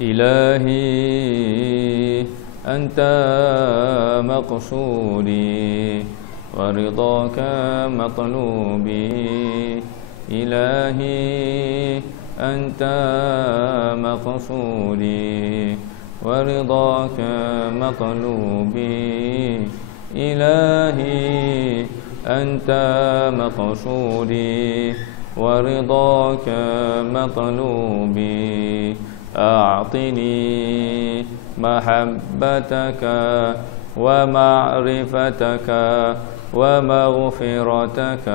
إلهي أنت مقصودي ورضاك مطلوبي إلهي أنت مقصودي ورضاك مطلوبي إلهي أنت مقصودي ورضاك مطلوبي أعطني محبتك ومعرفتك ومغفرتك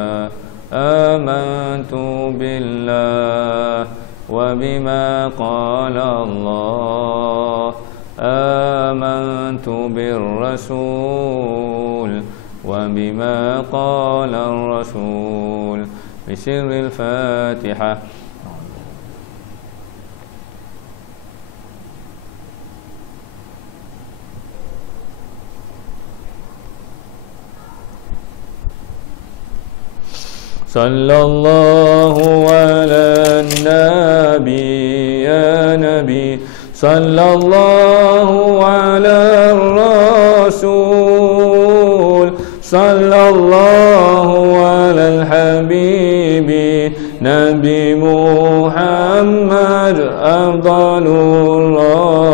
آمنت بالله وبما قال الله آمنت بالرسول وبما قال الرسول بسر الفاتحة. صلى الله على النبي يا نبي صلى الله على الرسول صلى الله على الحبيب نبي محمد أفضل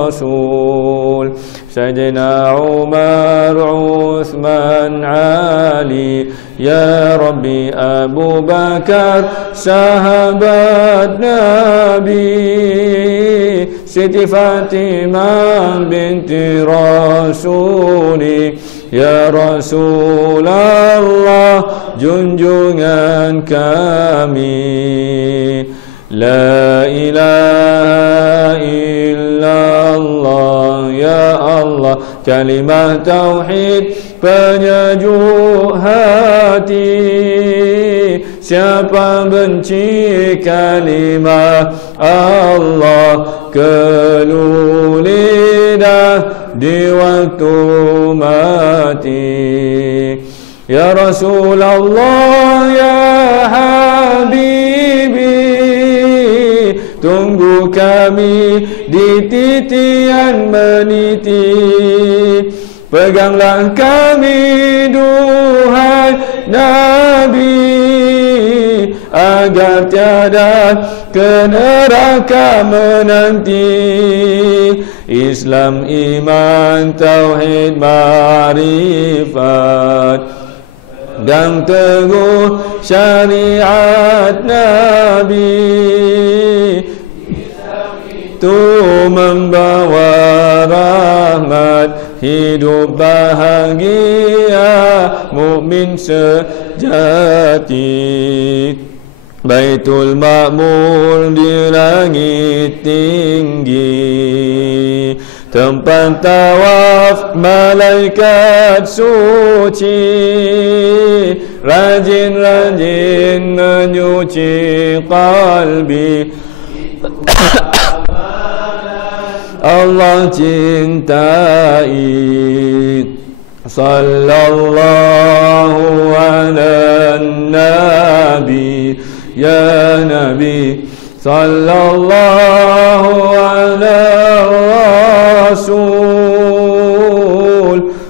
الرسول سيدنا عمر عثمان علي يا ربي أبو بكر sahabat Nabi Siti Fatimah binti Rasuli ya Rasulullah junjungan kami La ilaha illallah ya Allah kalimah tauhid penyejuk hati siapa benci kalimah Allah keluh lidah di waktu mati ya Rasulullah ya Habibi tunggu kami di titian meniti peganglah kami duhai Nabi agar tiada ke neraka menanti Islam, iman, tauhid, ma'rifat dan teguh syariat Nabi itu membawa rahmat hidup bahagia mukmin sejati Baitul Ma'mur di langit tinggi tempat tawaf malaikat suci rajin-rajin menyuci qalbi Allah cintai sallallahu ala nabi ya nabi sallallahu ala rasul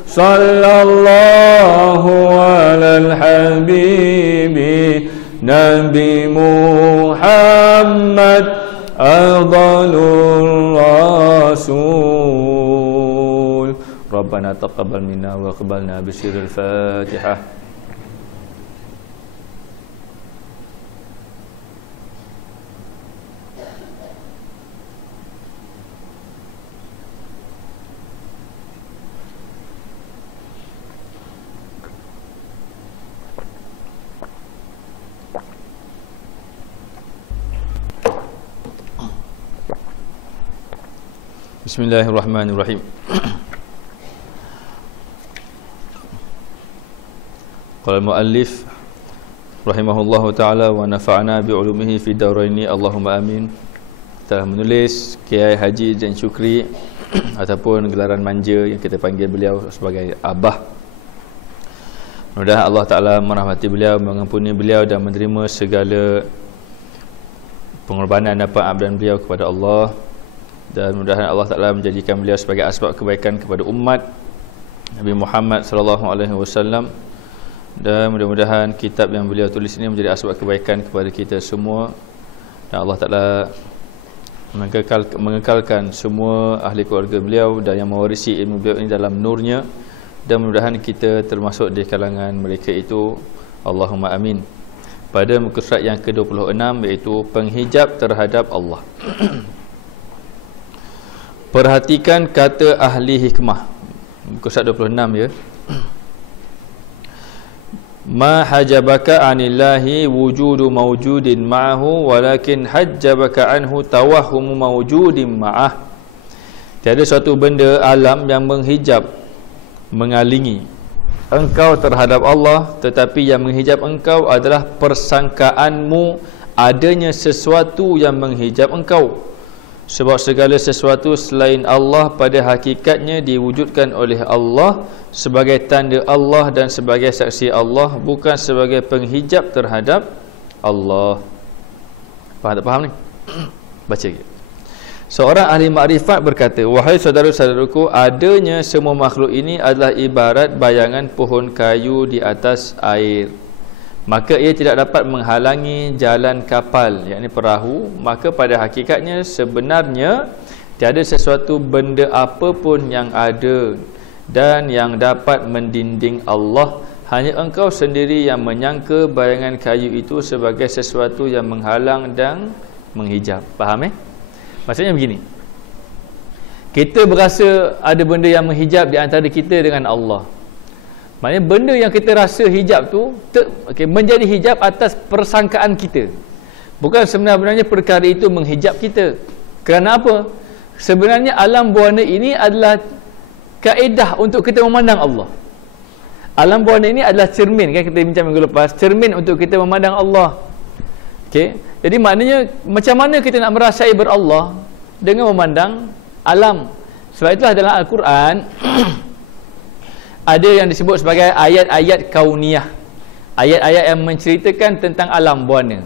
sallallahu ala al-habibi nabi Muhammad afdalur rasul Rabbana taqabbal minna wa qabalna bisiril Fatihah. Bismillahirrahmanirrahim. Qala al-muallif rahimahullahu taala wa nafa'ana bi ulumihi fi daraini Allahumma amin. Telah menulis Kiai Haji Zain Syukri ataupun gelaran manja yang kita panggil beliau sebagai Abah. Mudah-mudahan Allah Taala merahmati beliau, mengampuni beliau dan menerima segala pengorbanan dan pengabdian beliau kepada Allah. dan mudah-mudahan Allah Ta'ala menjadikan beliau sebagai asbab kebaikan kepada umat Nabi Muhammad sallallahu alaihi wasallam, dan mudah-mudahan kitab yang beliau tulis ini menjadi asbab kebaikan kepada kita semua, dan Allah Ta'ala mengekalkan semua ahli keluarga beliau dan yang mewarisi ilmu beliau ini dalam nurnya, dan mudah-mudahan kita termasuk di kalangan mereka itu. Allahumma amin. Pada muka surat yang ke-26, iaitu penghijab terhadap Allah. Perhatikan kata ahli hikmah, muka surat 26 ya. Ma hajabaka anillahi wujudu mawjudin ma'ahu walakin hajabaka anhu tawahhumu mawjudin ma'ah. Tiada suatu benda alam yang menghijab, mengalingi engkau terhadap Allah, tetapi yang menghijab engkau adalah persangkaanmu adanya sesuatu yang menghijab engkau. Sebab segala sesuatu selain Allah pada hakikatnya diwujudkan oleh Allah sebagai tanda Allah dan sebagai saksi Allah, bukan sebagai penghijab terhadap Allah. Faham tak faham ni? Baca lagi. Seorang ahli makrifat berkata, wahai saudara-saudaraku, adanya semua makhluk ini adalah ibarat bayangan pohon kayu di atas air. Maka ia tidak dapat menghalangi jalan kapal, yakni perahu. Maka pada hakikatnya sebenarnya tiada sesuatu benda apapun yang ada dan yang dapat mendinding Allah. Hanya engkau sendiri yang menyangka bayangan kayu itu sebagai sesuatu yang menghalang dan menghijab. Faham Maksudnya begini, kita berasa ada benda yang menghijab di antara kita dengan Allah. Maknanya benda yang kita rasa hijab tu menjadi hijab atas persangkaan kita. Bukan sebenarnya perkara itu menghijab kita. Kerana apa? Sebenarnya alam buana ini adalah kaedah untuk kita memandang Allah. Alam buana ini adalah cermin, kan kita bincang minggu lepas, cermin untuk kita memandang Allah. Okey. Jadi maknanya macam mana kita nak merasai berallah dengan memandang alam. Sebab itulah dalam Al-Quran ada yang disebut sebagai ayat-ayat kauniyah, ayat-ayat yang menceritakan tentang alam buana,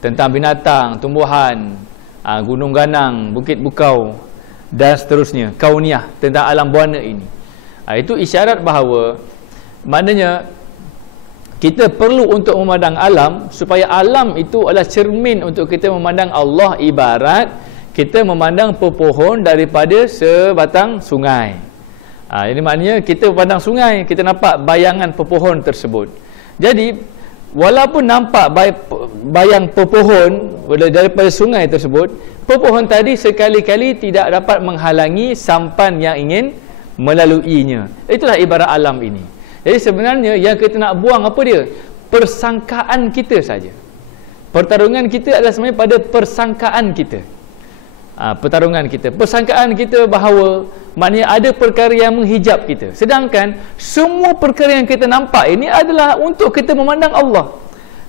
tentang binatang, tumbuhan, gunung ganang, bukit bukau dan seterusnya. Kauniyah, tentang alam buana ini. Itu isyarat bahawa maknanya kita perlu untuk memandang alam, supaya alam itu adalah cermin untuk kita memandang Allah. Ibarat kita memandang pepohon daripada sebatang sungai. Ini maknanya kita pandang sungai, kita nampak bayangan pepohon tersebut. Jadi walaupun nampak bayang pepohon daripada sungai tersebut, pepohon tadi sekali-kali tidak dapat menghalangi sampan yang ingin melaluinya. Itulah ibarat alam ini. Jadi sebenarnya yang kita nak buang apa dia? Persangkaan kita saja. Pertarungan kita adalah sebenarnya pada persangkaan kita. Pertarungan kita, persangkaan kita bahawa maknanya ada perkara yang menghijab kita. Sedangkan semua perkara yang kita nampak ini adalah untuk kita memandang Allah.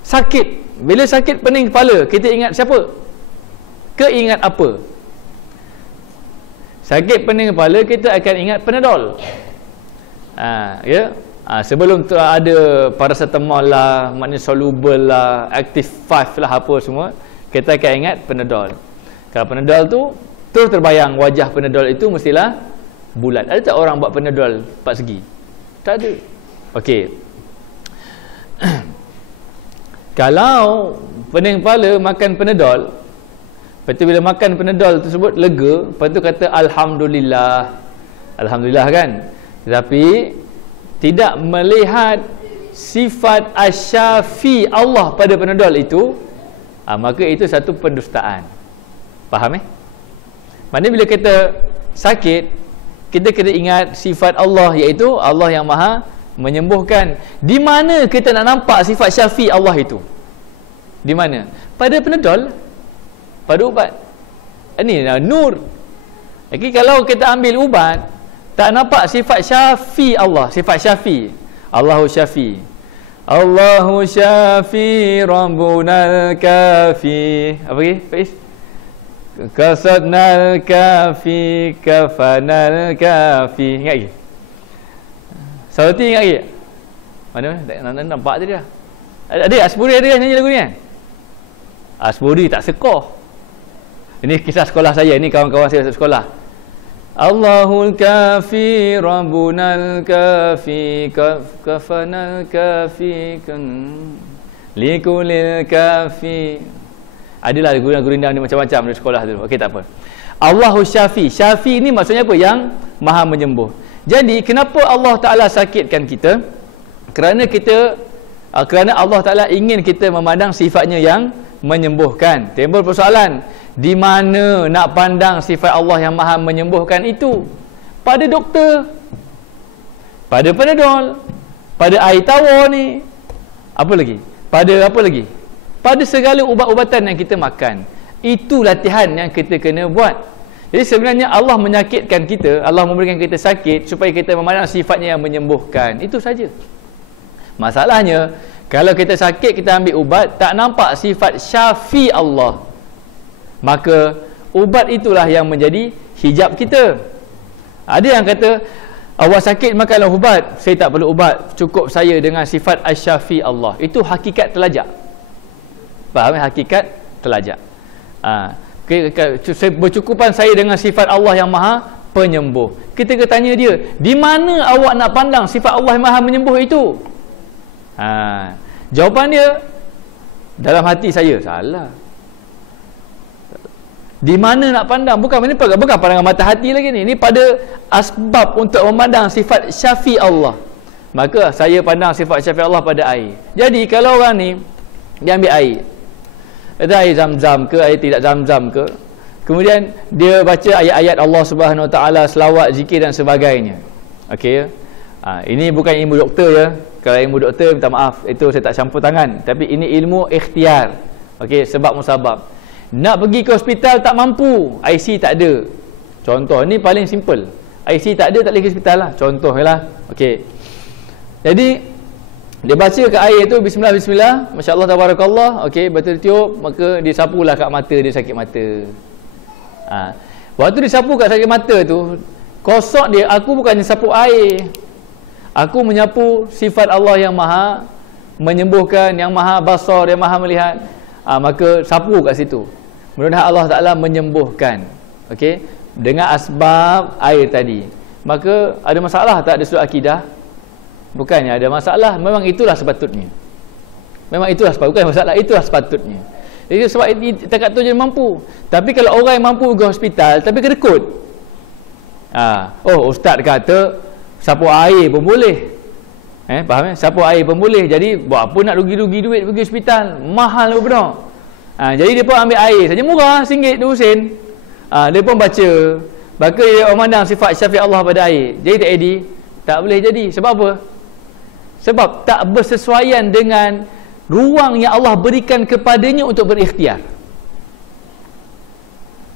Sakit, bila sakit pening kepala, kita ingat siapa? Keingat apa? Sakit pening kepala, kita akan ingat Panadol. Sebelum tu ada paracetamol lah, maknanya soluble lah, Active 5 lah, apa semua, kita akan ingat Panadol. Kalau Panadol tu terus terbayang wajah Panadol itu mestilah bulat. Ada tak orang buat Panadol 4 segi? Tak ada. Okey. Kalau pening kepala makan Panadol, lepas tu bila makan Panadol tersebut lega, lepas tu kata alhamdulillah. Alhamdulillah kan? Tetapi tidak melihat sifat asy-syafi Allah pada Panadol itu, maka itu satu pendustaan. Faham Maknanya bila kita sakit, kita kena ingat sifat Allah, iaitu Allah yang maha menyembuhkan. Di mana kita nak nampak sifat syafi Allah itu? Di mana? Pada Panadol, pada ubat. Ini nur. Lagi kalau kita ambil ubat, tak nampak sifat syafi Allah. Sifat syafi, Allahu syafi, Allahu syafi Rabbunal kafi. Apa lagi Faiz? Kasadnal kafi kafanal kafi. Ingat lagi? Sauti ingat lagi? Mana nampak tadi dah. Ada Asburi ada nyanyi lagu ni kan? Asburi tak sekoh. Ini kisah sekolah saya, ini kawan-kawan saya sekolah. Allahul kafi rabbunal kafi kafanal kafi likulil kafi. Adalah gurindam ni macam-macam di sekolah tu. Okey, tak apa. Allahu syafi. Syafi ni maksudnya apa? Yang maha menyembuh. Jadi kenapa Allah Ta'ala sakitkan kita? Kerana Allah Ta'ala ingin kita memandang sifatnya yang menyembuhkan. Timbul persoalan, di mana nak pandang sifat Allah yang maha menyembuhkan itu? Pada doktor, pada Panadol, pada air tawar ni, apa lagi? Pada apa lagi? Pada segala ubat-ubatan yang kita makan. Itu latihan yang kita kena buat. Jadi sebenarnya Allah menyakitkan kita, Allah memberikan kita sakit supaya kita memandang sifatnya yang menyembuhkan. Itu saja. Masalahnya, kalau kita sakit, kita ambil ubat, tak nampak sifat syafi Allah, maka ubat itulah yang menjadi hijab kita. Ada yang kata, awak sakit makanlah ubat. Saya tak perlu ubat, cukup saya dengan sifat asy-syafi Allah. Itu hakikat telajak. Faham? Hakikat telajak. Bercukupan saya dengan sifat Allah yang maha penyembuh. Kita tanya dia, di mana awak nak pandang sifat Allah yang maha menyembuh itu? Jawapan dia, dalam hati saya. Salah. Di mana nak pandang? Bukan pandangan mata hati lagi ni. Ini pada asbab untuk memandang sifat syafi Allah. Maka saya pandang sifat syafi Allah pada air. Jadi kalau orang ni, dia ambil air, ada air zam-zam ke, air tidak zam-zam ke, kemudian dia baca ayat-ayat Allah Subhanahu Wa Taala, selawat, zikir dan sebagainya. Okey. Ini bukan ilmu doktor ya. Kalau ilmu doktor, minta maaf, itu saya tak campur tangan. Tapi ini ilmu ikhtiar. Okey, sebab musabab. Nak pergi ke hospital tak mampu, IC tak ada. Contoh, ni paling simple. IC tak ada, tak boleh ke hospital lah. Contoh lah. Okey. Jadi dia baca ke air tu, bismillah bismillah, masya-Allah tabarakallah. Okey, betul tiup, maka dia sapulah kat mata dia, sakit mata. Waktu dia sapu kat sakit mata tu, kosok dia, aku bukannya sapu air. Aku menyapu sifat Allah yang maha menyembuhkan, yang maha basar, yang maha melihat. Maka sapu kat situ. Mudah-mudahan Allah Ta'ala menyembuhkan. Okey, dengan asbab air tadi. Maka ada masalah tak ada sudut akidah? Bukannya ada masalah, memang itulah sepatutnya. Memang itulah sepatutnya, bukan masalah, itulah sepatutnya. Jadi sebab takat tu je mampu. Tapi kalau orang yang mampu pergi hospital tapi kedekut, oh ustaz kata sapu air pun boleh. Faham? Sapu air pun boleh. Jadi buat apa nak rugi-rugi duit pergi hospital? Mahal benar. Jadi dia pun ambil air saja, murah, RM1, RM2. Dia pun baca. Maka dia memandang sifat syafi Allah pada air. Jadi tak jadi? Tak boleh jadi. Sebab apa? Sebab tak bersesuaian dengan ruang yang Allah berikan kepadanya untuk berikhtiar.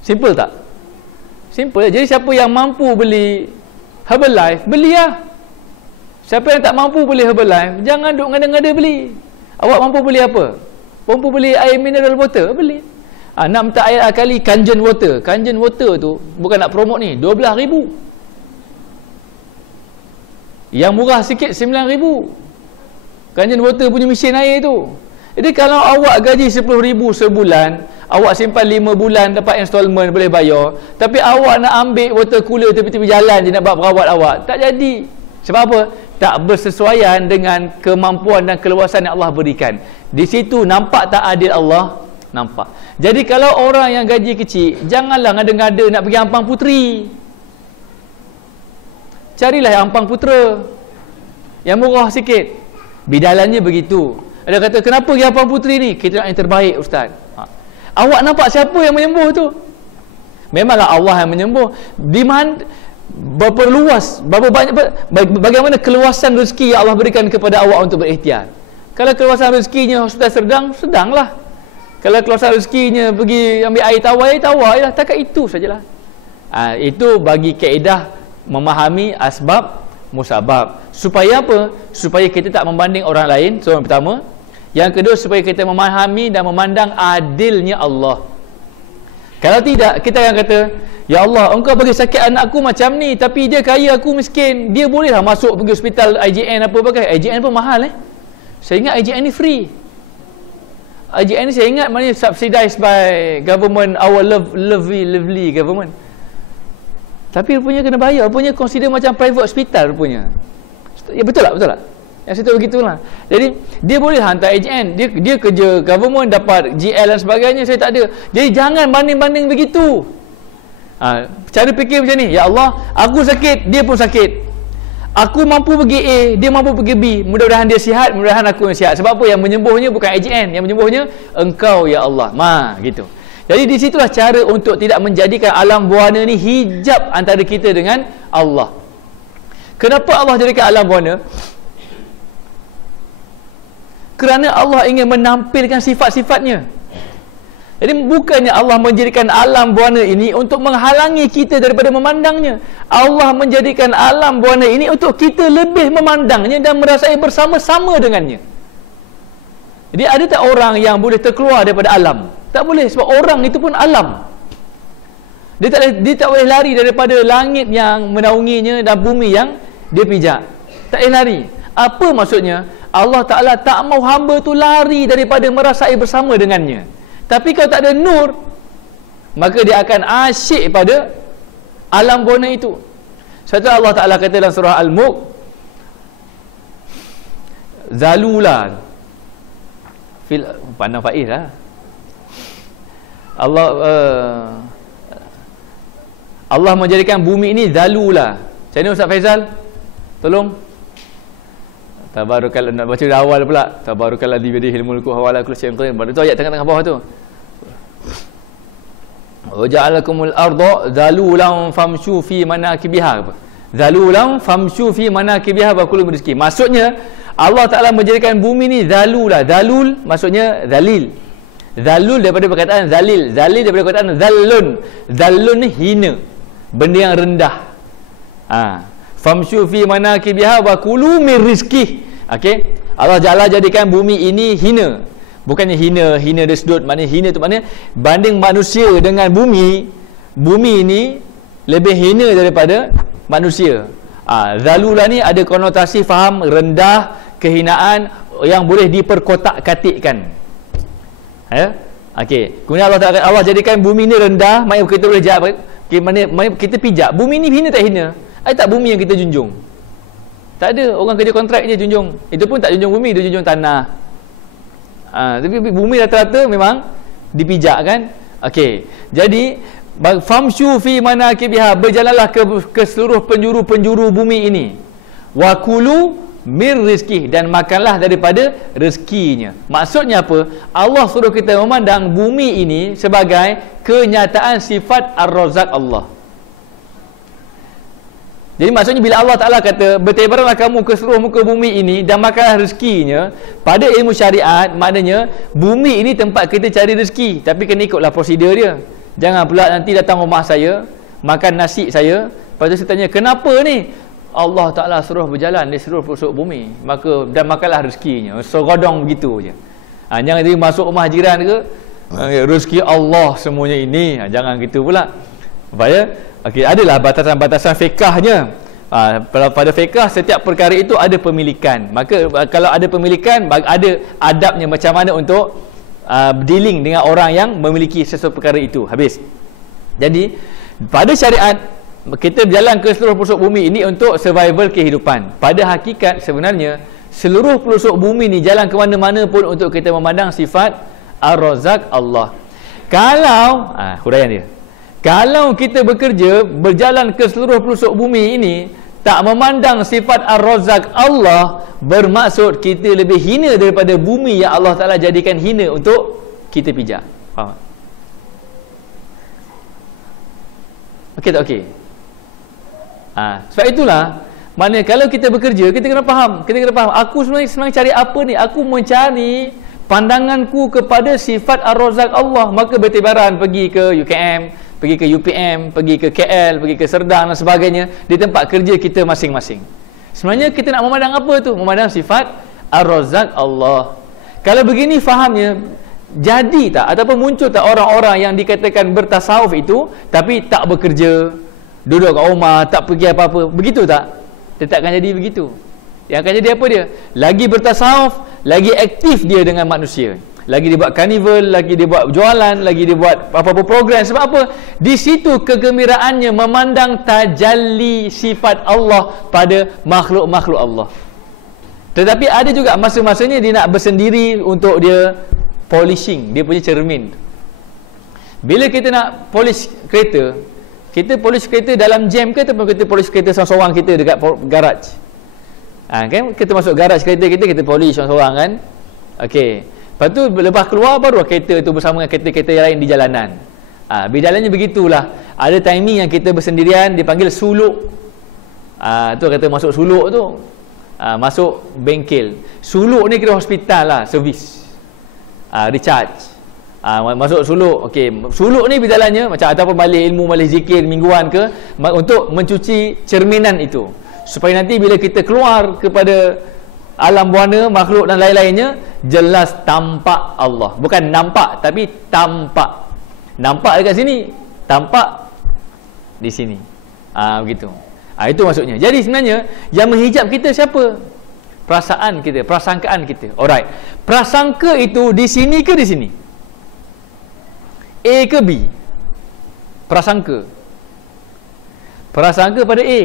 Simple tak? Simple. Jadi siapa yang mampu beli Herbalife, belilah. Siapa yang tak mampu beli Herbalife, jangan duk ngada-ngada beli. Awak mampu beli apa? Mampu beli air mineral water, beli. Nak minta air akali Kangen Water. Kangen Water tu bukan nak promote ni, 12,000. Yang murah sikit 9,000. Kangen Water punya mesin air tu. Jadi kalau awak gaji 10,000 sebulan, awak simpan 5 bulan dapat installment boleh bayar, tapi awak nak ambil water cooler tepi-tepi jalan je nak buat perawat awak, tak jadi. Sebab apa? Tak bersesuaian dengan kemampuan dan keluasan yang Allah berikan. Di situ nampak tak adil Allah? Nampak. Jadi kalau orang yang gaji kecil, janganlah ngada-ngada nak pergi Ampang Puteri. Carilah yang Ampang Putera, yang murah sikit. Bidalannya begitu. Ada kata, kenapa pergi Ampang Puteri ni? Kita nak yang terbaik, ustaz. Awak nampak siapa yang menyembuh tu? Memanglah Allah yang menyembuh. Di mana, berapa luas, berapa banyak, bagaimana keluasan rezeki yang Allah berikan kepada awak untuk berikhtiar. Kalau keluasan rezekinya hospital sedanglah. Kalau keluasan rezekinya pergi ambil air tawar lah, takat itu sajalah. Itu bagi kaedah memahami asbab musabab. Supaya apa? Supaya kita tak membanding orang lain. So yang pertama. Yang kedua, supaya kita memahami dan memandang adilnya Allah. Kalau tidak, kita akan kata, ya Allah, engkau bagi sakit anakku macam ni, tapi dia kaya, aku miskin. Dia bolehlah masuk pergi hospital IJN apa pakai. IJN pun mahal Saya ingat IJN ni free. IGN ni saya ingat maknanya subsidized by government, our lovely government. Tapi rupanya kena bayar, rupanya consider macam private hospital rupanya. Ya, betul tak? Yang saya tahu begitulah. Jadi dia boleh hantar AGN, dia kerja government, dapat GL dan sebagainya, saya tak ada. Jadi jangan banding-banding begitu. Cara fikir macam ni, ya Allah, aku sakit, dia pun sakit. Aku mampu pergi A, dia mampu pergi B. Mudah-mudahan dia sihat, mudah-mudahan aku yang sihat. Sebab apa? Yang menyembuhnya bukan AGN, yang menyembuhnya Engkau ya Allah. Gitu. Jadi di situlah cara untuk tidak menjadikan alam buana ni hijab antara kita dengan Allah. Kenapa Allah jadikan alam buana? Kerana Allah ingin menampilkan sifat-sifatnya. Jadi bukannya Allah menjadikan alam buana ini untuk menghalangi kita daripada memandangnya. Allah menjadikan alam buana ini untuk kita lebih memandangnya dan merasai bersama-sama dengannya. Jadi ada tak orang yang boleh terkeluar daripada alam? Tak boleh, sebab orang itu pun alam. Dia tak boleh lari daripada langit yang menaunginya dan bumi yang dia pijak. Tak boleh lari. Apa maksudnya? Allah Ta'ala tak mahu hamba tu lari daripada merasai bersama dengannya. Tapi kalau tak ada nur, maka dia akan asyik pada alam buana itu. Sebab Allah Ta'ala kata dalam surah Al-Mulk, zalula, pandang Faiz lah. Allah menjadikan bumi ini zalula. Macam ni Ustaz Faizal? Tolong. Tabarakal, nak baca dari awal pula. Tabarakal ladzi biyadihi al-mulku wa ala kulli syai'in qadir. Itu ayat tengah-tengah bawah tu. Wa ja'alakumul arda zalulan famshu fi manakibiha. Zalulan famshu fi manakibiha wa kulu min rizqi. Maksudnya Allah Ta'ala menjadikan bumi ni zalula. Zalul maksudnya zalil. Zalul daripada perkataan zalil. Zalil daripada perkataan zallun. Zallun ni hina, benda yang rendah. Famshu fi manakibiha wa kulu min rizqi. Okey, Allah Ta'ala jadikan bumi ini hina. Bukannya hina dari sudut, maknanya hina tu maknanya banding manusia dengan bumi ini lebih hina daripada manusia. Zalula ni ada konotasi faham rendah, kehinaan yang boleh diperkotak-katikkan. Ya. Okey, kemudian Allah jadikan bumi ni rendah, maknanya kita boleh jawab, maknanya kita pijak. Bumi ni hina tak hina? Ada tak bumi yang kita junjung? Tak ada. Orang kerja kontrak je junjung. Itu pun tak junjung bumi, dia junjung tanah. Tapi bumi rata-rata memang dipijak kan. Okey, jadi famshu fi manakibiha, berjalanlah ke seluruh penjuru-penjuru bumi ini. Wa kulu mir rizqih, dan makanlah daripada rezekinya. Maksudnya apa? Allah suruh kita memandang bumi ini sebagai kenyataan sifat Ar-Razzaq Allah. Jadi maksudnya bila Allah Ta'ala kata bertebaranlah kamu ke seluruh muka bumi ini dan makanlah rezekinya, pada ilmu syariat maknanya bumi ini tempat kita cari rezeki, tapi kena ikutlah prosedur dia. Jangan pula nanti datang rumah saya makan nasi saya, lepas tu saya tanya kenapa ni? Allah Ta'ala suruh berjalan di seluruh pelosok bumi, maka dan makanlah rezekinya. So godong begitu je. Jangan jadi masuk rumah jiran ke, rezeki Allah semuanya ini. Jangan gitu pula. Supaya okey, adalah batasan-batasan fiqahnya. Pada fiqah setiap perkara itu ada pemilikan. Maka kalau ada pemilikan, ada adabnya macam mana untuk dealing dengan orang yang memiliki sesuatu perkara itu. Habis. Jadi pada syariat kita berjalan ke seluruh pelosok bumi ini untuk survival kehidupan. Pada hakikat sebenarnya seluruh pelosok bumi ni jalan ke mana-mana pun untuk kita memandang sifat Ar-Razzaq Allah. Kalau huraian dia, kalau kita bekerja berjalan ke seluruh pelosok bumi ini tak memandang sifat Ar-Razzaq Allah, bermaksud kita lebih hina daripada bumi yang Allah Ta'ala jadikan hina untuk kita pijak. Faham? Okey tak okey? Sebab itulah mana kalau kita bekerja kita kena faham, aku sebenarnya cari apa ni? Aku mencari pandanganku kepada sifat Ar-Razzaq Allah. Maka bertebaran pergi ke UKM, pergi ke UPM, pergi ke KL, pergi ke Serdang dan sebagainya, di tempat kerja kita masing-masing. Sebenarnya kita nak memandang apa tu? Memandang sifat Ar-Razzaq Allah. Kalau begini fahamnya, jadi tak ataupun muncul tak orang-orang yang dikatakan bertasawuf itu tapi tak bekerja, duduk kat rumah, tak pergi apa-apa? Begitu tak? Dia tak akan jadi begitu. Yang akan jadi apa dia? Lagi bertasawuf, lagi aktif dia dengan manusia, lagi dia buat karnival, lagi dia buat jualan, lagi dia buat apa-apa program. Sebab apa? Di situ kegembiraannya memandang tajalli sifat Allah pada makhluk-makhluk Allah. Tetapi ada juga masa-masanya dia nak bersendiri untuk dia polishing dia punya cermin. Bila kita nak polish kereta, kita polish kereta dalam jam ke ataupun kita polish kereta seorang-seorang kita dekat garaj? Kan kita masuk garaj kereta kita polish seorang-seorang kan. Okey. Lepas tu lepas keluar baru kereta tu bersama dengan kereta-kereta yang lain di jalanan. Berjalannya begitulah. Ada timing yang kita bersendirian dipanggil suluk. Tu kata masuk suluk tu. Masuk bengkel. Suluk ni kira hospital lah, servis. Recharge. Masuk suluk. Okey, suluk ni berjalannya macam ataupun balik ilmu, balik zikir mingguan ke, untuk mencuci cerminan itu. Supaya nanti bila kita keluar kepada alam buana, makhluk dan lain-lainnya, jelas tampak Allah. Bukan nampak, tapi tampak. Nampak dekat sini, tampak di sini. Begitu. Itu maksudnya. Jadi sebenarnya yang menghijab kita siapa? Perasaan kita, prasangkaan kita. Alright. Prasangka itu di sini ke di sini? A ke B? Prasangka. Prasangka pada A,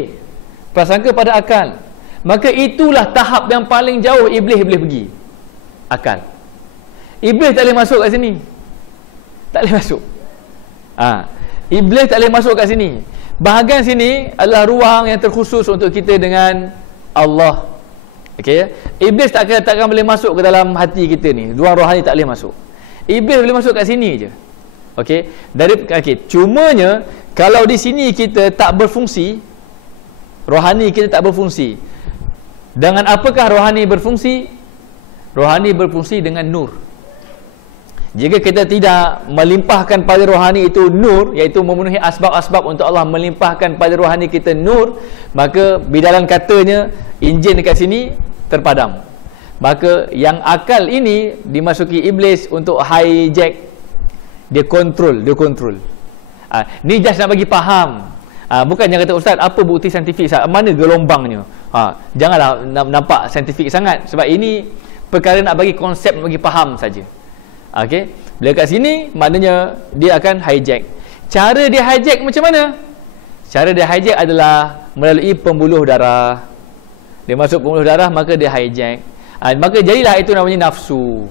prasangka pada akal. Maka itulah tahap yang paling jauh iblis boleh pergi. Akal. Iblis tak boleh masuk kat sini. Tak boleh masuk. Iblis tak boleh masuk kat sini. Bahagian sini adalah ruang yang terkhusus untuk kita dengan Allah. Okey. Iblis takkan boleh masuk ke dalam hati kita ni. Ruang rohani tak boleh masuk. Iblis boleh masuk kat sini je. Okey. Cumanya kalau di sini kita tak berfungsi, rohani kita tak berfungsi. Dengan apakah rohani berfungsi? Rohani berfungsi dengan nur. Jika kita tidak melimpahkan pada rohani itu nur, iaitu memenuhi asbab-asbab untuk Allah melimpahkan pada rohani kita nur, maka bidalan katanya enjin dekat sini terpadam. Maka yang akal ini dimasuki iblis untuk hijack. Dia kontrol. Ni just nak bagi faham. Bukan yang kata ustaz, apa bukti saintifik? Mana gelombangnya? Janganlah nampak saintifik sangat. Sebab ini perkara nak bagi konsep, nak bagi faham saja. Okey. Bila kat sini maknanya dia akan hijack. Cara dia hijack macam mana? Cara dia hijack adalah melalui pembuluh darah. Dia masuk pembuluh darah, maka dia hijack. Maka jadilah itu namanya nafsu.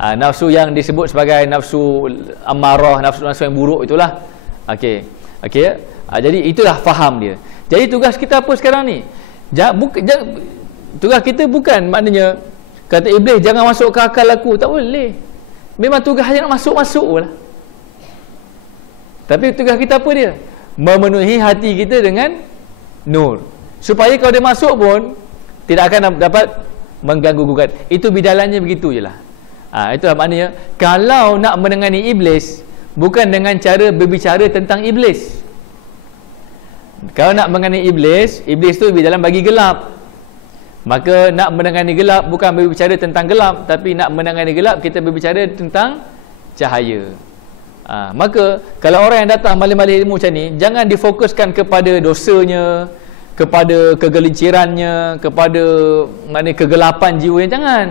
Nafsu yang disebut sebagai nafsu amarah, nafsu yang buruk itulah. Okey. Jadi itulah faham dia. Jadi tugas kita apa sekarang ni? Tugas kita bukan maknanya kata iblis jangan masuk ke akal aku. Tak boleh. Memang tugas hanya nak masuk-masuk lah. Tapi tugas kita apa dia? Memenuhi hati kita dengan nur. Supaya kalau dia masuk pun tidak akan dapat mengganggu gugat. Itu bidalannya begitu je lah. Itulah maknanya kalau nak menangani iblis, bukan dengan cara berbicara tentang iblis. Kalau nak menangani iblis, iblis tu bidalan bagi gelap. Maka nak menangani gelap bukan berbicara tentang gelap, tapi nak menangani gelap kita berbicara tentang cahaya. Maka kalau orang yang datang malam-malam ilmu macam ni, jangan difokuskan kepada dosanya, kepada kegelincirannya, kepada kegelapan jiwa. Jangan.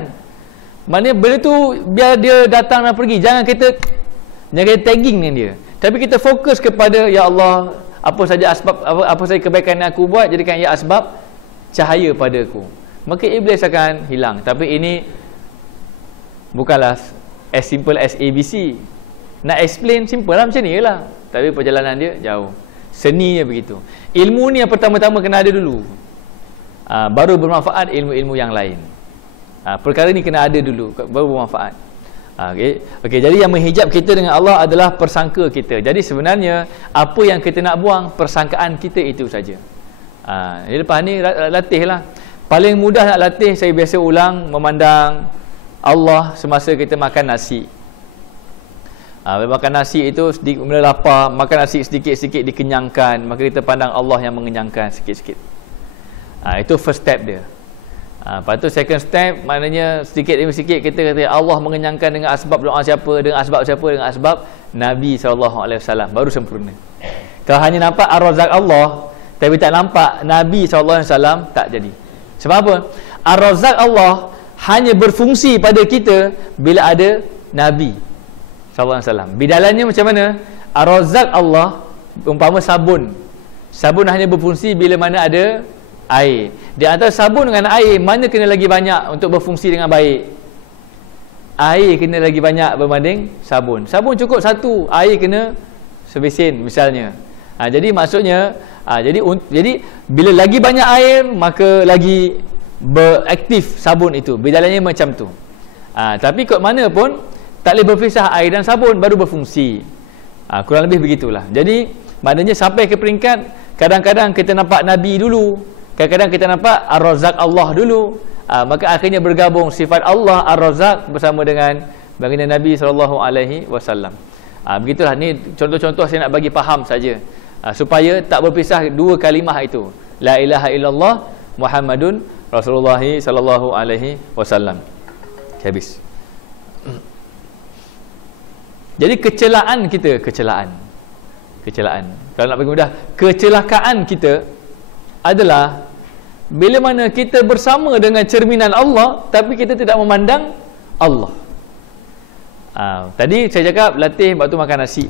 Maknanya benda tu biar dia datang dan pergi. Jangan kita tagging dengan dia. Tapi kita fokus kepada ya Allah, apa saja asbab, apa saja kebaikan yang aku buat, jadikan ia asbab cahaya padaku. Maka iblis akan hilang. Tapi ini bukanlah as simple as ABC. Nak explain simple lah macam ni je lah. Tapi perjalanan dia jauh. Seninya begitu. Ilmu ni yang pertama-tama kena ada dulu. Baru bermanfaat ilmu-ilmu yang lain. Perkara ni kena ada dulu, baru bermanfaat. Okey, jadi yang menghijab kita dengan Allah adalah persangka kita. Jadi sebenarnya apa yang kita nak buang, persangkaan kita itu saja. Lepas ni latih lah. Paling mudah nak latih, saya biasa ulang, memandang Allah semasa kita makan nasi. Makan nasi itu mula lapar, makan nasi sedikit-sedikit dikenyangkan, maka kita pandang Allah yang mengenyangkan sikit-sikit. Itu first step dia. Lepas tu second step, maknanya sedikit demi sedikit kita kata Allah mengenyangkan dengan asbab doa siapa, dengan asbab siapa, dengan asbab Nabi SAW, baru sempurna. Kalau hanya nampak Ar-Razzaq Allah tapi tak nampak Nabi SAW, tak jadi. Sebab apa? Ar-Razzaq Allah hanya berfungsi pada kita bila ada Nabi sallallahu alaihi wasallam. Bidalannya macam mana? Ar-Razzaq Allah umpama sabun. Sabun hanya berfungsi bila mana ada air. Di antara sabun dengan air, mana kena lagi banyak untuk berfungsi dengan baik? Air kena lagi banyak berbanding sabun. Sabun cukup satu, air kena sebesin misalnya. Jadi maksudnya jadi bila lagi banyak air, maka lagi beraktif sabun itu. Bidalannya macam tu. Tapi kot mana pun tak boleh berpisah air dan sabun baru berfungsi. Kurang lebih begitulah. Jadi maknanya sampai ke peringkat kadang-kadang kita nampak Nabi dulu, kadang-kadang kita nampak Ar-Razzaq Allah dulu. Maka akhirnya bergabung sifat Allah Ar-Razzaq bersama dengan baginda Nabi SAW. Begitulah, ni contoh-contoh saya nak bagi faham saja, supaya tak berpisah dua kalimah itu, la ilaha illallah Muhammadun Rasulullah sallallahu alaihi wasallam. Habis. Jadi kecelaan kita, kecelaan. Kalau nak bagi mudah, kecelakaan kita adalah bila mana kita bersama dengan cerminan Allah tapi kita tidak memandang Allah. Tadi saya cakap latih waktu makan nasi.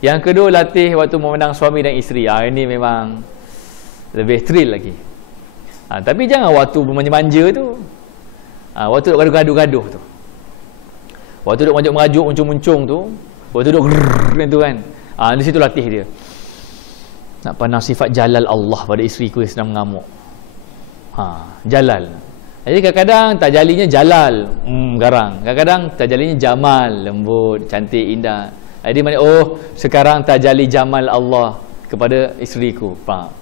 Yang kedua, latih waktu memandang suami dan isteri. Ini memang lebih thrill lagi. Tapi jangan waktu bermanja-manja tu. Waktu duk gaduh-gaduh tu. Waktu duk merajuk muncung-muncung tu. Waktu duk grrrr tu kan. Di situ latih dia. Nak pandang sifat jalal Allah pada isteriku yang sedang mengamuk. Jalal. Jadi kadang-kadang tajalinya jalal, garang. Kadang-kadang tajalinya jamal, lembut, cantik, indah. Jadi mana, sekarang tajali jamal Allah kepada isteriku. Faham?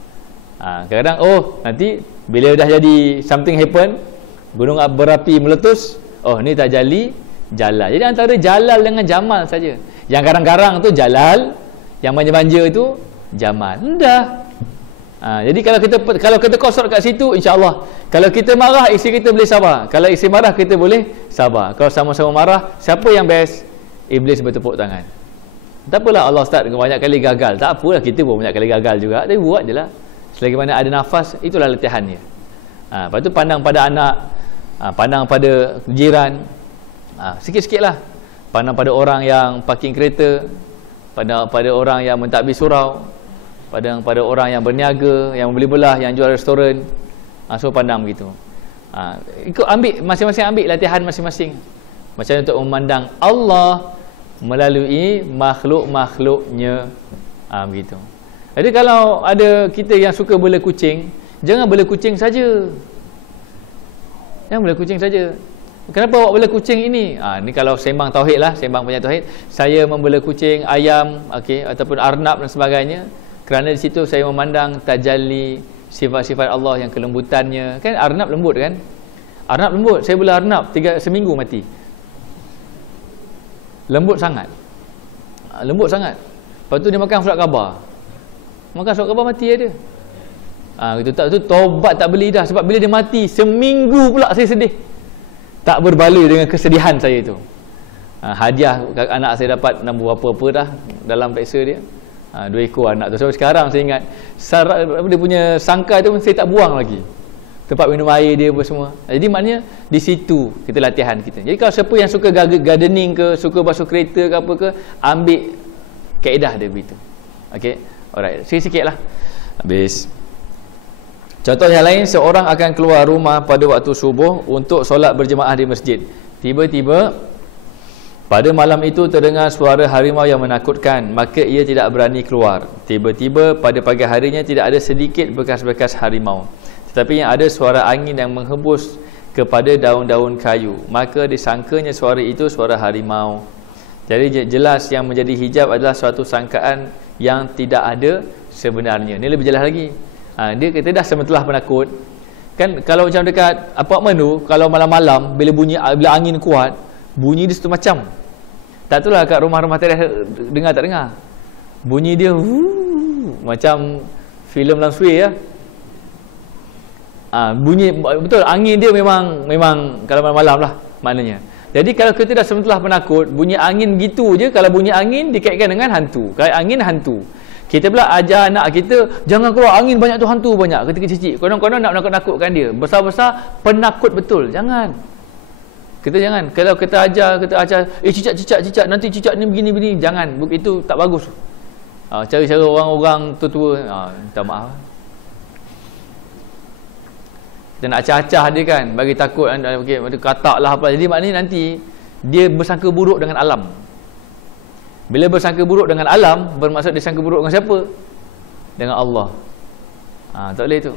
Kadang-kadang nanti bila dah jadi something happen, gunung berapi meletus, ni tajali jalal. Jadi antara jalal dengan jamal saja. Yang garang-garang tu jalal, yang manja-manja itu jamal. Dah. Jadi kalau kita kosor kat situ, insya-Allah kalau kita marah, isteri kita boleh sabar. Kalau isteri marah, kita boleh sabar. Kalau sama-sama marah, siapa yang best? Iblis bertepuk tangan. Tak apalah Allah start banyak kali gagal. Tak apalah, kita pun banyak kali gagal juga. Tapi buat je lah. Selagi mana ada nafas, itulah latihannya. Lepas tu pandang pada anak, pandang pada jiran, sikit-sikit lah. Pandang pada orang yang parking kereta, pandang pada orang yang mentadbir surau, pandang pada orang yang berniaga, yang membeli belah, yang jual restoran. So pandang begitu. Ikut ambil, masing-masing ambil latihan masing-masing. Macam untuk memandang Allah melalui makhluk-makhluknya. Begitu. Jadi kalau ada kita yang suka bela kucing, jangan bela kucing saja. Jangan bela kucing saja. Kenapa awak bela kucing ini? Ni kalau sembang tauhid lah, sembang punya tauhid. Saya membela kucing, ayam, ataupun arnab dan sebagainya. Kerana di situ saya memandang tajalli sifat-sifat Allah yang kelembutannya. Kan arnab lembut kan? Arnab lembut. Saya bela arnab seminggu mati. Lembut sangat. Lembut sangat. Lepas tu dia makan surat khabar. Makan surat khabar mati dia. Gitu tak tu taubat tak beli dah, sebab bila dia mati seminggu pula saya sedih. Tak berbala dengan kesedihan saya itu. Hadiah anak saya dapat nombor apa-apa dah dalam peksa dia. 2 ekor anak tu. Sampai sekarang saya ingat dia punya sangkai tu saya tak buang lagi. Tempat minum air dia apa semua. Jadi maknanya di situ kita latihan kita. Jadi kalau siapa yang suka gardening ke, suka basuh kereta ke apa ke, ambil kaedah dia begitu. Okey. Alright. Sikit-sikit lah. Habis. Contoh yang lain, seorang akan keluar rumah pada waktu subuh untuk solat berjemaah di masjid. Tiba-tiba pada malam itu terdengar suara harimau yang menakutkan, maka ia tidak berani keluar. Tiba-tiba pada pagi harinya tidak ada sedikit bekas-bekas harimau, tetapi yang ada suara angin yang menghembus kepada daun-daun kayu. Maka disangkanya suara itu suara harimau. Jadi jelas yang menjadi hijab adalah suatu sangkaan yang tidak ada sebenarnya. Ini lebih jelas lagi. Dia kata dah sementelah penakut. Kan kalau macam dekat apartmen tu, kalau malam-malam bila angin kuat, bunyi dia satu macam. Tak tahulah kat rumah-rumah teres dengar tak dengar. Bunyi dia macam filem Lansui ya. Bunyi betul, angin dia memang kalau malam-malam lah maknanya. Jadi kalau kita dah sementelah penakut, bunyi angin gitu je. Kalau bunyi angin dikaitkan dengan hantu. Kalau angin hantu. Kita pula ajar anak kita, jangan keluar angin banyak tu, hantu banyak, kecil-kecil. Konon-konon nak nakut-nakutkan dia. Besar-besar penakut betul. Jangan. Kita jangan. Kalau kita ajar, cicak, nanti cicak ni begini-begini, jangan. Itu tak bagus. Cara-cara orang-orang tua-tua, minta maaf. Kita nak acah-acah dia kan, bagi takut, okay, katak lah apa. Jadi maknanya nanti dia bersangka buruk dengan alam. Bila bersangka buruk dengan alam, bermaksud dia sangka buruk dengan siapa? Dengan Allah. Tak boleh tu.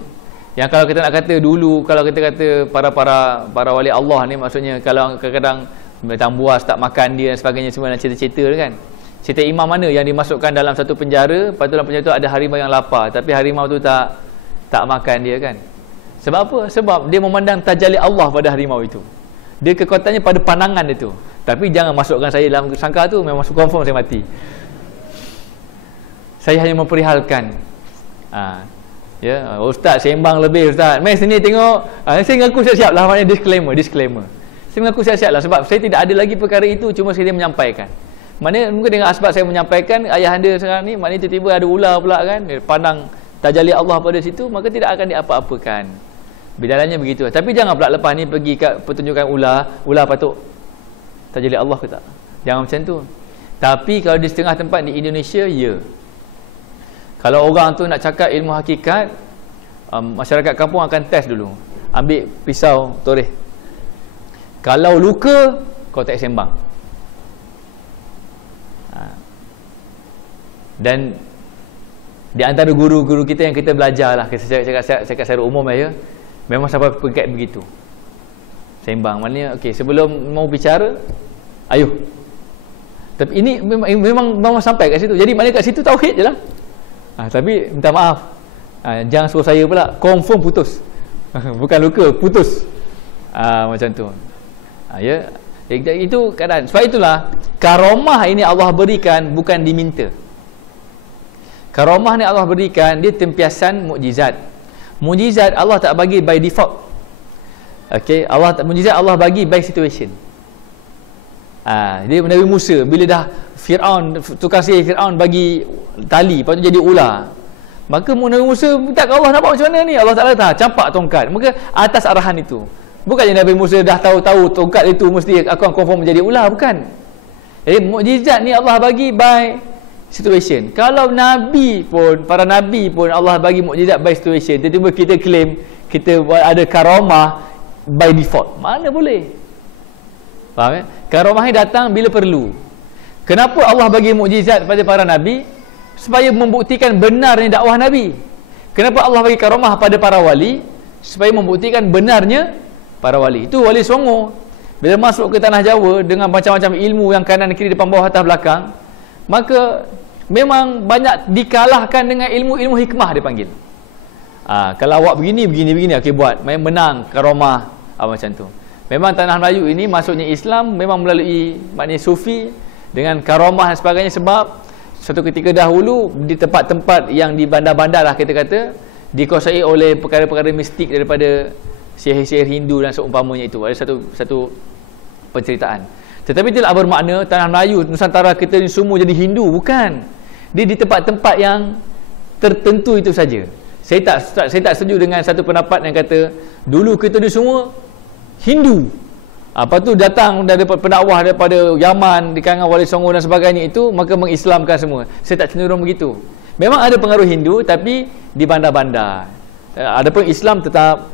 Yang kalau kita nak kata dulu, kalau kita kata para wali Allah ni, maksudnya kalau kadang-kadang tambuas tak makan dia dan sebagainya, semua dalam cerita-cerita kan. Cerita imam mana yang dimasukkan dalam satu penjara, lepas tu dalam penjara tu ada harimau yang lapar, tapi harimau tu tak makan dia kan. Sebab apa? Sebab dia memandang tajalli Allah pada harimau itu. Dia kekuatannya pada pandangan dia tu. Tapi jangan masukkan saya dalam sangka tu, memang confirm saya mati. Saya hanya memperihalkan. Ya, ustaz sembang lebih ustaz. Mai sini tengok. Saya mengaku siap-siap lah, maknanya disclaimer. Saya mengaku siap-siap lah sebab saya tidak ada lagi perkara itu, cuma saya menyampaikan. Maknanya mungkin dengan sebab saya menyampaikan, ayah anda sekarang ni, maknanya tiba-tiba ada ular pula kan, dia pandang tajalli Allah pada situ, maka tidak akan diapa-apakan. Bidalannya begitu. Tapi jangan pula lepas ni pergi kat pertunjukan ular patut tajalli Allah ke tak? Jangan macam tu. Tapi kalau di setengah tempat di Indonesia, ya. Kalau orang tu nak cakap ilmu hakikat, masyarakat kampung akan test dulu. Ambil pisau, toreh. Kalau luka, kau tak sembang. Dan di antara guru-guru kita yang kita belajar lah, saya cakap secara umum ya, memang sampai peringkat begitu. Sembang, maknanya okey, sebelum mau bicara, ayo. Tapi ini memang sampai kat situ. Jadi maknanya kat situ tauhid je lah. Tapi minta maaf, jangan suruh saya pula, confirm putus. Bukan luka, putus. Macam tu. Ya, itu keadaan. Sebab itulah karamah ini Allah berikan bukan diminta. Karamah ni Allah berikan, dia tempiasan mukjizat. Mukjizat Allah tak bagi by default. Okey, mukjizat Allah bagi by situation. Dia Nabi Musa bila dah Firaun, tukang sihir Firaun bagi tali, lepas tu jadi ular. Maka Nabi Musa minta ke Allah, nak buat macam mana ni? Allah Taala campak tongkat. Maka atas arahan itu. Bukannya Nabi Musa dah tahu tongkat itu mesti akan confirm menjadi ular, bukan. Jadi mukjizat ni Allah bagi by situation. Kalau Nabi pun, para Nabi pun Allah bagi mukjizat by situation, tiba-tiba kita claim kita ada karamah by default, mana boleh? Faham ya? Karamah ni datang bila perlu. Kenapa Allah bagi mukjizat pada para Nabi? Supaya membuktikan benarnya dakwah Nabi. Kenapa Allah bagi karamah pada para wali? Supaya membuktikan benarnya para wali. Itu Wali Songo bila masuk ke tanah Jawa dengan macam-macam ilmu yang kanan kiri depan bawah atas belakang, maka memang banyak dikalahkan dengan ilmu-ilmu hikmah dia panggil. Kalau awak begini, okey buat, menang karamah macam tu. Memang tanah Melayu ini masuknya Islam memang melalui maknanya sufi dengan karamah dan sebagainya, sebab satu ketika dahulu di tempat-tempat yang di bandar-bandar lah kita kata, dikuasai oleh perkara-perkara mistik daripada sihir-sihir Hindu dan seumpamanya itu. Ada satu penceritaan. Tetapi tidak bermakna tanah Melayu, Nusantara kita ni semua jadi Hindu, bukan. Dia di tempat-tempat yang tertentu itu saja. Saya tak setuju dengan satu pendapat yang kata dulu kita ni semua Hindu. Lepas tu datang daripada pendakwah daripada Yaman di kalangan Wali Songo dan sebagainya itu, maka mengislamkan semua. Saya tak cenderung begitu. Memang ada pengaruh Hindu tapi di bandar-bandar. Adapun Islam tetap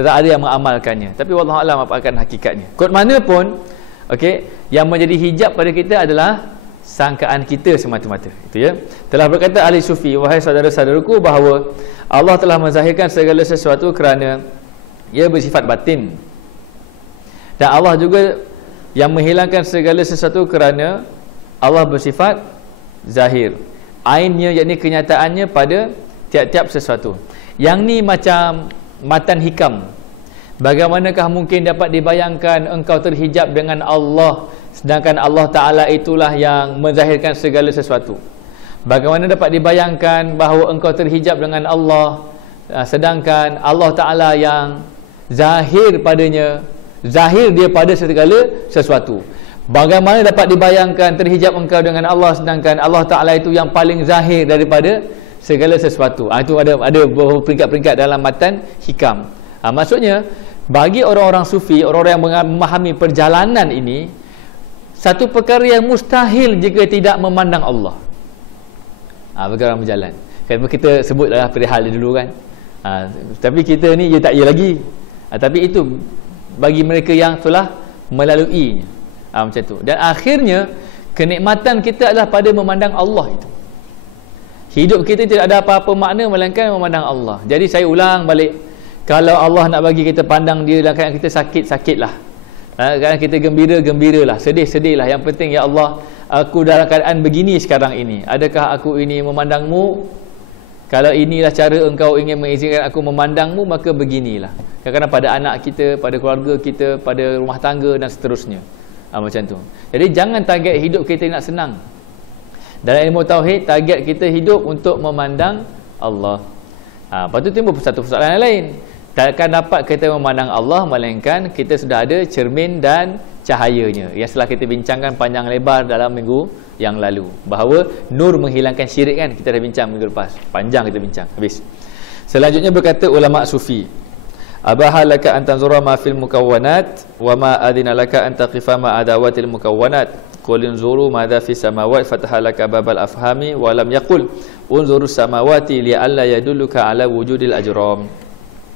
ada yang mengamalkannya. Tapi wallahu alam apa akan hakikatnya. Kod mana pun, okey, yang menjadi hijab pada kita adalah sangkaan kita semata-mata. Itu ya. Telah berkata ahli sufi, wahai saudara-saudaraku, bahawa Allah telah menzahirkan segala sesuatu kerana ia bersifat batin. Dan Allah juga yang menghilangkan segala sesuatu kerana Allah bersifat zahir. Ainnya, yakni kenyataannya pada tiap-tiap sesuatu. Yang ni macam matan hikam. Bagaimanakah mungkin dapat dibayangkan engkau terhijab dengan Allah, sedangkan Allah Ta'ala itulah yang menzahirkan segala sesuatu? Bagaimana dapat dibayangkan bahawa engkau terhijab dengan Allah, sedangkan Allah Ta'ala yang zahir padanya, zahir dia pada segala sesuatu? Bagaimana dapat dibayangkan terhijab engkau dengan Allah, sedangkan Allah Ta'ala itu yang paling zahir daripada segala sesuatu. Itu ada beberapa peringkat-peringkat dalam matan hikam. Maksudnya, bagi orang-orang sufi, orang-orang yang memahami perjalanan ini, satu perkara yang mustahil jika tidak memandang Allah. Bagi orang berjalan. Kan kita sebutlah perihal dia dulu kan. Tapi kita ni tak ya lagi. Tapi itu bagi mereka yang telah melaluinya. Macam tu. Dan akhirnya kenikmatan kita adalah pada memandang Allah itu. Hidup kita tidak ada apa-apa makna melainkan memandang Allah. Jadi saya ulang balik, kalau Allah nak bagi kita pandang dia dalam keadaan kita sakit, sakitlah. Kadang kita gembira, gembiralah. Sedih, sedihlah. Yang penting, ya Allah, aku dalam keadaan begini sekarang ini. Adakah aku ini memandangmu? Kalau inilah cara engkau ingin mengizinkan aku memandangmu, maka beginilah. Kadang-kadang pada anak kita, pada keluarga kita, pada rumah tangga dan seterusnya. Macam tu. Jadi jangan target hidup kita nak senang. Dalam ilmu tauhid, target kita hidup untuk memandang Allah. Lepas tu timbul satu persoalan yang lain. Takkan dapat kita memandang Allah melainkan kita sudah ada cermin dan cahayanya, yang setelah kita bincangkan panjang lebar dalam minggu yang lalu, bahawa nur menghilangkan syirik kan. Kita dah bincang minggu lepas, panjang kita bincang, habis. Selanjutnya berkata ulama sufi, abaha laka an tanzura ma fil mukawwanat wa ma adina laka an taqifa ma adawatil mukawwanat qul unzuru madza fis samawati fataha laka babal afhami wa lam yaqul unzuru samawati li alla yadulluka ala wujudil ajram.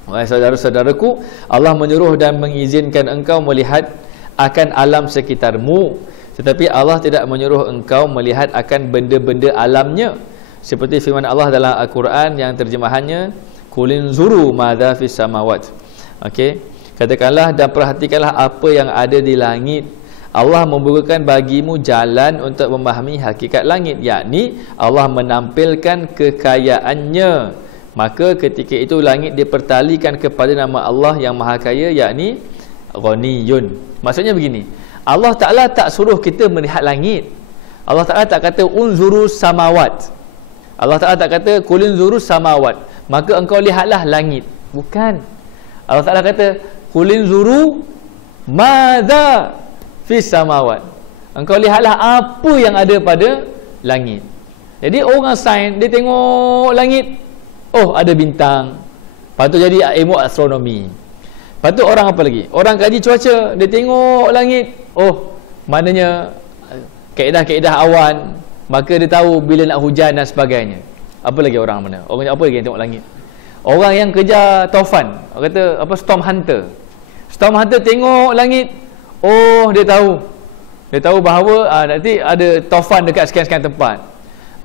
Wahai saudara-saudaraku, Allah menyuruh dan mengizinkan engkau melihat akan alam sekitarmu, tetapi Allah tidak menyuruh engkau melihat akan benda-benda alamnya, seperti firman Allah dalam Al-Quran yang terjemahannya kulin zuru madza fis samawat. Okey, katakanlah dan perhatikanlah apa yang ada di langit. Allah membukakan bagimu jalan untuk memahami hakikat langit, yakni Allah menampilkan kekayaannya. Maka ketika itu langit dipertalikan kepada nama Allah yang Maha Kaya, yakni Ghaniyun. Maksudnya begini, Allah Ta'ala tak suruh kita melihat langit. Allah Ta'ala tak kata unzuru samawat. Allah Ta'ala tak kata kulin zuru samawat, maka engkau lihatlah langit. Bukan. Allah Ta'ala kata kulin zuru madza fis samawat. Engkau lihatlah apa yang ada pada langit. Jadi orang sains, dia tengok langit, oh ada bintang. Lepas tu jadi ilmu astronomi. Lepas tu orang apa lagi? Orang kaji cuaca, dia tengok langit, oh maknanya kaedah-kaedah awan, maka dia tahu bila nak hujan dan sebagainya. Apa lagi orang mana? Orang apa lagi yang tengok langit? Orang yang kerja taufan, orang kata apa, storm hunter. Storm hunter tengok langit, oh dia tahu. Dia tahu bahawa nanti ada taufan dekat sekian-sekian tempat.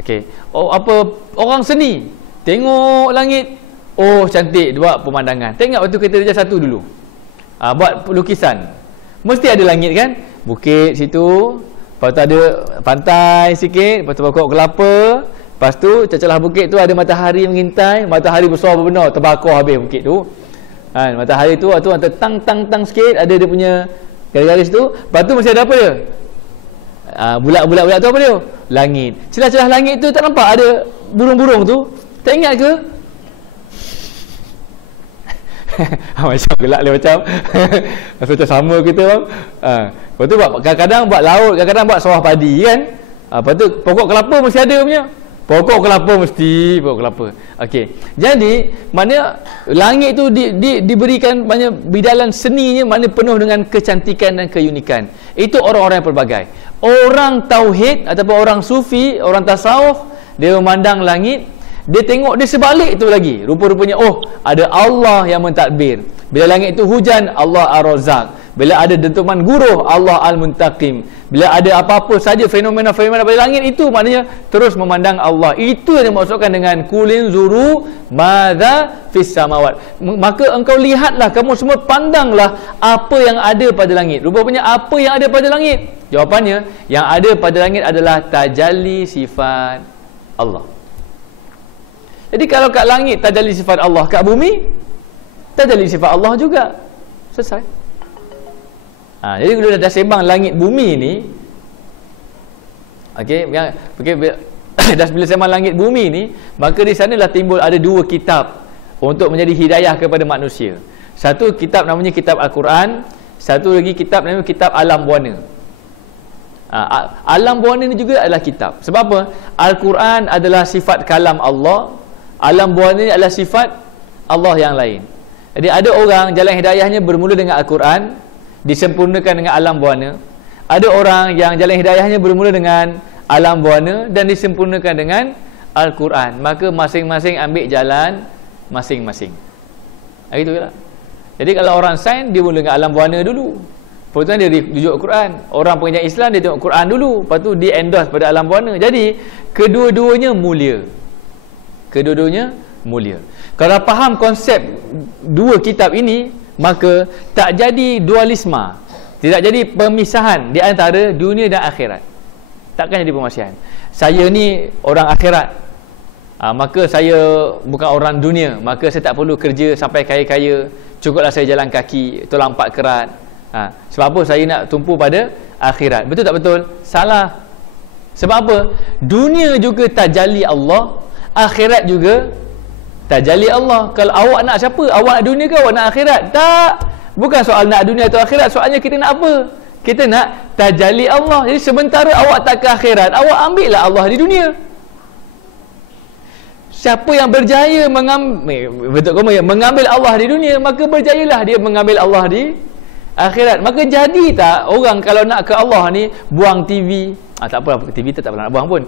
Okey. Oh apa, orang seni tengok langit, oh cantik, buat pemandangan. Tengok waktu kita kerja satu dulu, buat lukisan, mesti ada langit kan, bukit situ, lepas tu ada pantai sikit, lepas tu pokok kelapa, lepas tu cacalah bukit tu ada matahari mengintai, matahari besar benar, terbakar habis bukit tu kan. Matahari tu waktu ada tang sikit, ada dia punya garis-garis tu, lepas tu mesti ada apa dia, bulat-bulat tu apa dia, langit. Celah-celah langit tu tak nampak ada burung-burung tu, tak ingat ke? Macam gelak dia macam macam sama kita bang. Lepas tu kadang-kadang buat laut, kadang-kadang buat sawah padi kan. Lepas tu pokok kelapa mesti ada punya. Pokok kelapa mesti pokok kelapa. Okey. Jadi mana langit tu diberikan banyak bidalan seninya, mana penuh dengan kecantikan dan keunikan. Itu orang-orang yang pelbagai. Orang tauhid ataupun orang sufi, orang tasawuf, dia memandang langit, dia tengok dia sebalik tu lagi. Rupa-rupanya oh ada Allah yang mentadbir. Bila langit itu hujan, Allah Ar-Razzaq. Bila ada dentuman guruh, Allah Al-Muntaqim. Bila ada apa-apa saja fenomena-fenomena pada langit itu, maknanya terus memandang Allah. Itu yang dimaksudkan dengan kulin zuru madza fis samawat. Maka engkau lihatlah, kamu semua pandanglah apa yang ada pada langit. Rupanya apa yang ada pada langit? Jawapannya, yang ada pada langit adalah tajalli sifat Allah. Jadi kalau kat langit tajalli sifat Allah, kat bumi tajalli sifat Allah juga. Selesai. Jadi kalau dah sembang langit bumi ni, okey, dah bila sembang langit bumi ni, maka di sanalah timbul ada dua kitab untuk menjadi hidayah kepada manusia. Satu kitab namanya kitab Al-Quran, satu lagi kitab namanya kitab Alam Buana. Alam bawah ni juga adalah kitab. Sebab apa? Al-Quran adalah sifat kalam Allah, alam bawah ni adalah sifat Allah yang lain. Jadi ada orang jalan hidayahnya bermula dengan Al-Quran, disempurnakan dengan alam buana. Ada orang yang jalan hidayahnya bermula dengan alam buana dan disempurnakan dengan Al-Quran. Maka masing-masing ambil jalan masing-masing. Itulah. Jadi kalau orang sains, dia mula dengan alam buana dulu, lepas tu dia rujuk Quran. Orang pengajian Islam, dia tengok Quran dulu, lepas tu dia endorse pada alam buana. Jadi kedua-duanya mulia. Kedua-duanya mulia. Kalau faham konsep dua kitab ini, maka tak jadi dualisme, tidak jadi pemisahan di antara dunia dan akhirat. Takkan jadi pemisahan. Saya ni orang akhirat, maka saya bukan orang dunia, maka saya tak perlu kerja sampai kaya-kaya, cukuplah saya jalan kaki, tolong 4 kerat. Sebab apa saya nak tumpu pada akhirat? Betul tak betul? Salah. Sebab apa? Dunia juga tajalli Allah, akhirat juga tajalli Allah. Kalau awak nak siapa? Awak nak dunia ke awak nak akhirat? Tak. Bukan soal nak dunia atau akhirat, soalnya kita nak apa? Kita nak tajalli Allah. Jadi sementara awak tak ke akhirat, awak ambillah Allah di dunia. Siapa yang berjaya mengambil Allah di dunia, maka berjayalah dia mengambil Allah di akhirat. Maka jadi tak orang kalau nak ke Allah ni buang TV, tak apa, TV tak pernah nak buang pun,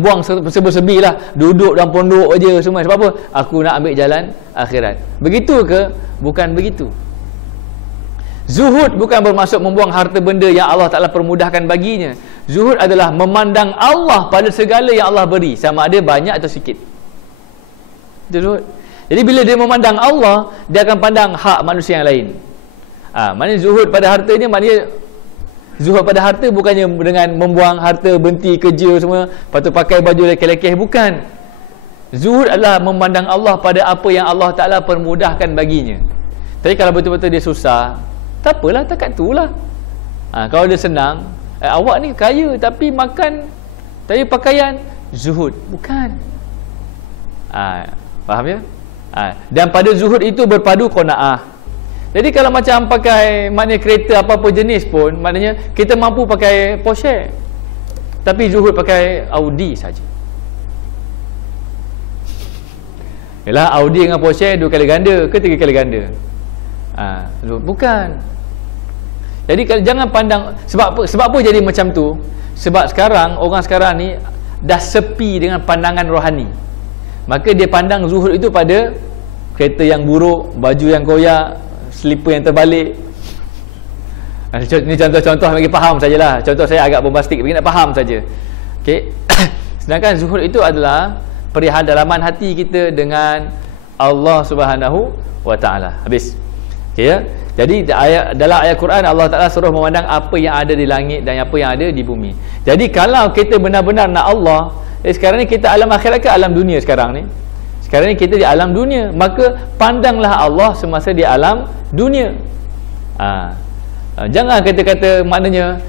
buang serba-serbi lah, duduk dalam pondok aja semua. Sebab apa? Aku nak ambil jalan akhirat. Begitu ke? Bukan begitu. Zuhud bukan bermaksud membuang harta benda yang Allah Ta'ala permudahkan baginya. Zuhud adalah memandang Allah pada segala yang Allah beri, sama ada banyak atau sikit. Itu zuhud. Jadi bila dia memandang Allah, dia akan pandang hak manusia yang lain. Maknanya zuhud pada hartanya, maknanya zuhud pada harta bukannya dengan membuang harta, berhenti kerja semua, lepas tu pakai baju lekeh-lekeh, bukan. Zuhud adalah memandang Allah pada apa yang Allah Ta'ala permudahkan baginya. Tapi kalau betul-betul dia susah, tak apalah, takat tu lah. Kalau dia senang, awak ni kaya tapi makan, tapi pakaian, zuhud. Bukan. Faham ya? Dan pada zuhud itu berpadu qanaah. Jadi kalau macam pakai, maknanya kereta apa-apa jenis pun, maknanya kita mampu pakai Porsche, tapi zuhud pakai Audi saja. Yalah, Audi dengan Porsche 2 kali ganda ke 3 kali ganda? Bukan. Jadi jangan pandang, sebab apa jadi macam tu? Sebab sekarang, orang sekarang ni dah sepi dengan pandangan rohani. Maka dia pandang zuhud itu pada kereta yang buruk, baju yang koyak, slipper yang terbalik. Ini contoh-contoh bagi faham sajalah. Contoh saya agak bombastik bagi nak faham saja. Okey. Sedangkan zuhud itu adalah perihal dalaman hati kita dengan Allah Subhanahu wa Ta'ala. Habis. Okey ya. Jadi dalam ayat Quran, Allah Ta'ala suruh memandang apa yang ada di langit dan apa yang ada di bumi. Jadi kalau kita benar-benar nak Allah, sekarang ni kita alam akhirat ke alam dunia sekarang ni? Sekarang ni kita di alam dunia, maka pandanglah Allah semasa di alam dunia. Jangan kata-kata maknanya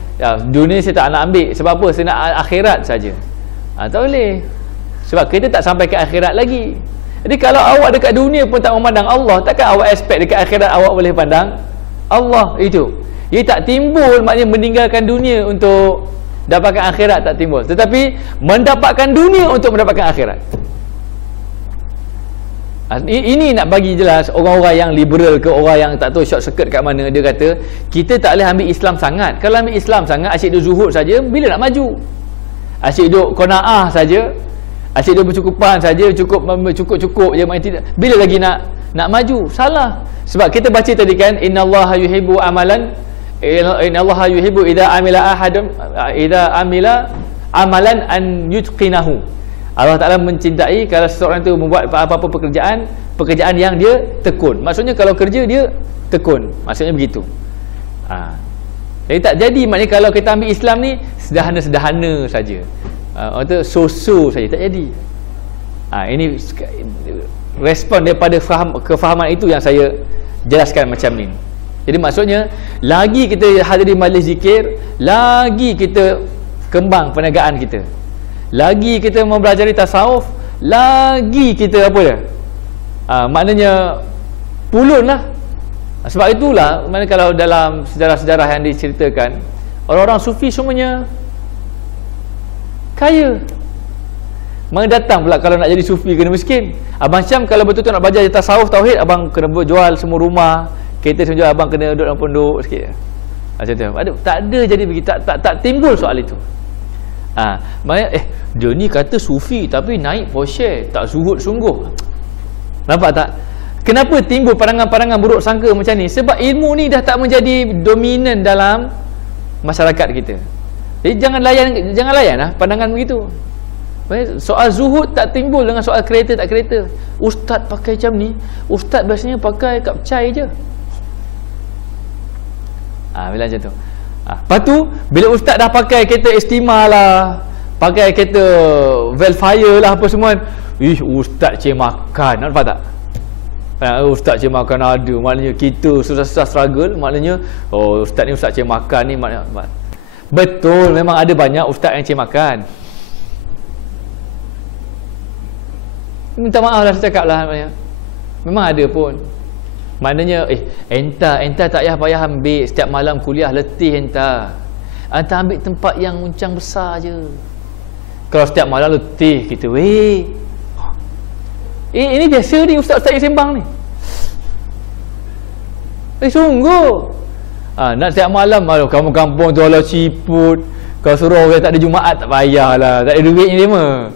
dunia saya tak nak ambil, sebab apa? Saya nak akhirat saja. Tak boleh. Sebab kita tak sampai ke akhirat lagi. Jadi kalau awak dekat dunia pun tak memandang Allah, takkan awak expect dekat akhirat awak boleh pandang Allah? Itu ia tak timbul, maknanya meninggalkan dunia untuk dapatkan akhirat tak timbul, tetapi mendapatkan dunia untuk mendapatkan akhirat. Ini nak bagi jelas orang-orang yang liberal ke, orang yang tak tahu short circuit kat mana. Dia kata kita tak boleh ambil Islam sangat. Kalau ambil Islam sangat, asyik duduk zuhud saja, bila nak maju? Asyik duduk qanaah saja, asyik duduk bercukupan saja, cukup je, bila lagi nak maju? Salah. Sebab kita baca tadi kan, innallaha yuhibbu amalan, innallaha yuhibbu idza amila amalan an yutqinahu. Allah Ta'ala mencintai kalau seseorang itu membuat apa-apa pekerjaan yang dia tekun. Maksudnya kalau kerja dia tekun, maksudnya begitu. Jadi tak jadi, maknanya kalau kita ambil Islam ni sederhana-sederhana saja, so-so saja, tak jadi. Ini respon daripada kefahaman itu yang saya jelaskan macam ni. Jadi maksudnya, lagi kita hadiri majlis zikir, lagi kita kembang perniagaan kita, lagi kita mempelajari tasawuf, lagi kita apa dia? Maknanya pulun lah. Sebab itulah, maknanya kalau dalam sejarah-sejarah yang diceritakan, Orang-orang sufi semuanya kaya. Mana datang pula kalau nak jadi sufi kena miskin? Abang Syam kalau betul-betul nak belajar tasawuf tauhid, abang kena jual semua rumah, kereta semua jual, abang kena duduk dalam pondok sikit. Macam tu. Tak ada jadi begitu, tak timbul soal itu. Maknanya dia ni kata sufi tapi naik Porsche, tak zuhud sungguh. Nampak tak? Kenapa timbul pandangan-pandangan buruk sangka macam ni? Sebab ilmu ni dah tak menjadi dominan dalam masyarakat kita. Jadi jangan layan lah pandangan begitu. Soal zuhud tak timbul dengan soal kereta tak kereta. Ustaz pakai macam ni, ustaz biasanya pakai kapcai je. Bila macam tu. Lepas tu bila ustaz dah pakai kereta Estima lah, pakai kereta Velfire lah, apa semua, ustaz cemakan. Nampak tak? Ustaz cemakan ada, maknanya kita susah-susah struggle, maknanya ustaz ni ustaz cemakan ni, maknanya betul, memang ada banyak ustaz yang cemakan. Minta maaf lah, saya cakap lah, memang ada pun. Maknanya entah tak payah ambil setiap malam kuliah, letih entah ambil tempat yang uncang besar je. Kalau setiap malam letih kita, ini biasa ni ustaz-ustaz yang sembang ni. Sungguh. Nak setiap malam, kamu kampung tu ala ciput, kau suruh orang tak ada Jumaat, tak payahlah, tak ada duit ni lima.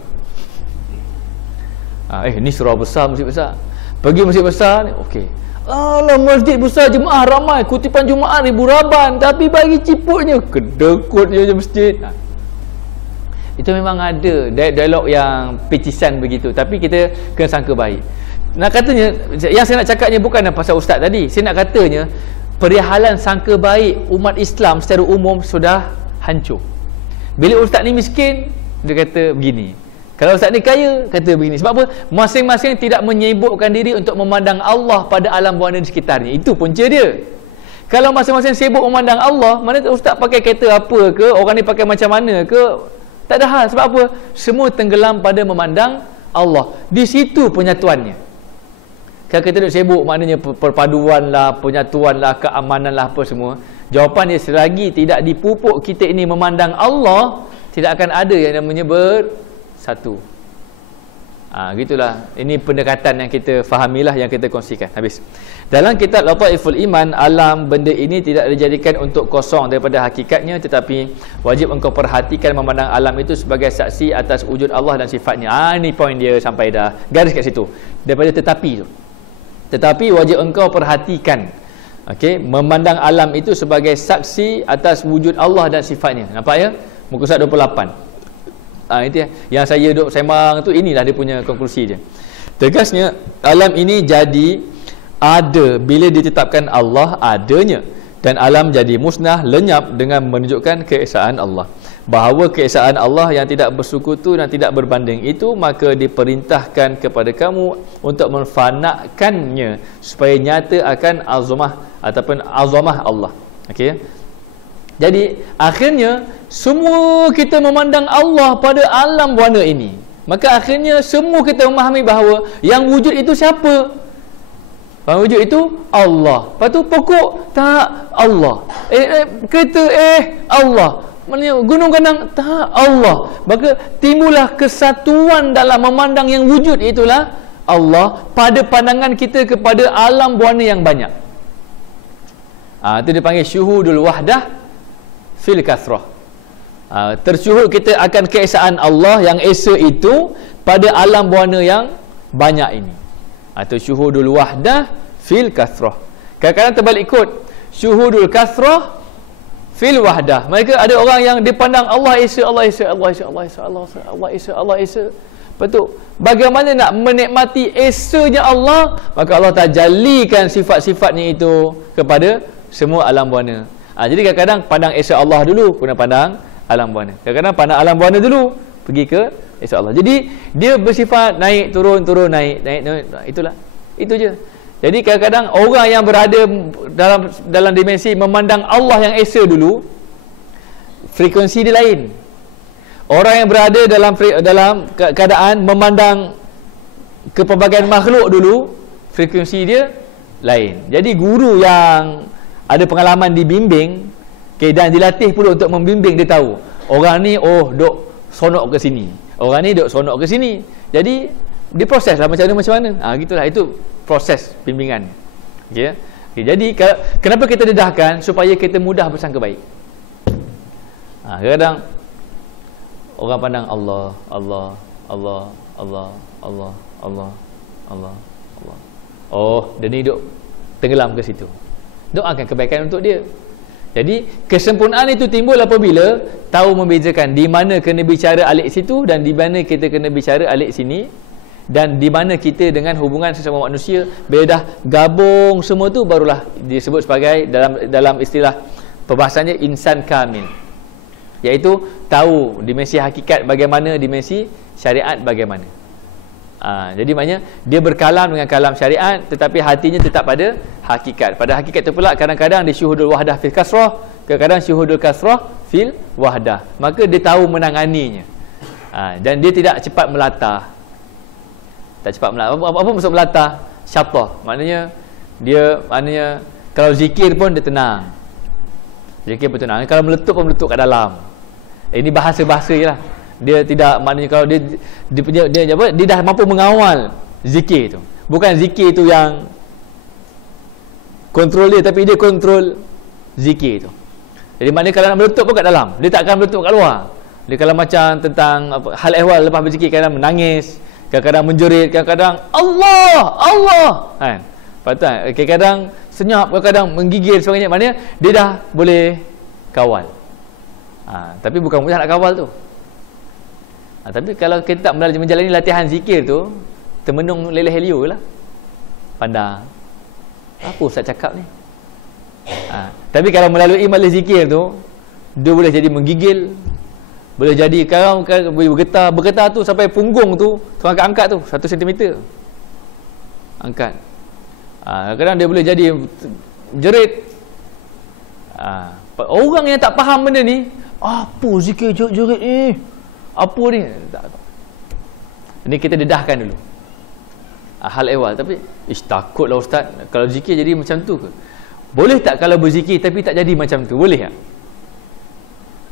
Ni surau besar, masjid besar. Pergi masjid besar ni, okey. Alah, masjid besar, jemaah ramai, kutipan Jumaat ribu raban, tapi bagi ciputnya kedekut je masjid. Itu memang ada dialog yang pecisan begitu, tapi kita kena sangka baik. Nak katanya, yang saya nak cakapnya bukan pasal ustaz tadi. Saya nak katanya perihalan sangka baik umat Islam secara umum sudah hancur. Bila ustaz ni miskin, dia kata begini. Kalau ustaz ni kaya, kata begini. Sebab apa? Masing-masing tidak menyibukkan diri untuk memandang Allah pada alam buana di sekitarnya. Itu punca dia. Kalau masing-masing sibuk memandang Allah, mana ustaz pakai kereta apa ke, orang ni pakai macam mana ke, tak ada hal. Sebab apa? Semua tenggelam pada memandang Allah. Di situ penyatuannya. Kalau kita duduk sibuk, maknanya perpaduan lah, penyatuan lah, keamanan lah, apa semua. Jawapan dia, selagi tidak dipupuk kita ini memandang Allah, tidak akan ada yang namanya bersatu. Gitulah. Ini pendekatan yang kita fahamilah, yang kita kongsikan. Habis. Dalam kitab Lataiful Iman, alam benda ini tidak dijadikan untuk kosong daripada hakikatnya, tetapi wajib engkau perhatikan memandang alam itu sebagai saksi atas wujud Allah dan sifatnya. Ini poin dia sampai dah. Garis kat situ. Daripada tetapi tu. Tetapi wajib engkau perhatikan, memandang alam itu sebagai saksi atas wujud Allah dan sifatnya. Nampak ya? Muka surat 28. Itu yang saya duk sembang tu, inilah dia punya konklusi dia. Tegasnya, alam ini jadi ada bila ditetapkan Allah adanya, dan alam jadi musnah, lenyap dengan menunjukkan keesaan Allah. Bahawa keesaan Allah yang tidak bersekutu dan tidak berbanding itu, maka diperintahkan kepada kamu untuk menfanakannya supaya nyata akan azamah ataupun azamah Allah. Jadi akhirnya semua kita memandang Allah pada alam buana ini. Maka akhirnya semua kita memahami bahawa yang wujud itu siapa? Yang wujud itu Allah. Lepas tu pokok tak Allah. Kereta Allah. Maknanya gunung ganang tak Allah. Maka timbullah kesatuan dalam memandang yang wujud itulah Allah pada pandangan kita kepada alam buana yang banyak. Itu dipanggil syuhudul wahdah fil kathrah. Tersyuhud kita akan keesaan Allah yang esa itu pada alam buana yang banyak ini. Atau syuhudul wahdah fil kathrah. Kadang-kadang terbalik ikut, syuhudul kathrah fil wahdah. Mereka ada orang yang dipandang Allah esa, Allah esa, Allah esa, Allah esa, Allah esa, Allah esa, Allah esa. Betul. Bagaimana nak menikmati esanya Allah? Maka Allah tajallikan sifat-sifatnya itu kepada semua alam buana. Jadi kadang-kadang pandang esa Allah dulu, kemudian pandang alam buana. Kadang-kadang pandang alam buana dulu, pergi ke esa Allah. Jadi dia bersifat naik turun, turun naik, naik, naik. Itulah. Itu je. Jadi kadang-kadang orang yang berada dalam dimensi memandang Allah yang esa dulu, frekuensi dia lain. Orang yang berada dalam keadaan memandang kepelbagaian makhluk dulu, frekuensi dia lain. Jadi guru yang ada pengalaman dibimbing, Okay, dan dilatih pula untuk membimbing. Dia tahu orang ni duk sonok ke sini, orang ni duk sonok ke sini. Jadi diproses lah macam mana. Gitulah, itu proses bimbingan. Okay. Jadi kenapa kita dedahkan? Supaya kita mudah bersangka baik. Kadang-kadang orang pandang Allah, Allah, Allah, Allah, Allah, Allah, Allah, Allah. Dia ni duk tenggelam ke situ. Doakan kebaikan untuk dia. Jadi kesempurnaan itu timbul apabila tahu membezakan di mana kena bicara alik situ dan di mana kita kena bicara alik sini, dan di mana kita dengan hubungan sesama manusia. Bila dah gabung semua tu, barulah disebut sebagai dalam istilah perbahasannya insan kamil, iaitu tahu dimensi hakikat bagaimana, dimensi syariat bagaimana. Jadi maknanya dia berkalam dengan kalam syariat, tetapi hatinya tetap pada hakikat. Pada hakikat itu pula kadang-kadang dia syuhudul wahdah fil kasrah, kadang-kadang syuhudul kasrah fil wahdah. Maka dia tahu menanganinya. Dan dia tidak cepat melatah. Tak cepat melatah. Apa maksud melatah? Syatah. Maknanya kalau zikir pun dia tenang. Zikir pun tenang. Kalau meletup pun meletup kat dalam. Ini bahasa-bahasa je lah. Dia tidak, maknanya kalau dia dah mampu mengawal zikir tu. Bukan zikir tu yang kontrol dia, tapi dia kontrol zikir tu. Jadi maknanya kalau nak meletup pun kat dalam, dia tak akan meletup kat luar. Dia kalau macam tentang hal ehwal lepas berzikir, kadang menangis, kadang-kadang menjerit, kadang-kadang Allah, Allah, kan? Patut. Kadang-kadang senyap, kadang-kadang menggigil sebagainya. Maknanya dia dah boleh kawal. Tapi bukan mudah nak kawal tu. Tapi kalau kita tak menjalani latihan zikir tu, termenung leleh helio lah. Pandang apa Ustaz cakap ni. Tapi kalau melalui majlis zikir tu, dia boleh jadi menggigil, boleh jadi sekarang bergetar tu sampai punggung tu angkat tu 1 cm angkat. Kadang dia boleh jadi jerit. Orang yang tak faham benda ni, apa zikir jerit ni, apa ni, ini kita dedahkan dulu hal ehwal. Tapi takutlah Ustaz, kalau zikir jadi macam tu ke? Boleh tak kalau berzikir tapi tak jadi macam tu? Boleh tak?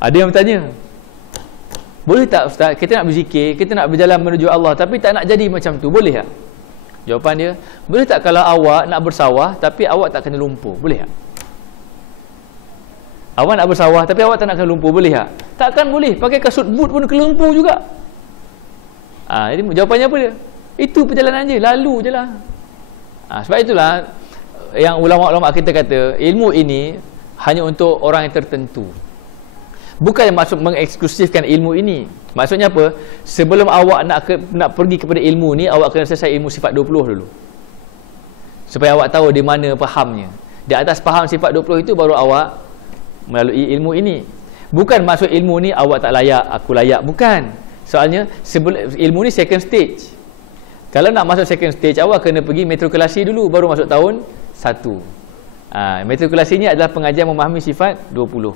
Ada yang bertanya, boleh tak Ustaz, kita nak berzikir, kita nak berjalan menuju Allah, tapi tak nak jadi macam tu, boleh tak? Jawapan dia, boleh tak kalau awak nak bersawah tapi awak tak kena lumpur? Boleh tak? Awak nak bersawah tapi awak tak nak kena lumpur, boleh tak? Takkan boleh. Pakai kasut boot pun kena lumpur juga. Jadi jawapannya apa dia? Itu perjalanan je, lalu je lah. Sebab itulah yang ulama-ulama kita kata, ilmu ini hanya untuk orang yang tertentu. Bukan maksud mengeksklusifkan ilmu ini. Maksudnya apa? Sebelum awak nak pergi kepada ilmu ni, awak kena selesai ilmu sifat 20 dulu. Supaya awak tahu di mana fahamnya. Di atas faham sifat 20 itu baru awak melalui ilmu ini. Bukan maksud ilmu ni awak tak layak, aku layak. Bukan. Soalnya ilmu ni second stage. Kalau nak masuk second stage, awak kena pergi matrikulasi dulu, baru masuk tahun 1. Matrikulasi ni adalah pengajian memahami sifat 20.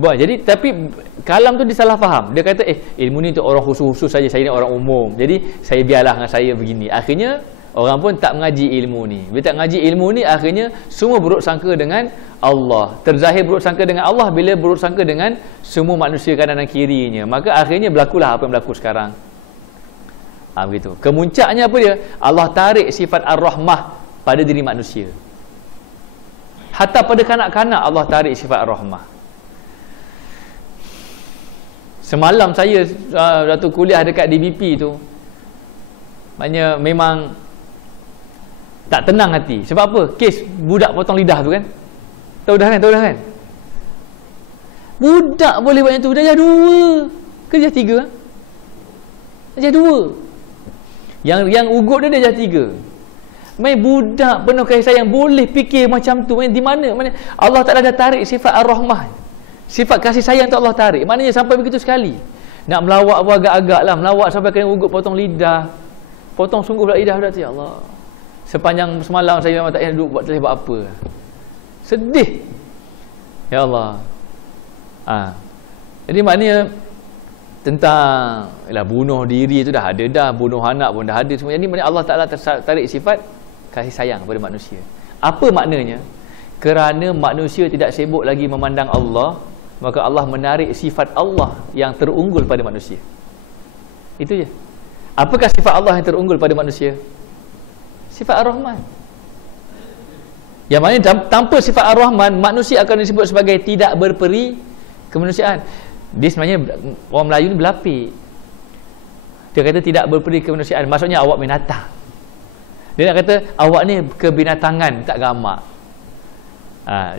Jadi tapi kalam tu disalah faham. Dia kata ilmu ni untuk orang khusus-khusus saja, saya ni orang umum, jadi saya biarlah dengan saya begini. Akhirnya orang pun tak mengaji ilmu ni. Bila tak mengaji ilmu ni, akhirnya semua buruk sangka dengan Allah. Terzahir buruk sangka dengan Allah bila buruk sangka dengan semua manusia kanan dan kirinya. Maka akhirnya berlakulah apa yang berlaku sekarang. Begitu. Kemuncaknya apa dia? Allah tarik sifat ar-rahmah pada diri manusia. Hatta pada kanak-kanak Allah tarik sifat ar-rahmah. Semalam saya waktu kuliah dekat DBP tu, maknanya memang tak tenang hati. Sebab apa? Kes budak potong lidah tu kan. Tahu dah kan? Budak boleh buat macam tu. Darjah 2 ke darjah 3? Darjah 2. Yang ugut dia darjah 3. Main budak penuh kasih sayang boleh fikir macam tu. Main di mana? Allah Ta'ala dah tarik sifat ar-rahmah. Sifat kasih sayang tu Allah tarik. Maknanya sampai begitu sekali. Nak melawak pun agak-agak lah. Melawak sampai kena ugut potong lidah. Potong sungguh pula lidah dah tu. Ya Allah. Sepanjang semalam saya memang tak payah duduk buat apa. Sedih. Ya Allah. Jadi maknanya tentang bunuh diri tu dah ada dah. Bunuh anak pun dah ada semua. Jadi maknanya Allah Ta'ala tarik sifat kasih sayang kepada manusia. Apa maknanya? Kerana manusia tidak sibuk lagi memandang Allah, maka Allah menarik sifat Allah yang terunggul pada manusia. Itu je. Apakah sifat Allah yang terunggul pada manusia? Sifat Ar-Rahman. Yang mana tanpa sifat Ar-Rahman, manusia akan disebut sebagai tidak berperi kemanusiaan. Dia sebenarnya, orang Melayu ni berlapik. Dia kata tidak berperi kemanusiaan, maksudnya awak binatang. Dia nak kata awak ni kebinatangan, tak gamak.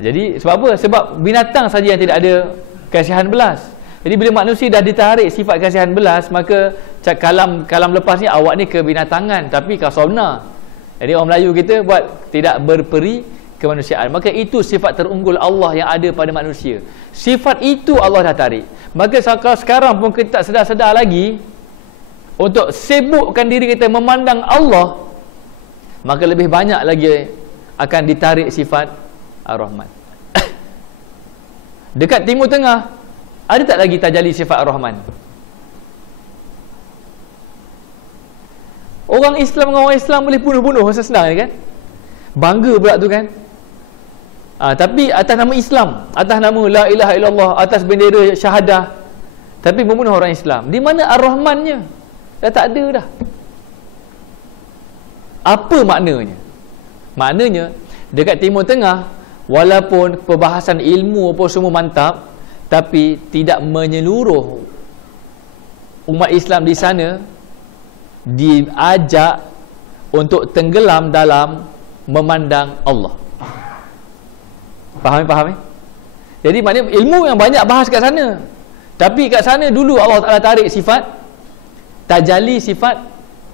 Jadi sebab apa? Sebab binatang saja yang tidak ada kasihan belas. Jadi bila manusia dah ditarik sifat kasihan belas, maka kalam lepas ni awak ni kebinatangan, tapi kasomna. Jadi orang Melayu kita buat tidak berperi kemanusiaan. Maka itu sifat terunggul Allah yang ada pada manusia. Sifat itu Allah dah tarik. Maka sekarang pun kita tak sedar-sedar lagi untuk sibukkan diri kita memandang Allah, maka lebih banyak lagi akan ditarik sifat Ar-Rahman. Dekat Timur Tengah ada tak lagi tajalli sifat Ar-Rahman? Orang Islam dengan orang Islam boleh bunuh-bunuh masa senang kan? Bangga pula tu kan? Tapi atas nama Islam, atas nama La ilaha illallah, atas bendera syahadah, tapi membunuh orang Islam. Di mana Ar-Rahmannya? Dah tak ada dah. Apa maknanya? Maknanya dekat Timur Tengah, walaupun perbahasan ilmu apa semua mantap, tapi tidak menyeluruh umat Islam di sana diajak untuk tenggelam dalam memandang Allah. Faham? Jadi maknanya ilmu yang banyak bahas kat sana, tapi kat sana dulu Allah Ta'ala tarik sifat tajalli sifat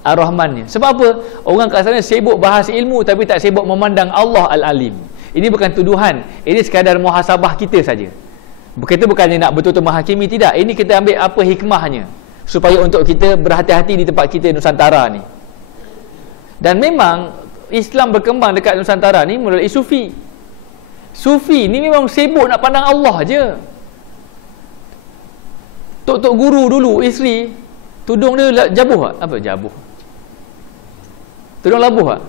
Ar-Rahmannya. Sebab apa? Orang kat sana sibuk bahas ilmu tapi tak sibuk memandang Allah Al-Alim. Ini bukan tuduhan, ini sekadar muhasabah kita saja. Kita bukannya nak betul-betul menghakimi, tidak. Ini kita ambil apa hikmahnya supaya untuk kita berhati-hati di tempat kita Nusantara ni. Dan memang Islam berkembang dekat Nusantara ni melalui Sufi. Sufi ni memang sibuk nak pandang Allah je. Tok guru dulu, isteri tudung dia jabuh tak? Apa jabuh? Tudung labuh tak?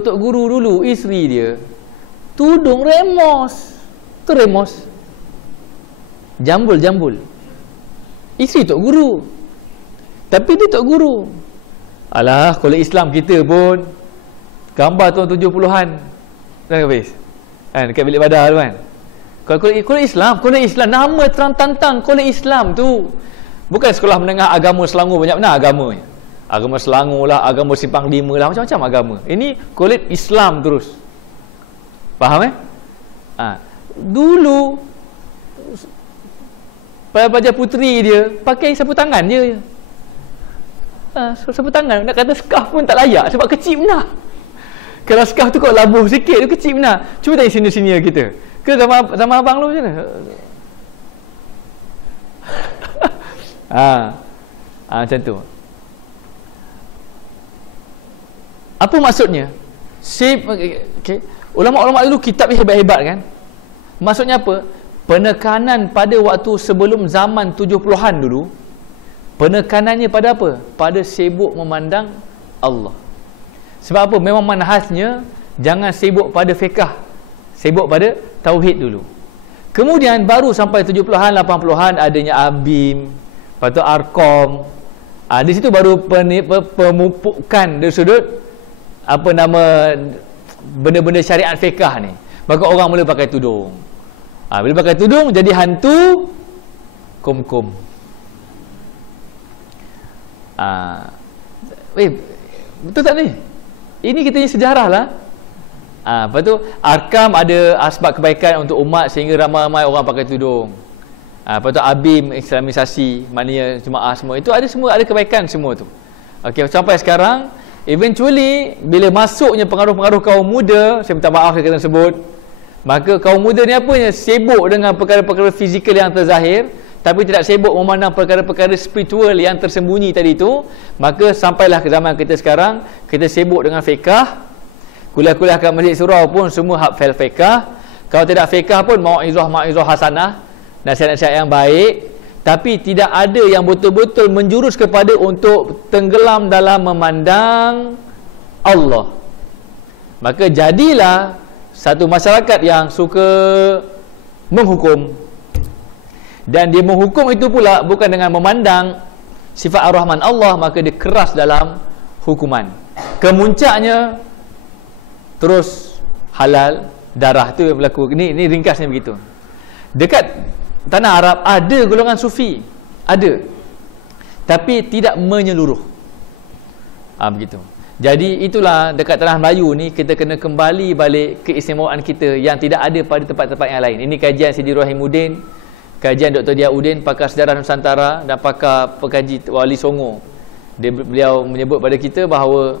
Tok guru dulu, isteri dia tudung remos. Tu remos. Jambul. Isteri tok guru. Tapi dia tok guru. Alah, kalau Islam kita pun gambar tahun 70-an. Dah habis. Kan dekat bilik badar tu kan. Kalau Islam nama terang tantang kalau Islam tu. Bukan sekolah menengah agama Selangor banyak benar agamanya. Agama Selangor lah, agama Simpang 5 lah, macam-macam agama. Ini kulit Islam terus. Faham dulu pelajar puteri dia pakai sapu tangan je. Sapu tangan, nak kata scarf pun tak layak sebab kecil benar. Kalau scarf tu kau labuh sikit tu kecil benar. Cuba tanya senior-senior kita. Ke zaman abang lu macam mana? Macam tu. Apa maksudnya? Okay. Ulama-ulama dulu kitab hebat-hebat kan? Maksudnya apa? Penekanan pada waktu sebelum zaman 70-an dulu, penekanannya pada apa? Pada sibuk memandang Allah. Sebab apa? Memang manhajnya jangan sibuk pada fiqh, sibuk pada tauhid dulu. Kemudian baru sampai 70-an 80-an adanya ABIM, lepas tu Arkom. Di situ baru pemupukan dari sudut apa nama benda-benda syariat fiqh ni. Maka orang mula pakai tudung. Bila pakai tudung jadi hantu kum-kum. Betul tak ni? Ini kitanya sejarah lah. Lepas tu Arkam ada asbab kebaikan untuk umat sehingga ramai-ramai orang pakai tudung. Lepas tu ABIM, Islamisasi, maknanya jemaah semua. Itu ada semua, ada kebaikan semua tu. Okey, sampai sekarang eventually bila masuknya pengaruh-pengaruh kaum muda, saya minta maaf saya kena sebut, maka kaum muda ni apanya? Sibuk dengan perkara-perkara fizikal yang terzahir, tapi tidak sibuk memandang perkara-perkara spiritual yang tersembunyi tadi tu. Maka sampailah ke zaman kita sekarang, kita sibuk dengan fiqh. Kuliah-kuliah kat Masjid Surau pun semua hafal fiqh. Kalau tidak fiqh pun mau'izah hasanah, nasihat-nasihat yang baik, tapi tidak ada yang betul-betul menjurus kepada untuk tenggelam dalam memandang Allah. Maka jadilah satu masyarakat yang suka menghukum, Dan dia menghukum itu pula bukan dengan memandang sifat ar-Rahman Allah, maka dia keras dalam hukuman. Kemuncaknya terus halal darah tu yang berlaku. Ini ringkasnya begitu. Dekat tanah Arab ada golongan sufi, ada, tapi tidak menyeluruh. Begitu. Jadi itulah dekat tanah Melayu ni kita kena kembali balik keistimewaan kita yang tidak ada pada tempat-tempat yang lain. Ini kajian Sidi Rahimuddin, kajian Dr. Diauddin, pakar sejarah Nusantara dan pakar pekaji Wali Songo. Beliau menyebut pada kita bahawa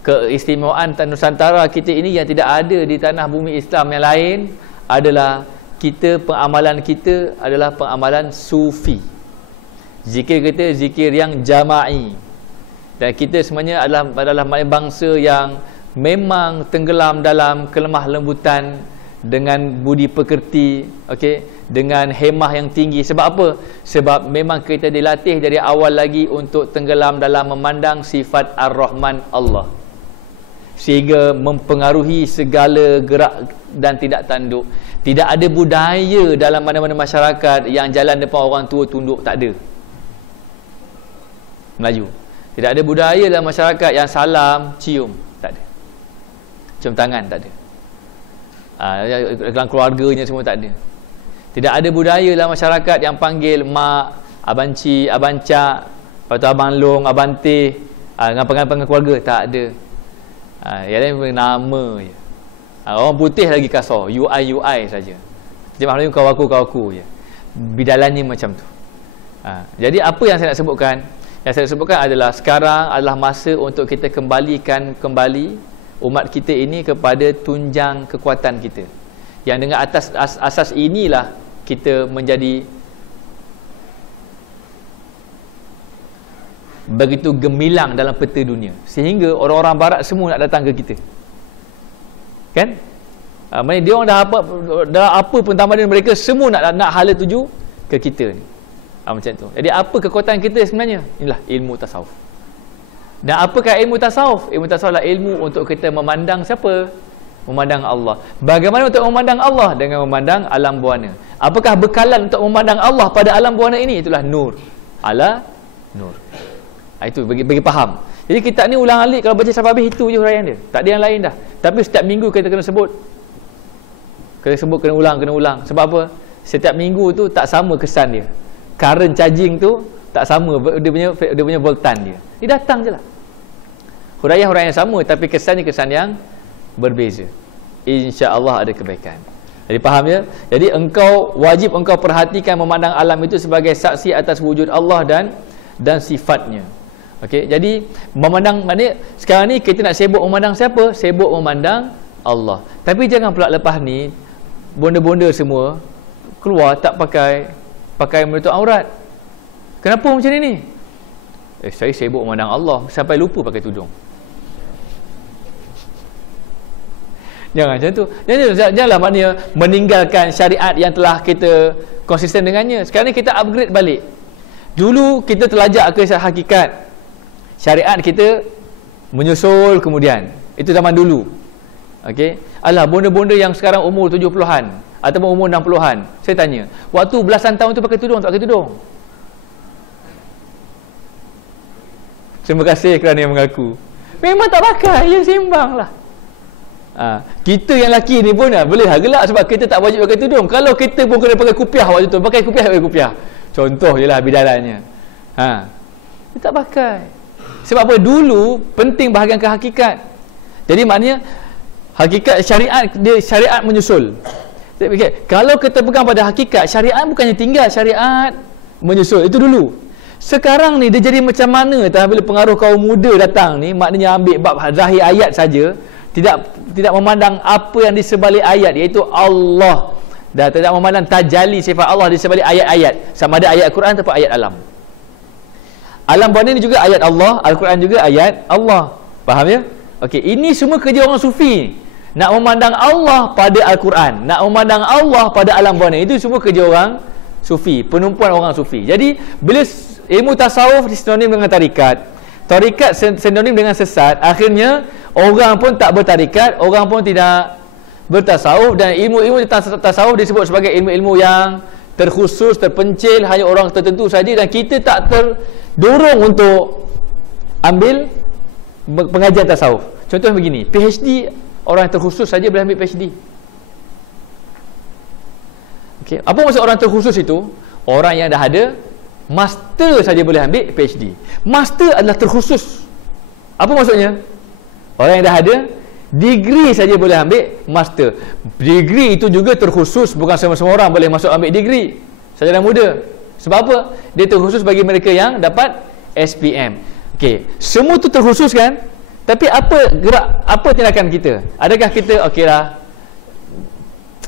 keistimewaan Nusantara kita ini yang tidak ada di tanah bumi Islam yang lain adalah pengamalan kita adalah pengamalan sufi. Zikir kita zikir yang jama'i. Dan kita sebenarnya adalah bangsa yang memang tenggelam dalam kelemah lembutan dengan budi pekerti, dengan hemah yang tinggi. Sebab apa? Sebab memang kita dilatih dari awal lagi untuk tenggelam dalam memandang sifat Ar-Rahman Allah, sehingga mempengaruhi segala gerak dan tidak tanduk. Tidak ada budaya dalam mana-mana masyarakat yang jalan depan orang tua tunduk, tak ada. Melayu tidak ada budaya dalam masyarakat yang salam cium, tak ada. Cium tangan, tak ada. Dalam keluarganya semua tak ada. Tidak ada budaya dalam masyarakat yang panggil mak, abang cik, abang cak, lepas tu abang long, abang teh, dengan panggil keluarga, tak ada. Yang lain nama je. Orang putih lagi kasar, UI saja. Jemaah Melayu kau aku je. Bidalannya macam tu. Jadi apa yang saya nak sebutkan? Yang saya sebutkan adalah sekarang adalah masa untuk kita kembalikan kembali umat kita ini kepada tunjang kekuatan kita. Yang dengan asas inilah kita menjadi begitu gemilang dalam peta dunia, sehingga orang-orang barat semua nak datang ke kita. Kan? Maksudnya dia orang dah apa pun tamadun mereka semua nak hala tuju ke kita ni. Macam tu. Jadi apa kekuatan kita sebenarnya? Inilah ilmu tasawuf. Dan apakah ilmu tasawuf? Ilmu tasawuf adalah ilmu untuk kita memandang siapa? Memandang Allah. Bagaimana untuk memandang Allah? Dengan memandang alam buana. Apakah bekalan untuk memandang Allah pada alam buana ini? Itulah nur. Ala nur. Itu bagi faham. Jadi kitab ni ulang alik, kalau baca sampai habis itu je huraian dia. Tak ada yang lain dah. Tapi setiap minggu kita kena sebut. Kena ulang. Sebab apa? Setiap minggu tu tak sama kesan dia. Current charging tu tak sama dia punya voltan dia. Dia datang je lah. Huraian yang sama tapi kesannya kesan yang berbeza. InsyaAllah ada kebaikan. Jadi faham ya? Jadi wajib engkau perhatikan memandang alam itu sebagai saksi atas wujud Allah dan sifatnya. Okey, jadi memandang, maknanya sekarang ni kita nak sibuk memandang siapa? Sibuk memandang Allah. Tapi jangan pula lepas ni bonda-bonda semua keluar tak pakai menutup aurat. Kenapa macam ni? Saya sibuk memandang Allah sampai lupa pakai tudung. Jangan macam tu. Janganlah maknanya meninggalkan syariat yang telah kita konsisten dengannya. Sekarang ni kita upgrade balik. Dulu kita terlajak ke hakikat. Syariat kita menyusul kemudian. Itu zaman dulu. Okey. Alah, bonda-bonda yang sekarang umur 70-an ataupun umur 60-an, saya tanya, waktu belasan tahun tu pakai tudung tak pakai tudung? Terima kasih kerana yang mengaku. Memang tak pakai, ya sembanglah. Kita yang lelaki ni pun boleh gelak sebab kita tak wajib pakai tudung. Kalau kita pun kena pakai kupiah waktu tu, pakai kupiah. Contoh je lah bidalannya. Dia tak pakai. Sebab apa? Dulu penting bahagian ke hakikat. Jadi maknanya hakikat syariat menyusul. Kalau kita pegang pada hakikat, syariat bukannya tinggal, syariat menyusul. Itu dulu. Sekarang ni dia jadi macam mana bila pengaruh kaum muda datang ni, maknanya ambil bab zahir ayat saja, tidak memandang apa yang di sebalik ayat, iaitu Allah, dan tidak memandang tajalli sifat Allah di sebalik ayat-ayat, sama ada ayat Quran ataupun ayat alam. Alam bawah ni juga ayat Allah, Al-Quran juga ayat Allah. Faham ya? Okey, ini semua kerja orang sufi. Nak memandang Allah pada Al-Quran, nak memandang Allah pada alam bawah ni, itu semua kerja orang sufi, penumpuan orang sufi. Jadi bila ilmu tasawuf sinonim dengan tarikat, tarikat sinonim dengan sesat, akhirnya orang pun tak bertarikat, orang pun tidak bertasawuf, dan ilmu-ilmu tasawuf disebut sebagai ilmu-ilmu yang terkhusus, terpencil, hanya orang tertentu saja, dan kita tak terdorong untuk ambil pengajian tasawuf. Contoh begini, PhD, orang yang terkhusus saja boleh ambil PhD. Okay. Apa maksud orang terkhusus itu? Orang yang dah ada master saja boleh ambil PhD. Master adalah terkhusus. Apa maksudnya? Orang yang dah ada degree saja boleh ambil master. Degree itu juga terkhusus, bukan semua orang boleh masuk ambil degree. Sarjana muda. Sebab apa? Dia terkhusus bagi mereka yang dapat SPM. Okey, semua tu terkhusus kan? Tapi apa tindakan kita? Adakah kita okeylah,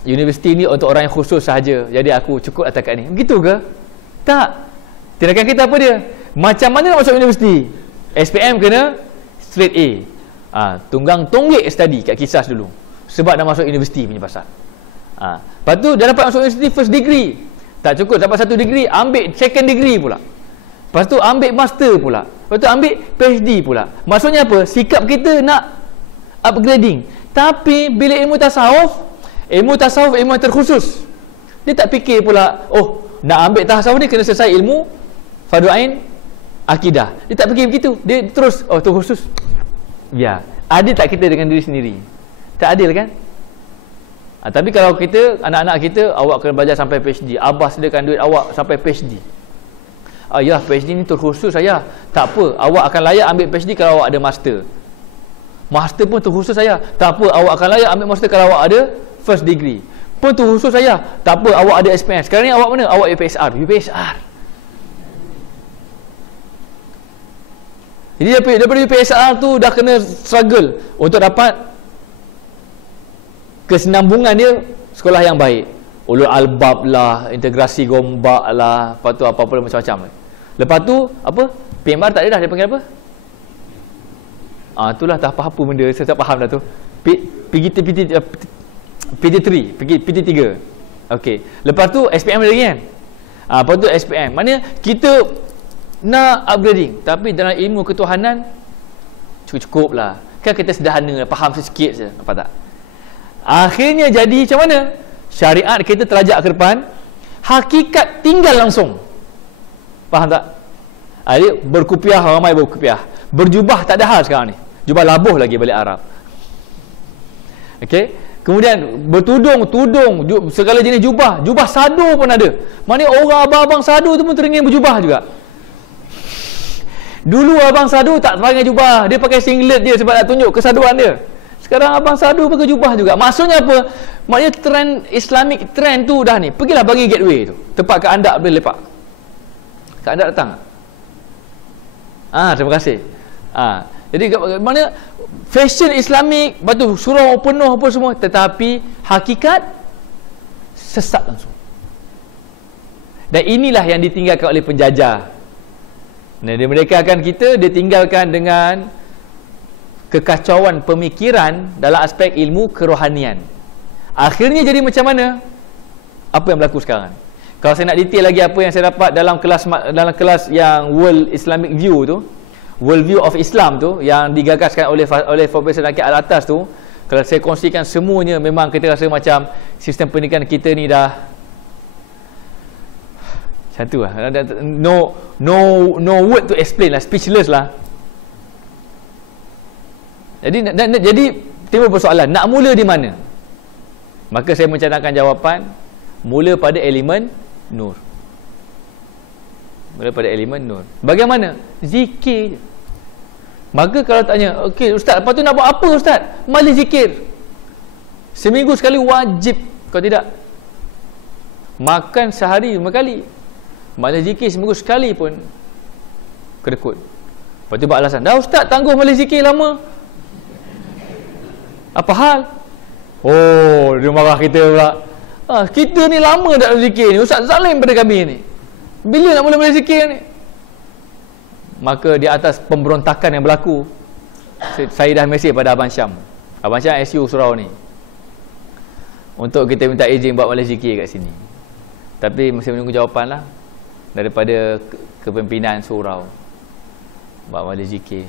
universiti ni untuk orang yang khusus sahaja, jadi aku cukup atas kat ni? Begitu ke? Tak. Tindakan kita apa dia? Macam mana nak masuk universiti? SPM kena straight A. Tunggang tonggik study kat Kisas dulu, sebab dah masuk universiti punya pasal. Lepas tu dah dapat masuk universiti first degree. Tak cukup dapat 1 degree, ambil second degree pula. Lepas tu ambil master pula. Lepas tu ambil PhD pula. Maksudnya apa? Sikap kita nak upgrading. Tapi bila ilmu tasawuf ilmu yang terkhusus. Dia tak fikir pula, oh, nak ambil tasawuf ni kena selesai ilmu fardu ain akidah. Dia tak fikir begitu. Dia terus, oh, terkhusus. Ya, adil tak kita dengan diri sendiri? Tak adil kan? Tapi kalau kita, anak-anak kita, awak kena belajar sampai PhD, abah sediakan duit awak sampai PhD. Ya, PhD ni terkhusus saya. Tak apa, awak akan layak ambil PhD kalau awak ada master. Master pun terkhusus saya. Tak apa, awak akan layak ambil master kalau awak ada first degree. Pun terkhusus saya. Tak apa, awak ada SPM. Sekarang ni awak mana? Awak UPSR. Jadi daripada UPSR tu dah kena struggle untuk dapat kesinambungan dia sekolah yang baik. Ulul albab lah, integrasi gombak lah, lepas tu apa-apa macam-macam. Lepas tu apa? PMR tak ada dah, dia panggil apa? Itulah tak apa benda, saya tak faham dah tu. PT3. Okey. Lepas tu SPM lagi kan? Lepas tu SPM. Maknanya kita nak upgrading, tapi dalam ilmu ketuhanan cukup lah. Kan kita sederhana, faham sikit je, nampak tak? Akhirnya jadi macam mana? Syariat kita terajak ke depan, hakikat tinggal langsung. Faham tak? Jadi berkupiah, ramai berkupiah. Berjubah tak ada hal sekarang ni. Jubah labuh lagi balik Arab. Okey. Kemudian bertudung, segala jenis jubah. Jubah sadu pun ada. Maknanya orang abang-abang sadu tu pun teringin berjubah juga. Dulu abang sadu tak pakai jubah, dia pakai singlet dia sebab nak tunjuk kesaduan dia. Sekarang abang sadu pakai jubah juga. Maksudnya apa? Maknanya trend Islamic trend tu dah ni. Pergilah bagi gateway tu, tempat Kak Andak boleh lepak. Kak Andak datang. Terima kasih. Jadi maknanya fashion Islamik, batu surau penuh apa semua, tetapi hakikat sesat langsung. Dan inilah yang ditinggalkan oleh penjajah. Mereka akan kita ditinggalkan dengan kekacauan pemikiran dalam aspek ilmu kerohanian. Akhirnya jadi macam mana? Apa yang berlaku sekarang? Kalau saya nak detail lagi apa yang saya dapat dalam kelas yang World Islamic View tu, World View of Islam tu, yang digagaskan oleh Profesor Nakib Al-Atas tu, kalau saya kongsikan semuanya, memang kita rasa macam sistem pendidikan kita ni dah macam tu lah. No word to explain lah, speechless lah. Jadi timbul persoalan, nak mula di mana? Maka saya mencadangkan jawapan, mula pada elemen nur. Bagaimana? Zikir je. Maka kalau tanya, okey ustaz, lepas tu nak buat apa ustaz? Mali zikir. Seminggu sekali wajib. Kalau tidak, makan sehari 5 kali. Mali zikir seminggu sekali pun kedekut. Lepas tu buat alasan, dah ustaz tangguh mali zikir lama. Apa hal? Oh, dia marah kita pula. Kita ni lama tak zikir ni, ustaz zalim pada kami ni. Bila nak mula zikir ni? Maka di atas pemberontakan yang berlaku, saya dah mesej pada Abang Syam. Abang Syam SU surau ni, untuk kita minta izin buat mula zikir kat sini. Tapi masih menunggu jawapan lah daripada kepimpinan surau buat mula zikir.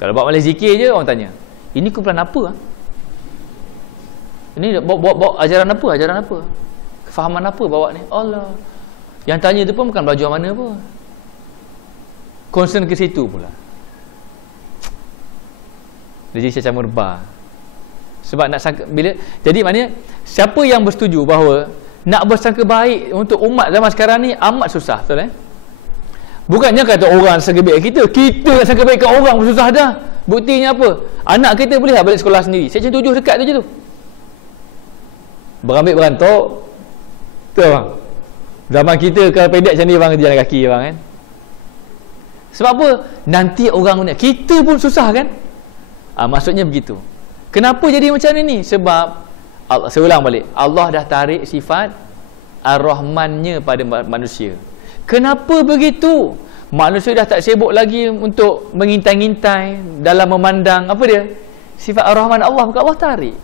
Kalau buat mula zikir je, orang tanya, Ini kumpulan apa? Ini bawa ajaran apa? Ajaran apa? Kefahaman apa bawa ni? Allah. Yang tanya tu pun bukan belajar mana pun. Concern ke situ pula. Dia jadi macam merbah. Sebab nak sangka, bila jadi maknanya siapa yang bersetuju bahawa nak bersangka baik untuk umat zaman sekarang ni amat susah, betul Bukannya kata orang sangka baik kita nak sangka baik kat orang pun susah dah. Buktinya apa? Anak kita boleh balik sekolah sendiri. Seksyen 7 dekat tu je tu. Berambil berantok. Tu bang. Zaman kita kalau pedek macam ni bang, jalan kaki bang kan. Sebab apa? Nanti orang ni kita pun susah kan? Maksudnya begitu. Kenapa jadi macam ni? Sebab Allah, saya ulang balik, Allah dah tarik sifat Ar-Rahmannya pada manusia. Kenapa begitu? Manusia dah tak sibuk lagi untuk mengintai-ngintai dalam memandang apa dia? Sifat Ar-Rahman Allah, maka Allah tarik.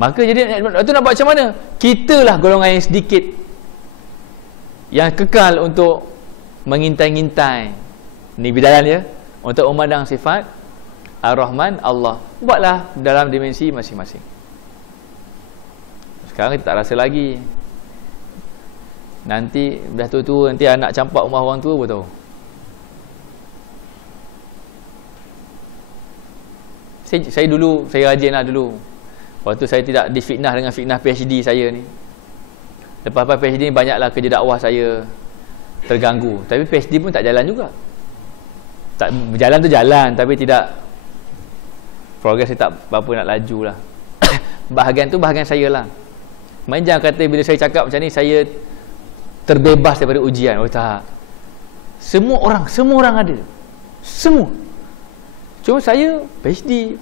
Maka jadi itu nak buat macam mana? Kitalah golongan yang sedikit yang kekal untuk mengintai-ngintai. Ni bidayan ya, untuk memandang sifat Ar-Rahman Allah. Buatlah dalam dimensi masing-masing. Sekarang kita tak rasa lagi. Nanti dah tua-tua, nanti anak campak rumah orang tua pun tahu. Saya dulu, saya rajin lah dulu. Waktu saya tidak difitnah dengan fitnah PhD saya ni. Lepas PhD ni banyaklah kerja dakwah saya terganggu. Tapi PhD pun tak jalan juga. Tak, berjalan tu jalan, tapi tidak, progres saya tak berapa nak laju lah. Bahagian tu bahagian saya lah. Main jangan kata bila saya cakap macam ni saya terbebas daripada ujian. Oh tak. Semua orang ada. Semua. Cuma saya PhD,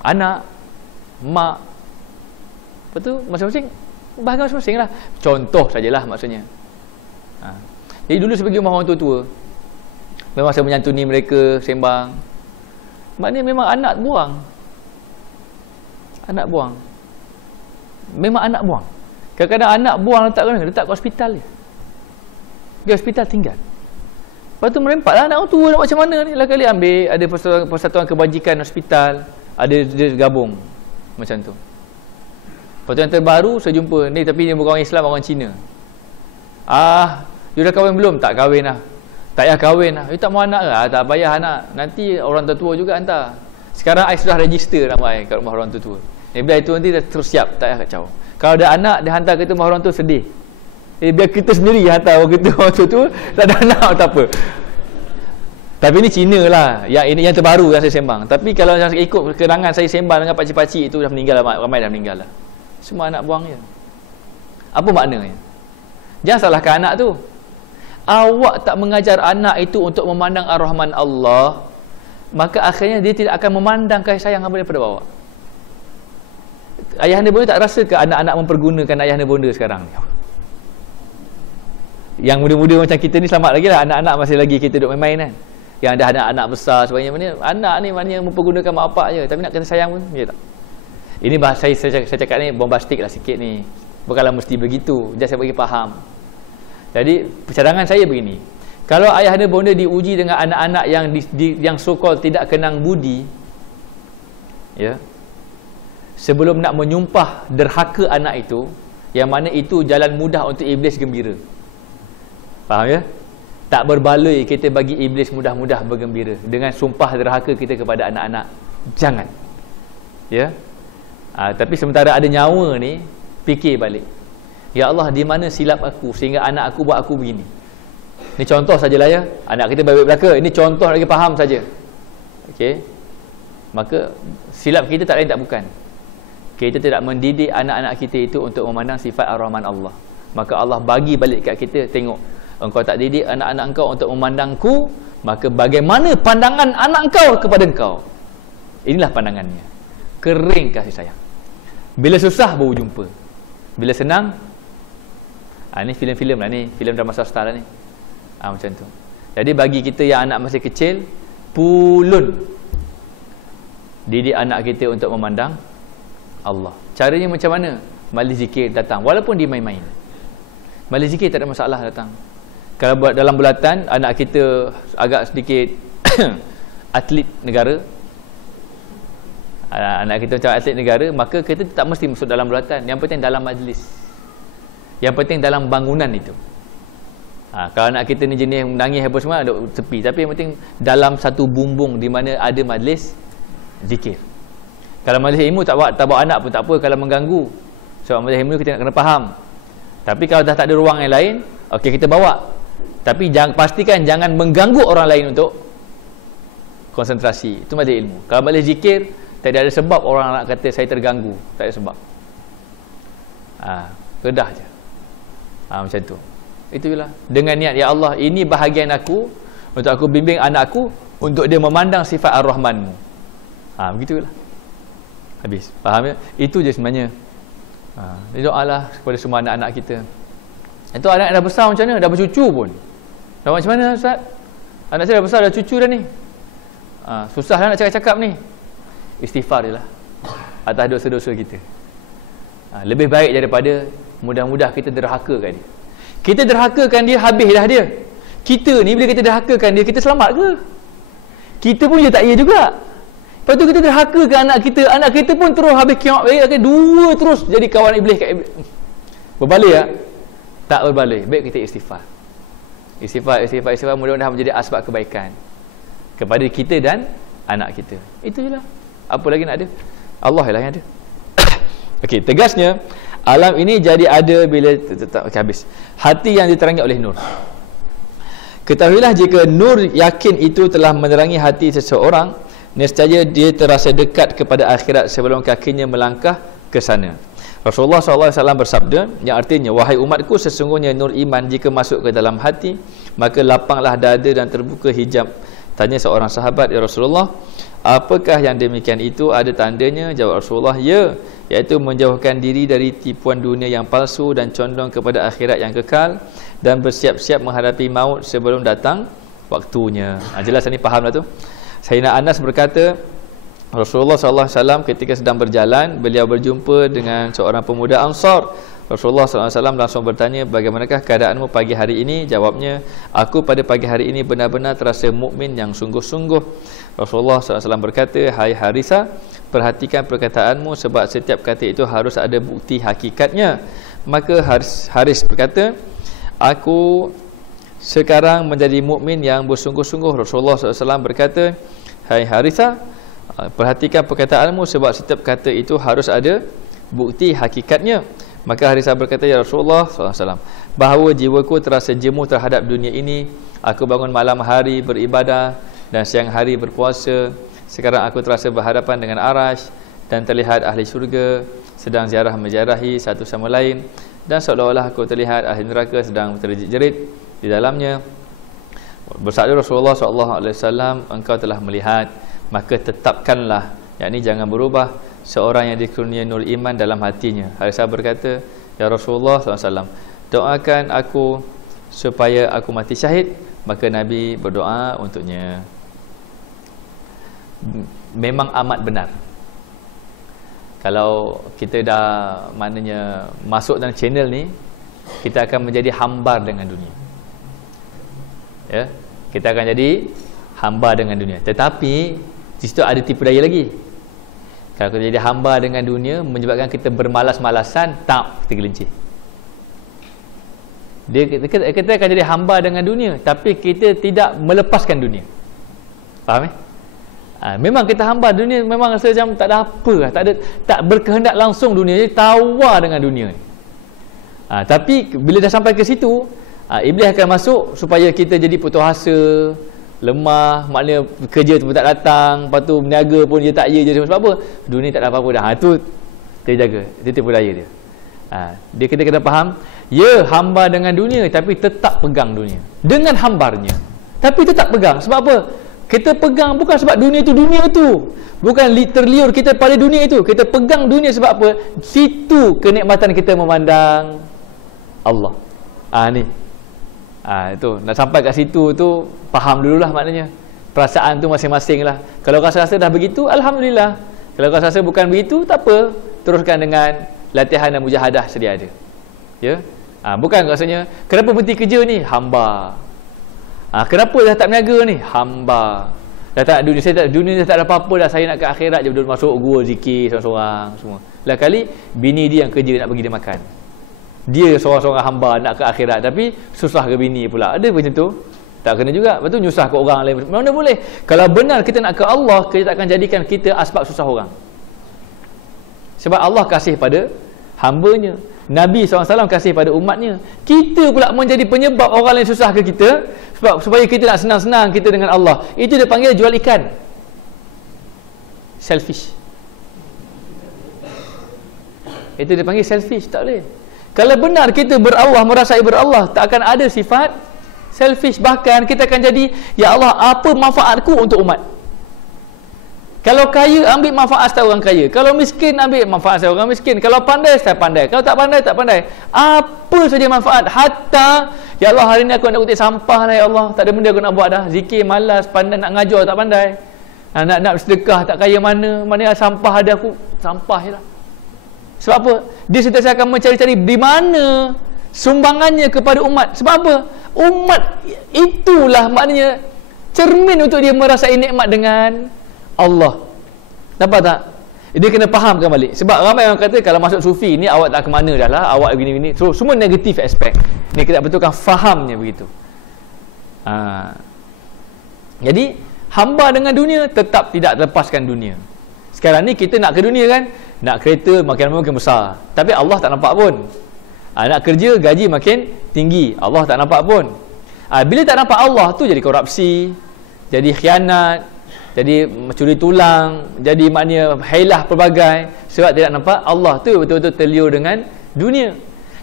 anak, mak, apa tu, masing-masing bahagian masing-masing lah. Contoh sajalah maksudnya. Jadi dulu saya pergi rumah orang tua-tua, memang saya menyantuni mereka, sembang. Maknanya memang anak buang. Anak buang. Memang anak buang. Kadang-kadang anak buang letak mana? Letak kat hospital je. Pergi hospital tinggal. Lepas tu merempat lah anak orang tua nak macam mana ni. Lah kali ambil, ada persatuan kebajikan hospital, ada dia gabung. Macam tu. Lepas tu yang terbaru saya jumpa ni, tapi dia bukan orang Islam, orang Cina. You dah kahwin belum? Tak kahwin lah. Tak payah kahwin lah. You tak mau anak ke? Tak payah anak. Nanti orang tua juga hantar. Sekarang I sudah register nama I kat rumah orang tua. Bila itu nanti dah terus siap. Tak payah kacau. Kalau ada anak, dia hantar ke rumah orang tua, sedih. Biar kita sendiri hantar orang tua. Tak ada anak, tak apa. Tapi ini Cina lah. Yang terbaru yang saya sembang. Tapi kalau yang ikut kerangan saya sembang dengan pakcik-pakcik itu, dah meninggal lah. Ramai dah meninggal lah. Semua anak buang je. Apa maknanya? Jangan salahkan anak tu. Awak tak mengajar anak itu untuk memandang Ar-Rahman Allah, maka akhirnya dia tidak akan memandang kasih sayang daripada bawah. Ayahanda bonda tak rasa ke anak-anak mempergunakan ayahanda bonda sekarang ni? Yang muda-muda macam kita ni selamat lagi lah, anak-anak masih lagi kita duduk main-main kan. Yang ada anak-anak besar sebagainya, mana anak ni mana mempergunakan mak bapak je, tapi nak kena sayang pun ya tak. Ini bahasa saya cakap ni bombastik lah sikit ni, bukanlah mesti begitu, just saya bagi faham. Jadi cadangan saya begini, kalau ayahanda bonda diuji dengan anak-anak yang so-called tidak kenang budi, ya, sebelum nak menyumpah derhaka anak itu, yang mana itu jalan mudah untuk iblis gembira. Faham ya? Tak berbaloi kita bagi iblis mudah-mudah bergembira dengan sumpah derhaka kita kepada anak-anak. Jangan. Ya. Tapi sementara ada nyawa ni, fikir balik. Ya Allah, di mana silap aku sehingga anak aku buat aku begini? Ini contoh sajalah ya. Anak kita baik-baik belaka. Ini contoh lagi faham saja. Okey. Maka silap kita tak lain tak bukan. Kita tidak mendidik anak-anak kita itu untuk memandang sifat Ar-Rahman Allah. Maka Allah bagi balik kat kita, tengok, engkau tak didik anak-anak engkau untuk memandangku, maka bagaimana pandangan anak engkau kepada engkau? Inilah pandangannya. Kering kasih sayang. Bila susah baru jumpa. Bila senang, ni filem-filem lah ni, filem drama swasta lah ni. Macam tu. Jadi bagi kita yang anak masih kecil, pulun didik anak kita untuk memandang Allah. Caranya macam mana? Majlis zikir datang, walaupun dia main-main. Majlis zikir tak ada masalah datang. Kalau buat dalam bulatan, anak kita agak sedikit atlet negara, anak kita macam atlet negara, maka kita tak mesti masuk dalam lawatan. Yang penting dalam majlis, yang penting dalam bangunan itu. Kalau anak kita ni jenis menangis apa semua, duduk tepi. Tapi yang penting dalam satu bumbung di mana ada majlis zikir. Kalau majlis ilmu tak bawa anak pun tak apa kalau mengganggu. Sebab majlis ilmu kita nak kena faham. Tapi kalau dah tak ada ruang yang lain, okey kita bawa. Tapi pastikan jangan mengganggu orang lain untuk konsentrasi. Itu majlis ilmu. Kalau majlis zikir, tak ada sebab orang nak kata saya terganggu. Tak ada sebab. Redah je. Macam tu. Itulah. Dengan niat, ya Allah, ini bahagian aku untuk aku bimbing anak aku untuk dia memandang sifat Ar-Rahman-Mu. Begitulah. Habis. Faham ya? Itu je sebenarnya. Doalah kepada semua anak-anak kita. Itu anak dah besar macam mana? Dah bercucu pun. Dah macam mana Ustaz? Anak saya dah besar, dah cucu dah ni. Susah lah nak cakap-cakap ni. Istighfar je lah atas dosa-dosa kita. Lebih baik daripada mudah-mudah kita derhakakan dia. Kita derhakakan dia, habis dah dia. Kita ni bila kita derhakakan dia, kita selamat ke? Kita pun je tak iya juga. Lepas tu kita derhakakan anak kita pun terus habis kiamat baik, dua terus jadi kawan iblis kat iblis. Berbalik tak? Tak berbalik. Baik kita istighfar. Istighfar mudah-mudahan menjadi asbab kebaikan kepada kita dan anak kita. Itu je lah. Apa lagi nak ada? Allah lah yang ada. Okey, tegasnya alam ini jadi ada bila tetap habis. Hati yang diterangi oleh nur. Ketahuilah jika nur yakin itu telah menerangi hati seseorang, nescaya dia terasa dekat kepada akhirat sebelum kakinya melangkah ke sana. Rasulullah SAW bersabda, yang artinya, wahai umatku, sesungguhnya nur iman jika masuk ke dalam hati, maka lapanglah dada dan terbuka hijab. Tanya seorang sahabat, ya Rasulullah, apakah yang demikian itu? Ada tandanya? Jawab Rasulullah, ya, iaitu menjauhkan diri dari tipuan dunia yang palsu dan condong kepada akhirat yang kekal dan bersiap-siap menghadapi maut sebelum datang waktunya. Jelas ni faham lah tu. Sayyidina Anas berkata, Rasulullah SAW ketika sedang berjalan, beliau berjumpa dengan seorang pemuda Ansar. Rasulullah SAW langsung bertanya, bagaimanakah keadaanmu pagi hari ini? Jawabnya, aku pada pagi hari ini benar-benar terasa mukmin yang sungguh-sungguh. Rasulullah SAW berkata, hai Harithah, perhatikan perkataanmu sebab setiap kata itu harus ada bukti hakikatnya. Maka Haris berkata, aku sekarang menjadi mukmin yang bersungguh-sungguh. Rasulullah SAW berkata, hai Harithah, perhatikan perkataanmu sebab setiap kata itu harus ada bukti hakikatnya. Maka Harithah berkata, ya Rasulullah SAW, bahawa jiwaku terasa jemu terhadap dunia ini. Aku bangun malam hari beribadah dan siang hari berpuasa. Sekarang aku terasa berhadapan dengan Arash dan terlihat ahli syurga sedang ziarah menziarahi satu sama lain, dan seolah-olah aku terlihat ahli neraka sedang terjerit di dalamnya. Bersabda Rasulullah SAW, engkau telah melihat, maka tetapkanlah, yakni jangan berubah, seorang yang dikurnia nur iman dalam hatinya. Harithah berkata, ya Rasulullah SAW, doakan aku supaya aku mati syahid. Maka Nabi berdoa untuknya. Memang amat benar. Kalau kita dah maknanya masuk dalam channel ni, kita akan menjadi hambar dengan dunia. Ya, kita akan jadi hamba dengan dunia. Tetapi di situ ada tipu daya lagi. Kalau kita jadi hamba dengan dunia, menyebabkan kita bermalas-malasan, tak, kita gelincir. Kita akan jadi hamba dengan dunia, tapi kita tidak melepaskan dunia. Faham memang kita hamba dunia, memang rasa macam tak ada apa, tak berkehendak langsung dunia, jadi tawar dengan dunia ni. Tapi bila dah sampai ke situ, iblis akan masuk supaya kita jadi putus asa, lemah, maknanya kerja tu pun tak datang, lepas tu berniaga pun dia tak ya je. Sebab apa? Dunia tak ada apa-apa dah. Itu dia jaga, itu tipu daya dia. Dia kita kena faham, ya, hamba dengan dunia, tapi tetap pegang dunia dengan hambarnya, tapi tetap pegang. Sebab apa? Kita pegang bukan sebab dunia tu, bukan terliur kita pada dunia itu. Kita pegang dunia sebab apa? Situ kenikmatan kita memandang Allah. Ni itu nak sampai kat situ tu, faham dululah maknanya. Perasaan tu masing-masing lah. Kalau rasa-rasa dah begitu, alhamdulillah. Kalau rasa-rasa bukan begitu, tak apa, teruskan dengan latihan dan mujahadah sedia ada. Ya, bukan rasanya kenapa berhenti kerja ni? Hamba. Kenapa dah tak berniaga ni? Hamba. Datang dunia, saya tak, dunia tak ada apa-apa dah, saya nak ke akhirat je, duduk masuk gua zikir seorang-seorang semua. Lah kali bini dia yang kerja nak bagi dia makan. Dia seorang-seorang hamba nak ke akhirat, tapi susah ke bini pula. Ada macam tu? Tak kena juga. Lepas tu nyusah ke orang lain. Mana boleh? Kalau benar kita nak ke Allah, kita tak akan jadikan kita asbab susah orang. Sebab Allah kasih pada hamba-Nya. Nabi SAW kasih pada umatnya. Kita pula menjadi penyebab orang lain susah ke kita, sebab supaya kita nak senang-senang kita dengan Allah. Itu dia panggil jual ikan. Selfish. Itu dia panggil selfish. Tak boleh. Kalau benar kita berallah, merasai berallah, tak akan ada sifat selfish. Bahkan kita akan jadi, ya Allah, apa manfaatku untuk umat? Kalau kaya, ambil manfaat setelah orang kaya. Kalau miskin, ambil manfaat setelah orang miskin. Kalau pandai, setelah pandai. Kalau tak pandai, tak pandai. Apa saja manfaat. Hatta, ya Allah, hari ni aku nak kutip sampah lah, ya Allah. Tak ada benda aku nak buat dah. Zikir malas, pandai nak ngajar, tak pandai. Nak sedekah, tak kaya mana. Mana sampah ada, aku sampah je lah. Sebab apa? Dia sentiasa akan mencari-cari di mana sumbangannya kepada umat. Sebab apa? Umat itulah maknanya cermin untuk dia merasai nikmat dengan Allah. Nampak tak? Dia kena fahamkan balik. Sebab ramai orang kata kalau masuk sufi ni awak tak ke mana dah lah, awak begini-begini. So semua negatif aspek. Ni kita betulkan fahamnya begitu. Jadi hamba dengan dunia tetap tidak lepaskan dunia. Sekarang ni kita nak ke dunia kan, nak kereta makin besar, tapi Allah tak nampak pun. Nak kerja gaji makin tinggi, Allah tak nampak pun. Bila tak nampak Allah tu jadi korupsi, jadi khianat, jadi curi tulang, jadi maknanya hailah pelbagai, sebab tidak nampak Allah. Tu betul-betul terliur dengan dunia.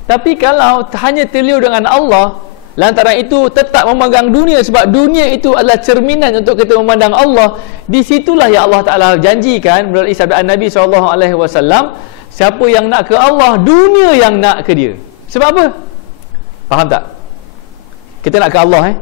Tapi kalau hanya terliur dengan Allah, lantaran itu tetap memegang dunia, sebab dunia itu adalah cerminan untuk kita memandang Allah. Di situlah ya Allah Ta'ala janjikan melalui sabda Nabi SAW, siapa yang nak ke Allah, dunia yang nak ke dia. Sebab apa? Faham tak? Kita nak ke Allah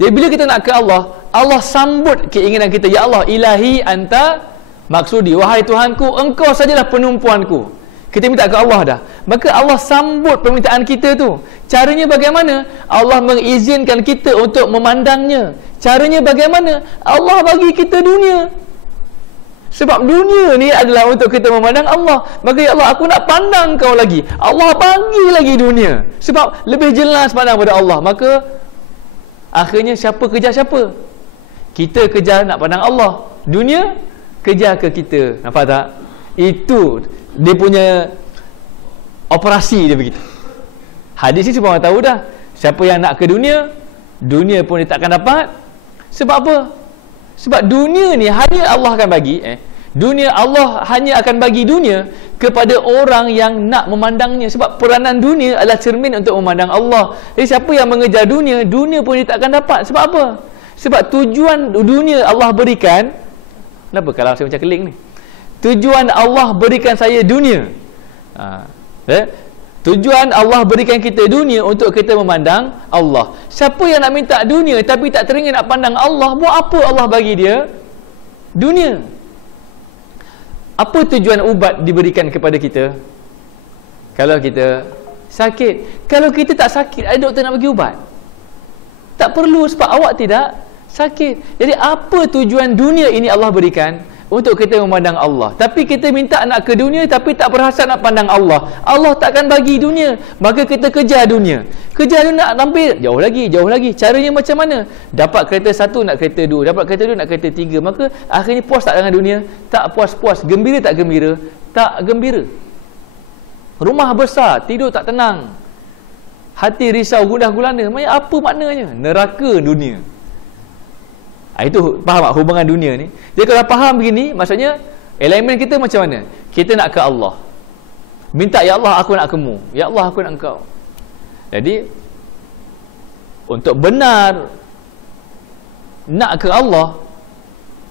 Jadi bila kita nak ke Allah, Allah sambut keinginan kita. Ya Allah, ilahi anta maksudi, wahai Tuhanku, engkau sajalah penumpuanku. Kita minta ke Allah dah, maka Allah sambut permintaan kita tu. Caranya bagaimana? Allah mengizinkan kita untuk memandangnya. Caranya bagaimana? Allah bagi kita dunia. Sebab dunia ni adalah untuk kita memandang Allah. Maka ya Allah, aku nak pandang kau lagi. Allah bagi lagi dunia. Sebab lebih jelas pandang pada Allah. Maka akhirnya siapa kejar siapa? Kita kejar nak pandang Allah. Dunia kejar ke kita. Nampak tak? Itu dia punya operasi dia begitu. Hadis ni semua orang tahu dah. Siapa yang nak ke dunia, dunia pun dia takkan dapat. Sebab apa? Sebab dunia ni hanya Allah akan bagi dunia, Allah hanya akan bagi dunia kepada orang yang nak memandangnya. Sebab peranan dunia adalah cermin untuk memandang Allah. Jadi siapa yang mengejar dunia, dunia pun dia takkan dapat. Sebab apa? Sebab tujuan dunia Allah berikan. Kenapa kalau saya macam keling ni? Tujuan Allah berikan saya dunia. Tujuan Allah berikan kita dunia untuk kita memandang Allah. Siapa yang nak minta dunia tapi tak teringin nak pandang Allah, buat apa Allah bagi dia dunia? Apa tujuan ubat diberikan kepada kita? Kalau kita sakit. Kalau kita tak sakit, ada doktor nak bagi ubat? Tak perlu, sebab awak tidak sakit. Jadi apa tujuan dunia ini Allah berikan? Untuk kita memandang Allah. Tapi kita minta nak ke dunia tapi tak berhasrat nak pandang Allah. Allah takkan bagi dunia. Maka kita kejar dunia. Kejar dunia nak sampai jauh lagi. Caranya macam mana? Dapat kereta satu nak kereta dua, dapat kereta dua nak kereta tiga. Maka akhirnya puas tak dengan dunia? Tak puas-puas. Gembira tak gembira? Tak gembira. Rumah besar, tidur tak tenang. Hati risau, gundah gulana. Apa maknanya? Neraka dunia. Itu faham tak hubungan dunia ni? Jadi kalau faham begini, maksudnya elemen kita macam mana? Kita nak ke Allah, minta ya Allah aku nak kamu, ya Allah aku nak engkau. Jadi untuk benar nak ke Allah,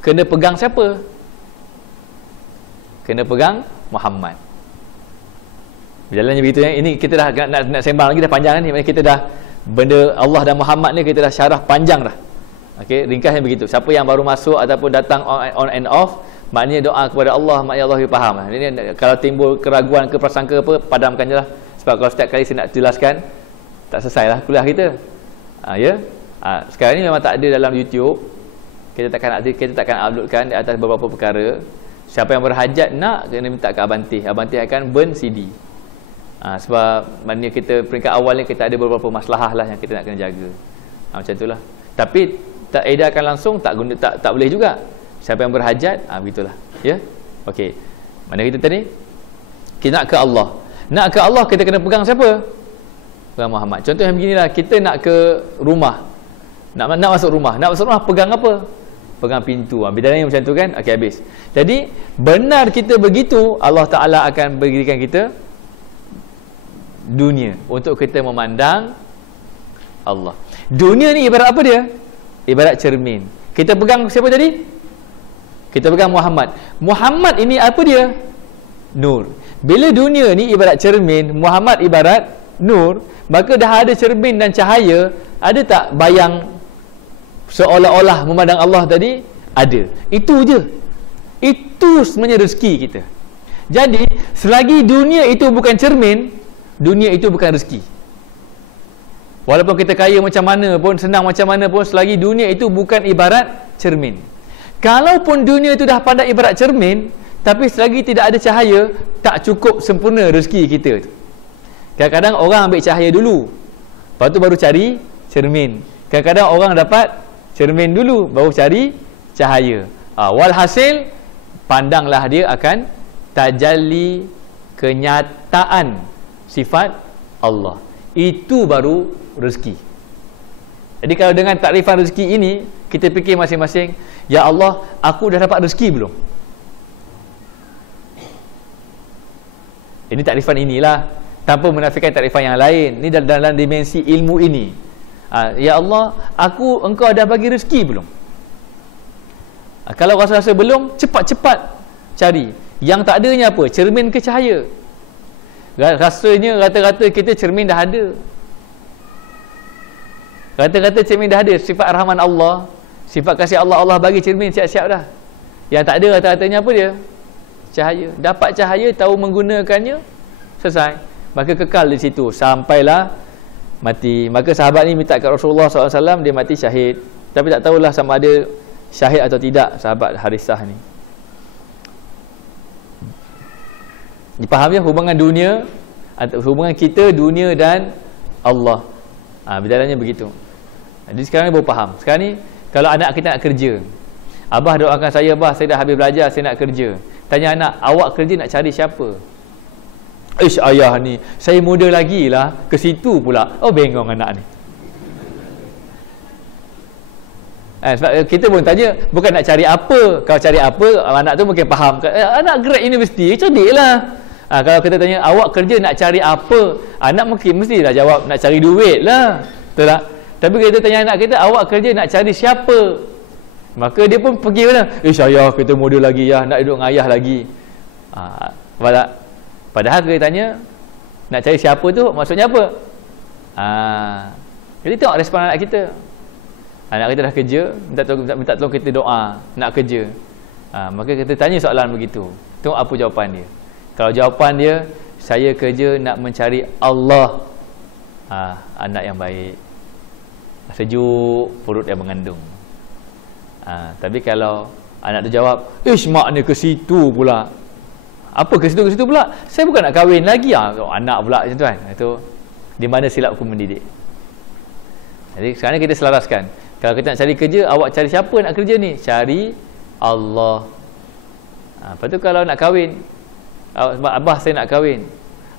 kena pegang siapa? Kena pegang Muhammad. Berjalannya begitu. Ini kita dah nak sembang lagi, dah panjang ni. Kita dah benda Allah dan Muhammad ni kita dah syarah panjang dah. Okey, ringkasnya begitu. Siapa yang baru masuk ataupun datang on and off, maknanya doa kepada Allah, maknanya Allah faham. Ini kalau timbul keraguan ke prasangka apa, padamkan je lah. Sebab kalau setiap kali saya nak jelaskan, tak selesailah kuliah kita. Sekarang ni memang tak ada dalam YouTube. kita takkan uploadkan di atas beberapa perkara. Siapa yang berhajat nak kena minta ke Abang Tih akan burn CD. Sebab maknanya kita peringkat awal ni kita ada beberapa masalah lah yang kita nak kena jaga. Macam itulah. Tapi tak edarkan langsung tak boleh juga. Siapa yang berhajat, begitulah. Ya. Okey. Mana kita tadi? Kita nak ke Allah. Nak ke Allah kita kena pegang siapa? Pegang Muhammad. Contoh yang beginilah, kita nak ke rumah. Nak masuk rumah. Nak masuk rumah pegang apa? Pegang pintu. Bidananya macam tu kan? Okey, habis. Jadi benar kita begitu, Allah Taala akan berikan kita dunia untuk kita memandang Allah. Dunia ni ibarat apa dia? Ibarat cermin. Kita pegang siapa tadi? Kita pegang Muhammad. Muhammad ini apa dia? Nur. Bila dunia ni ibarat cermin, Muhammad ibarat nur, maka dah ada cermin dan cahaya. Ada tak bayang seolah-olah memandang Allah tadi? Ada. Itu je. Itu sebenarnya rezeki kita. Jadi selagi dunia itu bukan cermin, dunia itu bukan rezeki. Walaupun kita kaya macam mana pun, senang macam mana pun, selagi dunia itu bukan ibarat cermin. Kalaupun dunia itu dah pandai ibarat cermin, tapi selagi tidak ada cahaya, tak cukup sempurna rezeki kita. Kadang-kadang orang ambil cahaya dulu, lepas tu baru cari cermin. Kadang-kadang orang dapat cermin dulu, baru cari cahaya. Walhasil, pandanglah dia akan tajalli kenyataan sifat Allah. Itu baru rezeki. Jadi kalau dengan takrifan rezeki ini, kita fikir masing-masing, ya Allah, aku dah dapat rezeki belum? Ini takrifan inilah, tanpa menafikan takrifan yang lain. Ini dalam dimensi ilmu ini. Ya Allah, engkau dah bagi rezeki belum? Kalau rasa-rasa belum, cepat-cepat cari. Yang tak adanya apa? Cermin ke cahaya? Rasanya rata-rata kita cermin dah ada. Rata-rata cermin dah ada. Sifat rahman Allah, sifat kasih Allah, Allah bagi cermin siap-siap dah. Yang tak ada rata-ratanya apa dia? Cahaya. Dapat cahaya, tahu menggunakannya, selesai. Maka kekal di situ sampailah mati. Maka sahabat ni minta kat Rasulullah SAW, dia mati syahid. Tapi tak tahulah sama ada syahid atau tidak sahabat Harisah ni. Dipahami ya hubungan dunia, hubungan kita dunia dan Allah. Berjalannya begitu. Jadi sekarang ni baru faham. Sekarang ni kalau anak kita nak kerja, abah doakan saya, abah saya dah habis belajar, saya nak kerja. Tanya anak, awak kerja nak cari siapa? Ayah ni, saya muda lagi lah, ke situ pula. Oh, bengong anak ni. Sebab kita pun tanya, bukan nak cari apa. Kalau cari apa, anak tu mungkin faham. Anak grad universiti, cerdik lah. Kalau kita tanya, awak kerja nak cari apa? Anak mungkin mestilah jawab, nak cari duit lah. Betul tak? Tapi kita tanya anak kita, awak kerja nak cari siapa? Maka dia pun pergi mana? Ayah, kita muda lagi ya, nak duduk dengan ayah lagi. Padahal kita tanya, nak cari siapa tu, maksudnya apa? Jadi tengok respon anak kita. Anak kita dah kerja, minta tolong kita doa, nak kerja. Maka kita tanya soalan begitu. Tengok apa jawapan dia. Kalau jawapan dia, saya kerja nak mencari Allah. Anak yang baik. Sejuk perut yang mengandung. Tapi kalau anak tu jawab, makna ke situ pula. Apa ke situ pula? Saya bukan nak kahwin lagi. Anak pula macam tu kan. Itu di mana silap hukum mendidik. Jadi sekarang kita selaraskan. Kalau kita nak cari kerja, awak cari siapa nak kerja ni? Cari Allah. Lepas tu kalau nak kahwin, abah saya nak kahwin.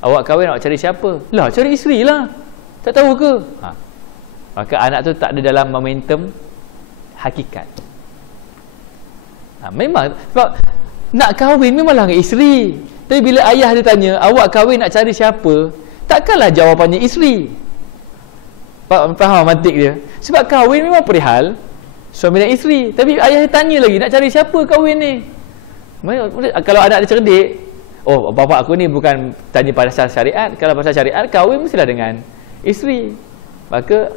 Awak kahwin, awak cari siapa? Lah, cari isteri lah. Tak tahu ke? Maka anak tu tak ada dalam momentum hakikat. Memang sebab nak kahwin memanglah dengan isteri. Tapi bila ayah dia tanya, awak kahwin nak cari siapa? Takkanlah jawapannya isteri. Faham mantik dia? Sebab kahwin memang perihal suami dan isteri. Tapi ayah dia tanya lagi, nak cari siapa kahwin ni? Kalau anak dia cerdik, oh, bapa aku ni bukan tanya pasal syariat. Kalau pasal syariat, kahwin mestilah dengan isteri. Maka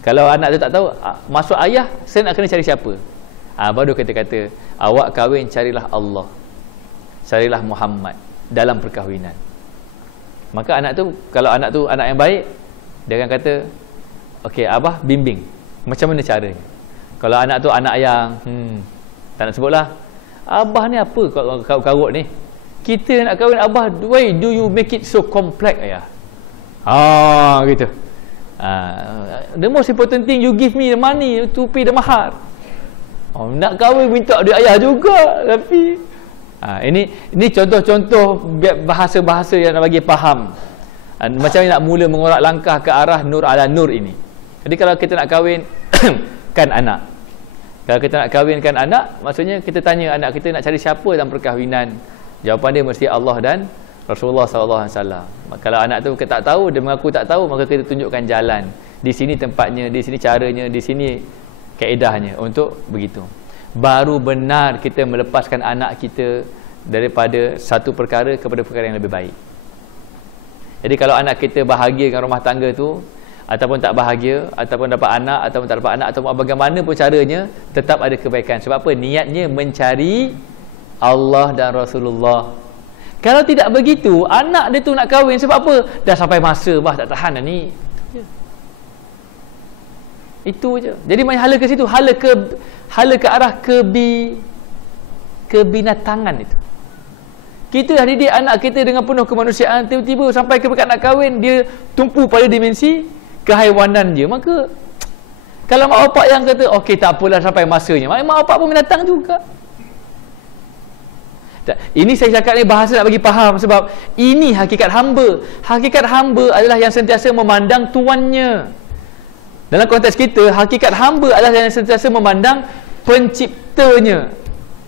kalau anak tu tak tahu, maksud ayah, saya nak kena cari siapa? Baru kita kata, awak kahwin carilah Allah, carilah Muhammad dalam perkahwinan. Maka anak tu, kalau anak tu anak yang baik, dia akan kata, okey, abah bimbing macam mana caranya. Kalau anak tu anak yang tak nak sebutlah. Abah ni apa kau karut ni? Kita nak kahwin abah, why do you make it so complex ayah? Gitu. The most important thing, you give me the money to pay the mahar. Nak kahwin minta duit ayah juga. Tapi ini contoh-contoh bahasa-bahasa yang nak bagi faham. Macam nak mula mengorak langkah ke arah nur ala nur ini. Jadi kalau kita nak kahwin kan anak. Kalau kita nak kahwinkan anak, maksudnya kita tanya anak kita nak cari siapa dalam perkahwinan. Jawapan dia mesti Allah dan Rasulullah SAW. Kalau anak tu tak tahu, dia mengaku tak tahu, maka kita tunjukkan jalan. Di sini tempatnya, di sini caranya, di sini kaedahnya untuk begitu. Baru benar kita melepaskan anak kita daripada satu perkara kepada perkara yang lebih baik. Jadi kalau anak kita bahagia dengan rumah tangga tu, ataupun tak bahagia, ataupun dapat anak, ataupun tak dapat anak, ataupun bagaimana pun caranya, tetap ada kebaikan. Sebab apa? Niatnya mencari Allah dan Rasulullah. Kalau tidak begitu, anak dia tu nak kahwin sebab apa? Dah sampai masa, tak tahan dah ni. Itu je. Jadi main hala ke situ, hala ke arah kebinatangan itu. Kita dah didik anak kita dengan penuh kemanusiaan, tiba-tiba sampai ke pekat nak kahwin, dia tumpu pada dimensi kehaiwanan dia. Maka kalau mak bapak yang kata okey tak apalah sampai masanya, mak bapak pun binatang juga. Ini saya cakap ni bahasa nak bagi faham, sebab ini hakikat hamba. Hakikat hamba adalah yang sentiasa memandang tuannya. Dalam konteks kita, hakikat hamba adalah yang sentiasa memandang penciptanya.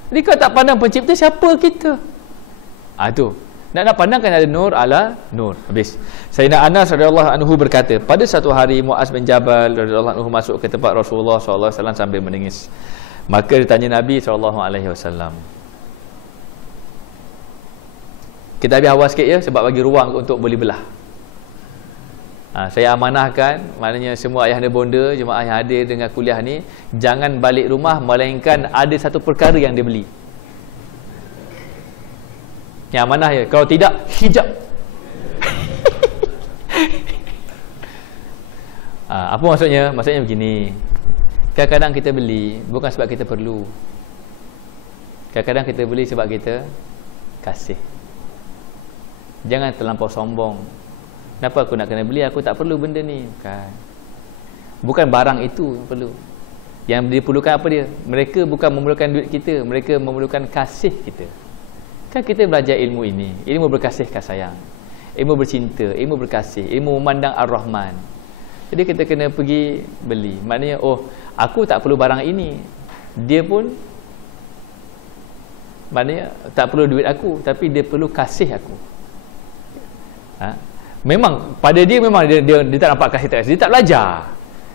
Jadi kalau tak pandang pencipta, siapa kita? Tu nak pandangkan ada nur ala nur. Habis. Sayyidina Anas radhiyallahu anhu berkata, pada satu hari Muaz bin Jabal radhiyallahu anhu masuk ke tempat Rasulullah sallallahu alaihi wasallam sambil menangis. Maka ditanya Nabi sallallahu alaihi wasallam. Kita habis awal sikit ya, sebab bagi ruang untuk boleh belah. Saya amanahkan, maknanya semua ayah dan bonda, jemaah yang hadir dengan kuliah ni, jangan balik rumah melainkan ada satu perkara yang dia beli. Yang amanah ya. Kalau tidak, hijab. Apa maksudnya? Maksudnya begini. Kadang-kadang kita beli bukan sebab kita perlu. Kadang-kadang kita beli sebab kita kasih. Jangan terlampau sombong. Kenapa aku nak kena beli? Aku tak perlu benda ni. Bukan barang itu yang perlu. Yang diperlukan apa dia? Mereka bukan memerlukan duit kita, mereka memerlukan kasih kita. Kan kita belajar ilmu ini, ilmu berkasih kasayang, ilmu bercinta, ilmu berkasih, ilmu memandang Ar-Rahman. Jadi kita kena pergi beli. Maknanya, aku tak perlu barang ini. Dia pun maknanya tak perlu duit aku, tapi dia perlu kasih aku. Memang pada dia memang dia tak nampak kasih, dia tak belajar.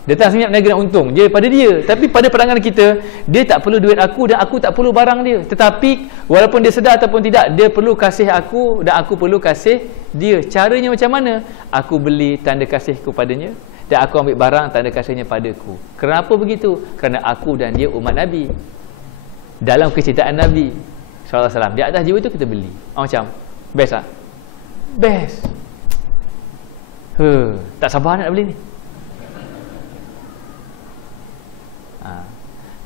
Dia tak senyap niaga nak untung je pada dia. Tapi pada pandangan kita, dia tak perlu duit aku dan aku tak perlu barang dia. Tetapi walaupun dia sedar ataupun tidak, dia perlu kasih aku dan aku perlu kasih dia. Caranya macam mana? Aku beli tanda kasihku padanya dan aku ambil barang tanda kasihnya padaku. Kenapa begitu? Kerana aku dan dia umat Nabi. Dalam kecintaan Nabi SAW, di atas jiwa itu kita beli. Macam best tak? Best. Tak sabar nak beli ni.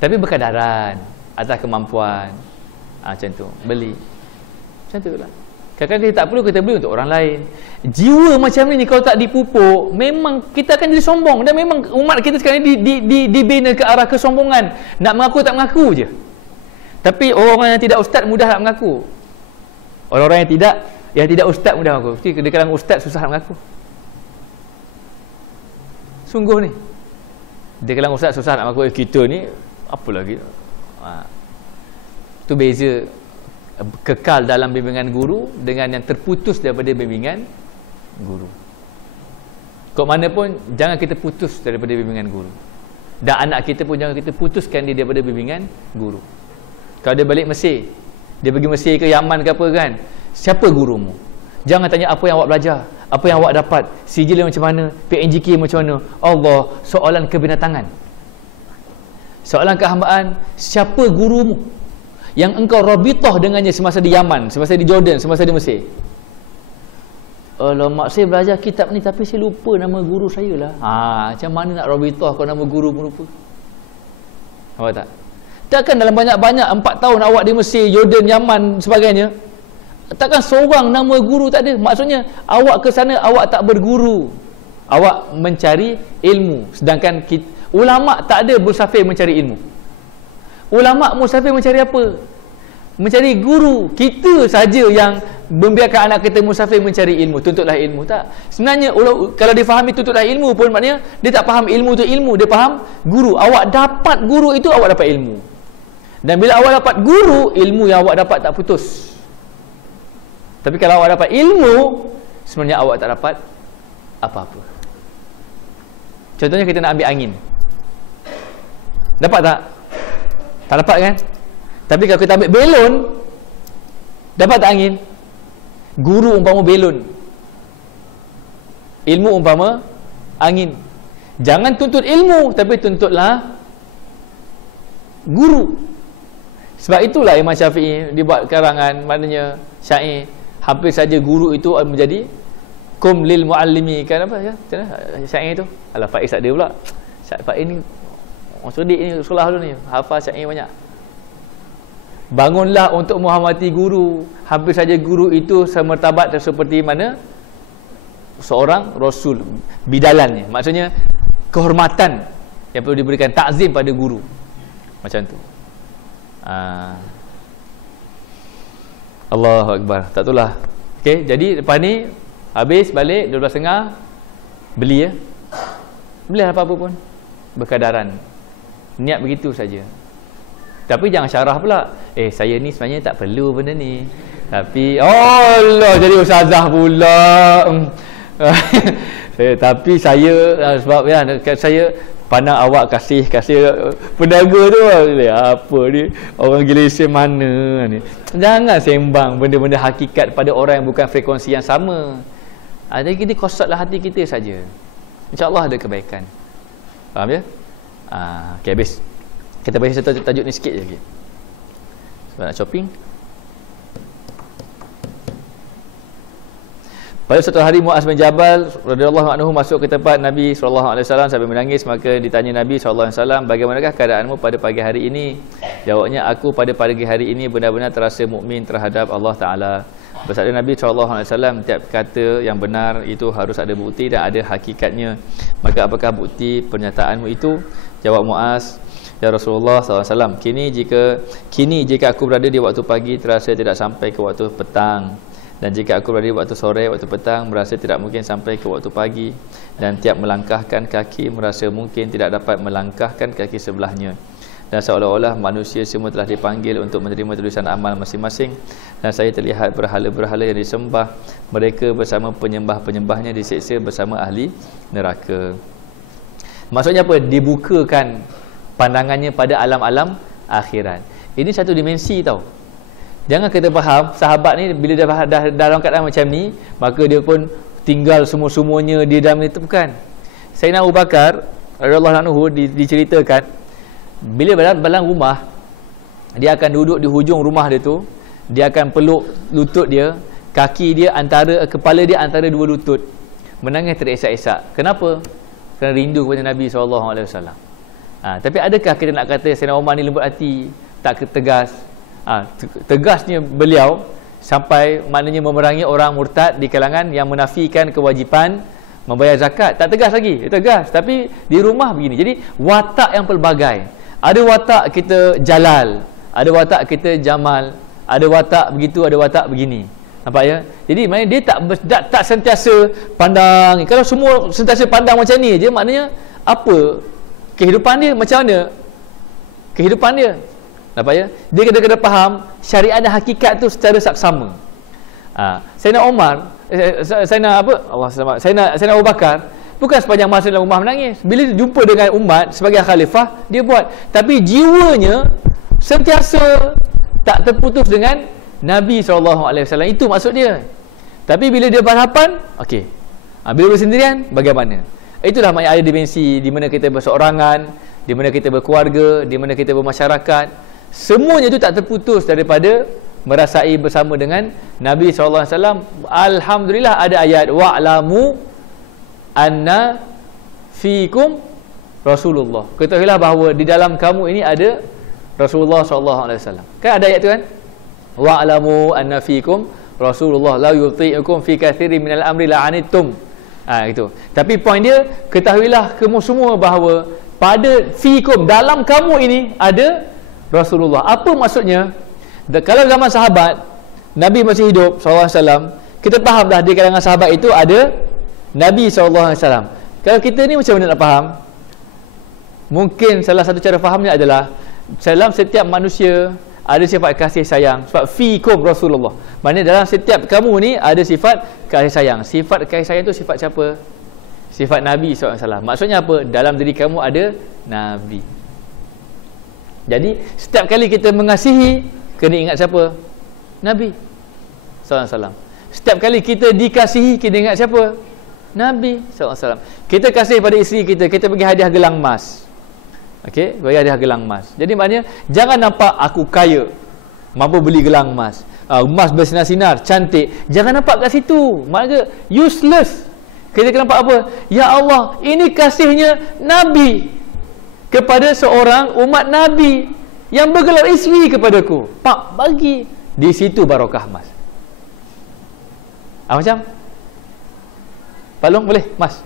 Tapi berkadaran atas kemampuan. Macam tu, beli. Macam tu lah. Kadang-kadang kita tak perlu, kita beli untuk orang lain. Jiwa macam ni kalau tak dipupuk, memang kita akan jadi sombong. Dan memang umat kita sekarang ni dibina ke arah kesombongan. Nak mengaku tak mengaku je. Tapi orang yang tidak ustaz mudah nak mengaku. Orang-orang yang tidak ustaz mudah mengaku. Mesti di kalangan ustaz susah nak mengaku. Sungguh ni. Di kalangan ustaz susah nak mengaku. Kita ni apa lagi? Itu beza kekal dalam bimbingan guru dengan yang terputus daripada bimbingan guru. Kok mana pun jangan kita putus daripada bimbingan guru. Dan anak kita pun jangan kita putuskan dia daripada bimbingan guru. Kalau dia balik Mesir, dia pergi Mesir ke Yaman ke apa kan, siapa gurumu? Jangan tanya apa yang awak belajar, apa yang awak dapat, sijil macam mana, PNGK macam mana. Allah, soalan kebinatangan. Soalan kehambaan, siapa gurumu yang engkau rabitah dengannya semasa di Yaman, semasa di Jordan, semasa di Mesir? Mak saya belajar kitab ni tapi saya lupa nama guru saya lah. Macam mana nak rabitah kalau nama guru pun lupa? Nampak tak? Takkan dalam banyak-banyak 4 tahun awak di Mesir, Jordan, Yaman sebagainya, takkan seorang nama guru tak ada. Maksudnya awak ke sana awak tak berguru, awak mencari ilmu. Sedangkan ulama tak ada musafir mencari ilmu. Ulama musafir mencari apa? Mencari guru. Kita saja yang membiarkan anak kita musafir mencari ilmu. Tuntutlah ilmu. Tak. Sebenarnya kalau dia fahami tuntutlah ilmu pun, maknanya dia tak faham ilmu tu ilmu, dia faham guru. Awak dapat guru itu, awak dapat ilmu. Dan bila awak dapat guru, ilmu yang awak dapat tak putus. Tapi kalau awak dapat ilmu, sebenarnya awak tak dapat apa-apa. Contohnya kita nak ambil angin. Dapat tak? Tak dapat kan? Tapi kalau kita ambil belon, dapat tak angin? Guru umpama belon, ilmu umpama angin. Jangan tuntut ilmu, tapi tuntutlah guru. Sebab itulah Imam Syafi'i dibuat karangan, maknanya syair, hampir saja guru itu menjadi kum lil muallimi. Kan apa ya? Syair tu. Alah, Faiz tak ada pula. Faiz ni orang cerdik ni, sekolah dulu ni, hafal syair banyak. Bangunlah untuk menghormati guru. Hampir saja guru itu semertabat seperti mana seorang rasul, bidalannya. Maksudnya kehormatan yang perlu diberikan, takzim pada guru. Macam tu. Allahu Akbar. Tak itulah. Okey, jadi lepas ni habis balik 12.30, beli ya. Beli apa-apa pun berkadaran. Niat begitu saja. Tapi jangan syarah pula. Saya ni sebenarnya tak perlu benda ni. Tapi Allah, jadi ustazah pula. Tapi saya sebab ya, saya pandang awak kasih pedagang tu, apa ni, orang Malaysia mana ni. Jangan sembang benda-benda hakikat pada orang yang bukan frekuensi yang sama. Jadi kita kosotlah hati kita saja. InsyaAllah ada kebaikan. Faham ya? Okey, habis. Kita baca tajuk ni sikit je lagi. Sebab nak shopping. Pada suatu hari Muaz bin Jabal radhiyallahu anhu masuk ke tempat Nabi sallallahu alaihi wasallam sambil menangis. Maka ditanya Nabi sallallahu alaihi wasallam, "Bagaimanakah keadaanmu pada pagi hari ini?" Jawabnya, "Aku pada pagi hari ini benar-benar terasa mukmin terhadap Allah Taala." Bersabda Nabi sallallahu alaihi wasallam, "Tiap kata yang benar itu harus ada bukti dan ada hakikatnya. Maka apakah bukti pernyataanmu itu?" Jawab Muaz, "Ya Rasulullah SAW, kini jika aku berada di waktu pagi, terasa tidak sampai ke waktu petang. Dan jika aku berada di waktu sore, waktu petang, merasa tidak mungkin sampai ke waktu pagi. Dan tiap melangkahkan kaki, merasa mungkin tidak dapat melangkahkan kaki sebelahnya. Dan seolah-olah manusia semua telah dipanggil untuk menerima tulisan amal masing-masing. Dan saya terlihat berhala-berhala yang disembah. Mereka bersama penyembah-penyembahnya disiksa bersama ahli neraka." Maksudnya apa? Dibukakan pandangannya pada alam-alam akhirat. Ini satu dimensi tau. Jangan kita faham sahabat ni bila dah dalam keadaan macam ni, maka dia pun tinggal semua-semuanya di dalam itu. Bukan. Sayyidina Abu Bakar radhiyallahu anhu diceritakan, bila dalam rumah, dia akan duduk di hujung rumah dia tu, dia akan peluk lutut dia, kaki dia kepala dia antara dua lutut, menangis terisak-isak. Kenapa? Kerana rindu kepada Nabi SAW. Tapi adakah kita nak kata Sayyidina Umar ni lembut hati, tak tegas? Tegasnya beliau sampai maknanya memerangi orang murtad di kalangan yang menafikan kewajipan membayar zakat. Tak tegas lagi, dia tegas. Tapi di rumah begini. Jadi watak yang pelbagai. Ada watak kita Jalal, ada watak kita Jamal, ada watak begitu, ada watak begini. Nampak ya? Jadi maknanya dia tak sentiasa pandang. Kalau semua sentiasa pandang macam ni je, maknanya apa? Kehidupan dia macam mana? Kehidupan dia. Nampak ya? Dia kena faham syariat dan hakikat tu secara saksama. Sayyidina Umar, Sayyidina Abu Bakar bukan sepanjang masa dalam rumah menangis. Bila jumpa dengan umat sebagai khalifah, dia buat. Tapi jiwanya sentiasa tak terputus dengan Nabi SAW. Itu maksud dia. Tapi bila dia berhadapan, okey. Bila bersendirian, bagaimana? Itulah maknanya ada dimensi di mana kita berseorangan, di mana kita berkeluarga, di mana kita bermasyarakat. Semuanya itu tak terputus daripada merasai bersama dengan Nabi SAW. Alhamdulillah ada ayat wa'lamu anna fiikum Rasulullah. Ketahuilah bahawa di dalam kamu ini ada Rasulullah SAW. Kan ada ayat tu kan? Wa'lamu anna fikum Rasulullah la yuti'ukum fi katsirin minal amri la'anittum. Gitu. Tapi poin dia, ketahuilah kamu semua bahawa pada fikum, dalam kamu ini ada Rasulullah. Apa maksudnya? Kalau zaman sahabat Nabi masih hidup SAW, kita faham dah di kalangan sahabat itu ada Nabi SAW. Kalau kita ni macam mana nak faham? Mungkin salah satu cara fahamnya adalah dalam setiap manusia ada sifat kasih sayang. Sebab fikum Rasulullah, maknanya dalam setiap kamu ni ada sifat kasih sayang. Sifat kasih sayang tu sifat siapa? Sifat Nabi SAW. Maksudnya apa? Dalam diri kamu ada Nabi. Jadi setiap kali kita mengasihi, kena ingat siapa? Nabi SAW. Setiap kali kita dikasihi, kena ingat siapa? Nabi SAW. Kita kasih pada isteri kita, kita bagi hadiah gelang emas. Okey, bagi hadiah gelang emas. Jadi maknanya jangan nampak aku kaya, mampu beli gelang emas. Emas bersinar-sinar, cantik. Jangan nampak kat situ. Maknanya useless. Kita nampak apa? Ya Allah, ini kasihnya Nabi kepada seorang umat Nabi yang bergelar isteri kepadaku. Pak, bagi. Di situ barakah emas. Macam? Pak Long boleh? Mas?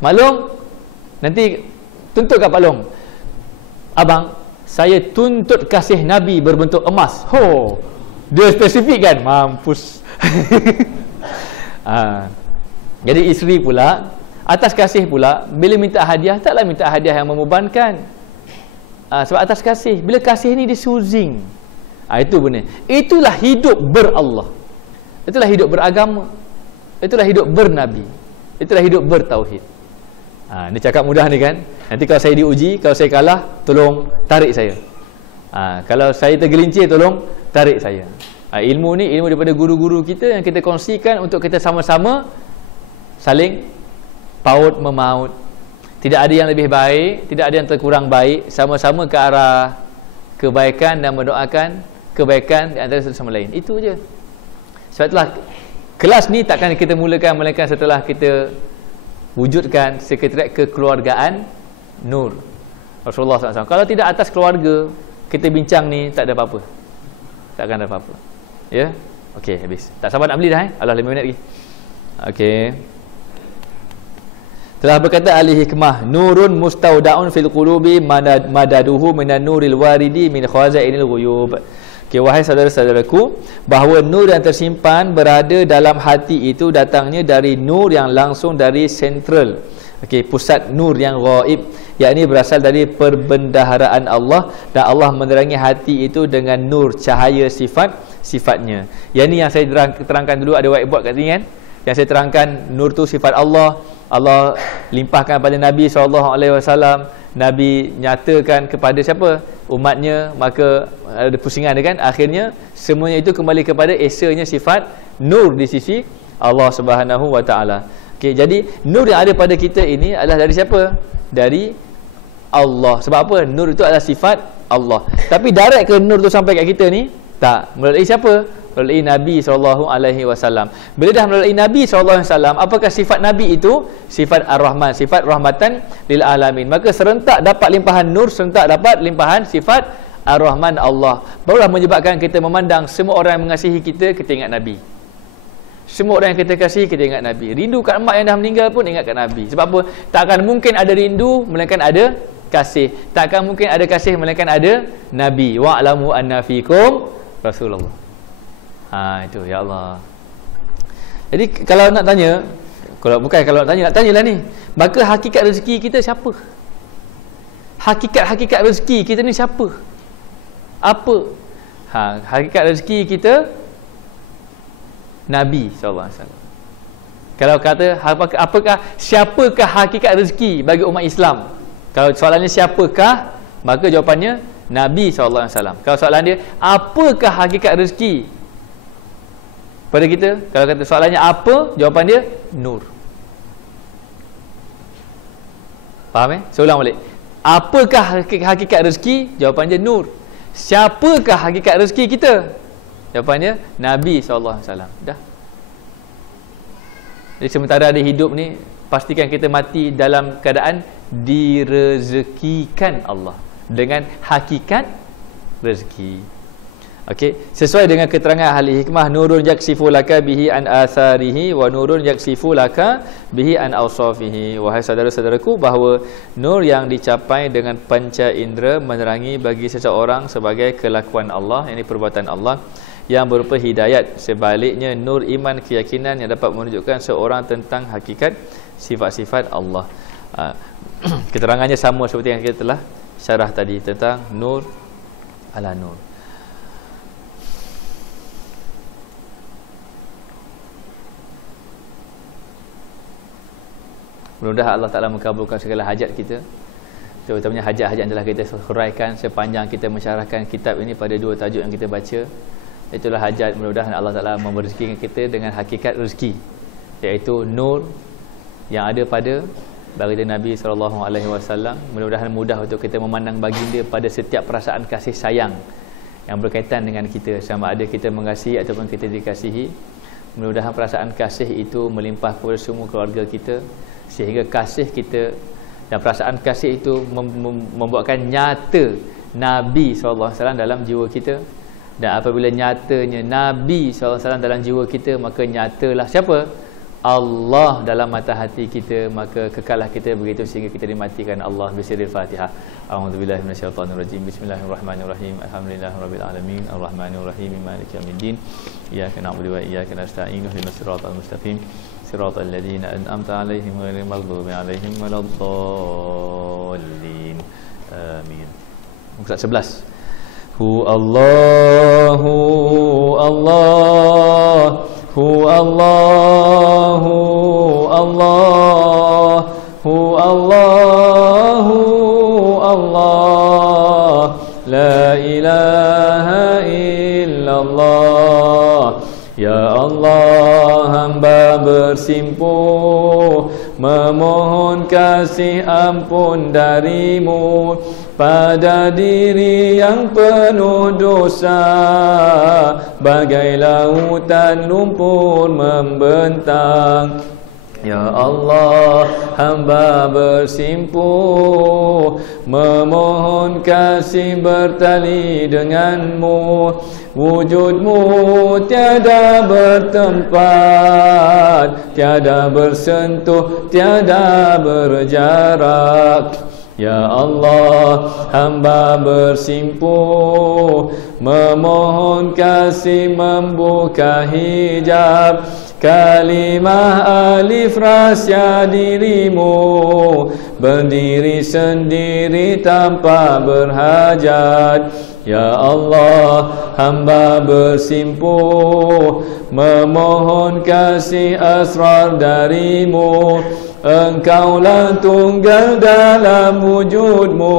Maklum, nanti tuntut kat Pak Long. Abang, saya tuntut kasih Nabi berbentuk emas. Dia spesifik kan? Mampus. Jadi isteri pula, atas kasih pula, bila minta hadiah, taklah minta hadiah yang membebankan. Sebab atas kasih, bila kasih ni disuzing. Itu benar. Itulah hidup berallah. Itulah hidup beragama. Itulah hidup bernabi. Itulah hidup bertauhid. Ni cakap mudah ni kan. Nanti kalau saya diuji, kalau saya kalah, tolong tarik saya. Kalau saya tergelincir, tolong tarik saya. Ilmu ni ilmu daripada guru-guru kita yang kita kongsikan untuk kita sama-sama saling paut memaut. Tidak ada yang lebih baik, tidak ada yang terkurang baik. Sama-sama ke arah kebaikan dan mendoakan kebaikan di antara satu sama lain. Itu je. Sebab itulah kelas ni takkan kita mulakan melainkan setelah kita wujudkan sekretariat kekeluargaan Nur Rasulullah SAW. Kalau tidak atas keluarga, kita bincang ni tak ada apa-apa. Takkan ada apa-apa. Ya? Okey, habis. Tak sabar nak beli dah Allah 5 minit lagi. Okey. Telah berkata ahli hikmah, nurun mustaudaun fil qulubi madaduhu minan nuril waridi min khazainil ghuyub. Okay, wahai saudara-saudaraku, bahawa nur yang tersimpan berada dalam hati itu datangnya dari nur yang langsung dari sentral. Okey, pusat nur yang ghaib, yakni berasal dari perbendaharaan Allah, dan Allah menerangi hati itu dengan nur cahaya sifatnya. Yang ni yang saya terangkan dulu, ada whiteboard kat sini kan. Yang saya terangkan nur tu sifat Allah. Allah limpahkan pada Nabi SAW. Nabi nyatakan kepada siapa? Umatnya. Maka ada pusingan dia kan. Akhirnya semuanya itu kembali kepada esanya sifat nur di sisi Allah Subhanahu Wa Taala. Okey, jadi nur yang ada pada kita ini adalah dari siapa? Dari Allah. Sebab apa? Nur itu adalah sifat Allah. Tapi direct ke nur tu sampai kat kita ni? Tak. Melalui siapa? Melalui Nabi SAW. Bila dah melalui Nabi SAW, apakah sifat Nabi itu? Sifat Ar-Rahman, sifat rahmatan lil alamin. Maka serentak dapat limpahan nur, serentak dapat limpahan sifat Ar-Rahman Allah. Barulah menyebabkan kita memandang semua orang yang mengasihi kita, kita ingat Nabi. Semua orang yang kita kasihi, kita ingat Nabi. Rindu kat mak yang dah meninggal pun ingat kat Nabi. Sebab apa? Takkan mungkin ada rindu melainkan ada kasih. Takkan mungkin ada kasih melainkan ada Nabi. Wa'lamu anna fikum Rasulullah. Itu ya Allah. Jadi kalau nak tanya, kalau nak tanya, nak tanyalah ni. Maka hakikat rezeki kita siapa? Hakikat rezeki kita ni siapa? Apa? Hakikat rezeki kita Nabi SAW. Kalau kata siapakah hakikat rezeki bagi umat Islam? Kalau soalannya siapakah, maka jawapannya Nabi SAW. Kalau soalan dia apakah hakikat rezeki pada kita, kalau kata soalannya apa, jawapan dia nur. Faham Saya ulang balik. Apakah hakikat rezeki? Jawapan dia nur. Siapakah hakikat rezeki kita? Jawapannya Nabi SAW. Dah. Jadi sementara ada hidup ni, pastikan kita mati dalam keadaan direzekikan Allah dengan hakikat rezeki. Okey, sesuai dengan keterangan ahli hikmah, nurun yaksifu laka bihi an atharihi wa nurun yaksifu laka bihi an awsafihi. Wahai saudara-saudaraku, bahawa nur yang dicapai dengan panca indera menerangi bagi seseorang sebagai kelakuan Allah, ini perbuatan Allah yang berupa hidayat. Sebaliknya nur iman, keyakinan yang dapat menunjukkan seorang tentang hakikat sifat-sifat Allah. Keterangannya sama seperti yang kita telah syarah tadi tentang nur ala nur. Mudah-mudahan Allah Ta'ala mengabulkan segala hajat kita, terutamanya hajat-hajat yang telah kita huraikan sepanjang kita mensyarahkan kitab ini pada 2 tajuk yang kita baca. Itulah hajat. Mudah-mudahan Allah Ta'ala memberezeki kita dengan hakikat rezeki, iaitu nur yang ada pada baginda Nabi SAW. Mudah-mudahan mudah untuk kita memandang baginda pada setiap perasaan kasih sayang yang berkaitan dengan kita, sama ada kita mengasihi ataupun kita dikasihi. Mudah-mudahan perasaan kasih itu melimpah kepada semua keluarga kita, sehingga kasih kita dan perasaan kasih itu membuatkan nyata Nabi SAW dalam jiwa kita. Dan apabila nyatanya Nabi SAW dalam jiwa kita, maka nyatalah siapa? Allah dalam mata hati kita, maka kekalah kita begitu sehingga kita dimatikan Allah. Bismillahil Fatihah. A'udzubillahi minasyaitonirrajim. Bismillahirrahmanirrahim. Alhamdulillahirabbil alamin. Arrahmanirrahim. Maliki yaumiddin. Iyyaka na'budu wa iyyaka nasta'in. Ihdinas siratal mustaqim. Siratal ladzina an'amta 'alaihim ghairil maghdubi 'alaihim waladdallin. Amin. Muka 11. Hu Allahu Allah, hu Allahu Allah, hu Allahu Allah, la ilaha illallah. Ya Allah, hamba bersimpuh memohon kasih ampun darimu pada diri yang penuh dosa, bagai lautan lumpur membentang. Ya Allah, hamba bersimpuh memohon kasih bertali denganmu. Wujudmu tiada bertempat, tiada bersentuh, tiada berjarak. Ya Allah, hamba bersimpuh memohon kasih membuka hijab kalimah alif rahsia dirimu, berdiri sendiri tanpa berhajat. Ya Allah, hamba bersimpuh memohon kasih asrar darimu. Engkaulah tunggal dalam wujudmu,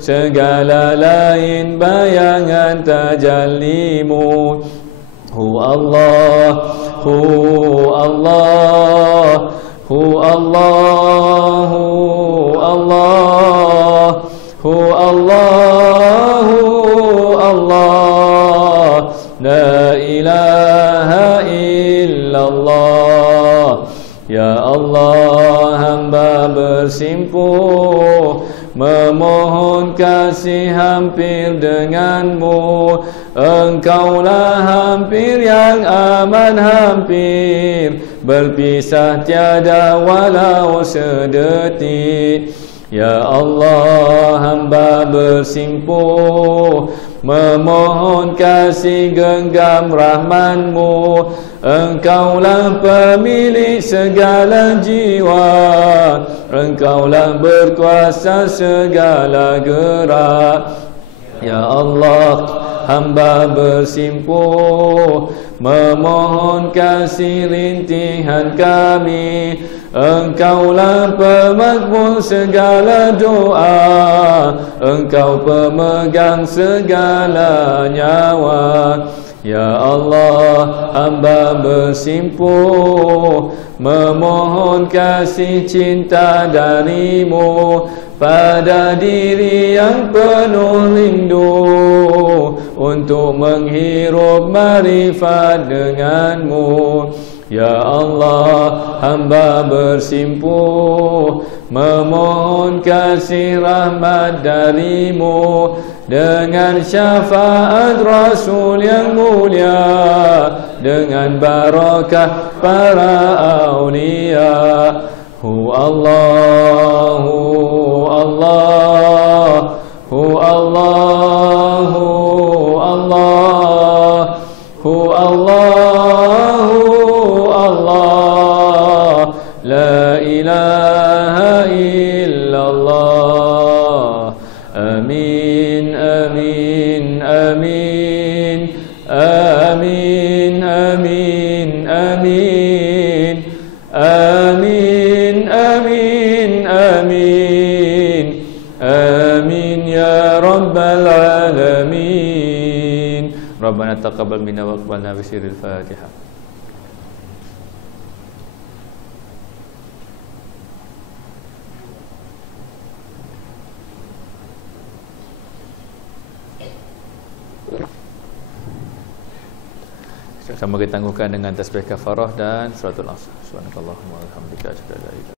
segala lain bayangan tajallimu. Hu Allah, hu Allah, hu Allah, hu Allah, hu Allah, hu Allah, la ilaha illallah. Ya Allah, hamba bersimpuh memohon kasih hampir denganmu. Engkaulah hampir yang aman hampir, berpisah tiada walau sedetik. Ya Allah, hamba bersimpuh memohon kasih genggam rahmanmu. Engkaulah pemilik segala jiwa, engkaulah berkuasa segala gerak. Ya Allah, hamba bersimpuh memohon kasih rintihan kami. Engkaulah pemakmur segala doa, engkau pemegang segala nyawa. Ya Allah, hamba bersimpuh memohon kasih cinta darimu pada diri yang penuh rindu untuk menghirup marifat denganmu. Ya Allah, hamba bersimpuh memohon kasih rahmat darimu dengan syafaat Rasul yang mulia, dengan barakah para awliya. Hu Allah, Hu Allah, Hu Allah, Hu Allah, Hu Allah, Hu Allah, la ilaha illallah. Amin, amin, amin, amin, amin, amin, amin, amin, amin, amin ya rabbal alamin. Rabbana taqabbal minna wa aqbalna bi sirril Fatihah. Sama kita tangguhkan dengan tasbih kafarah dan suratul asr. Subhanakallahumma wa bihamdika asyhadu an la ilaha illa anta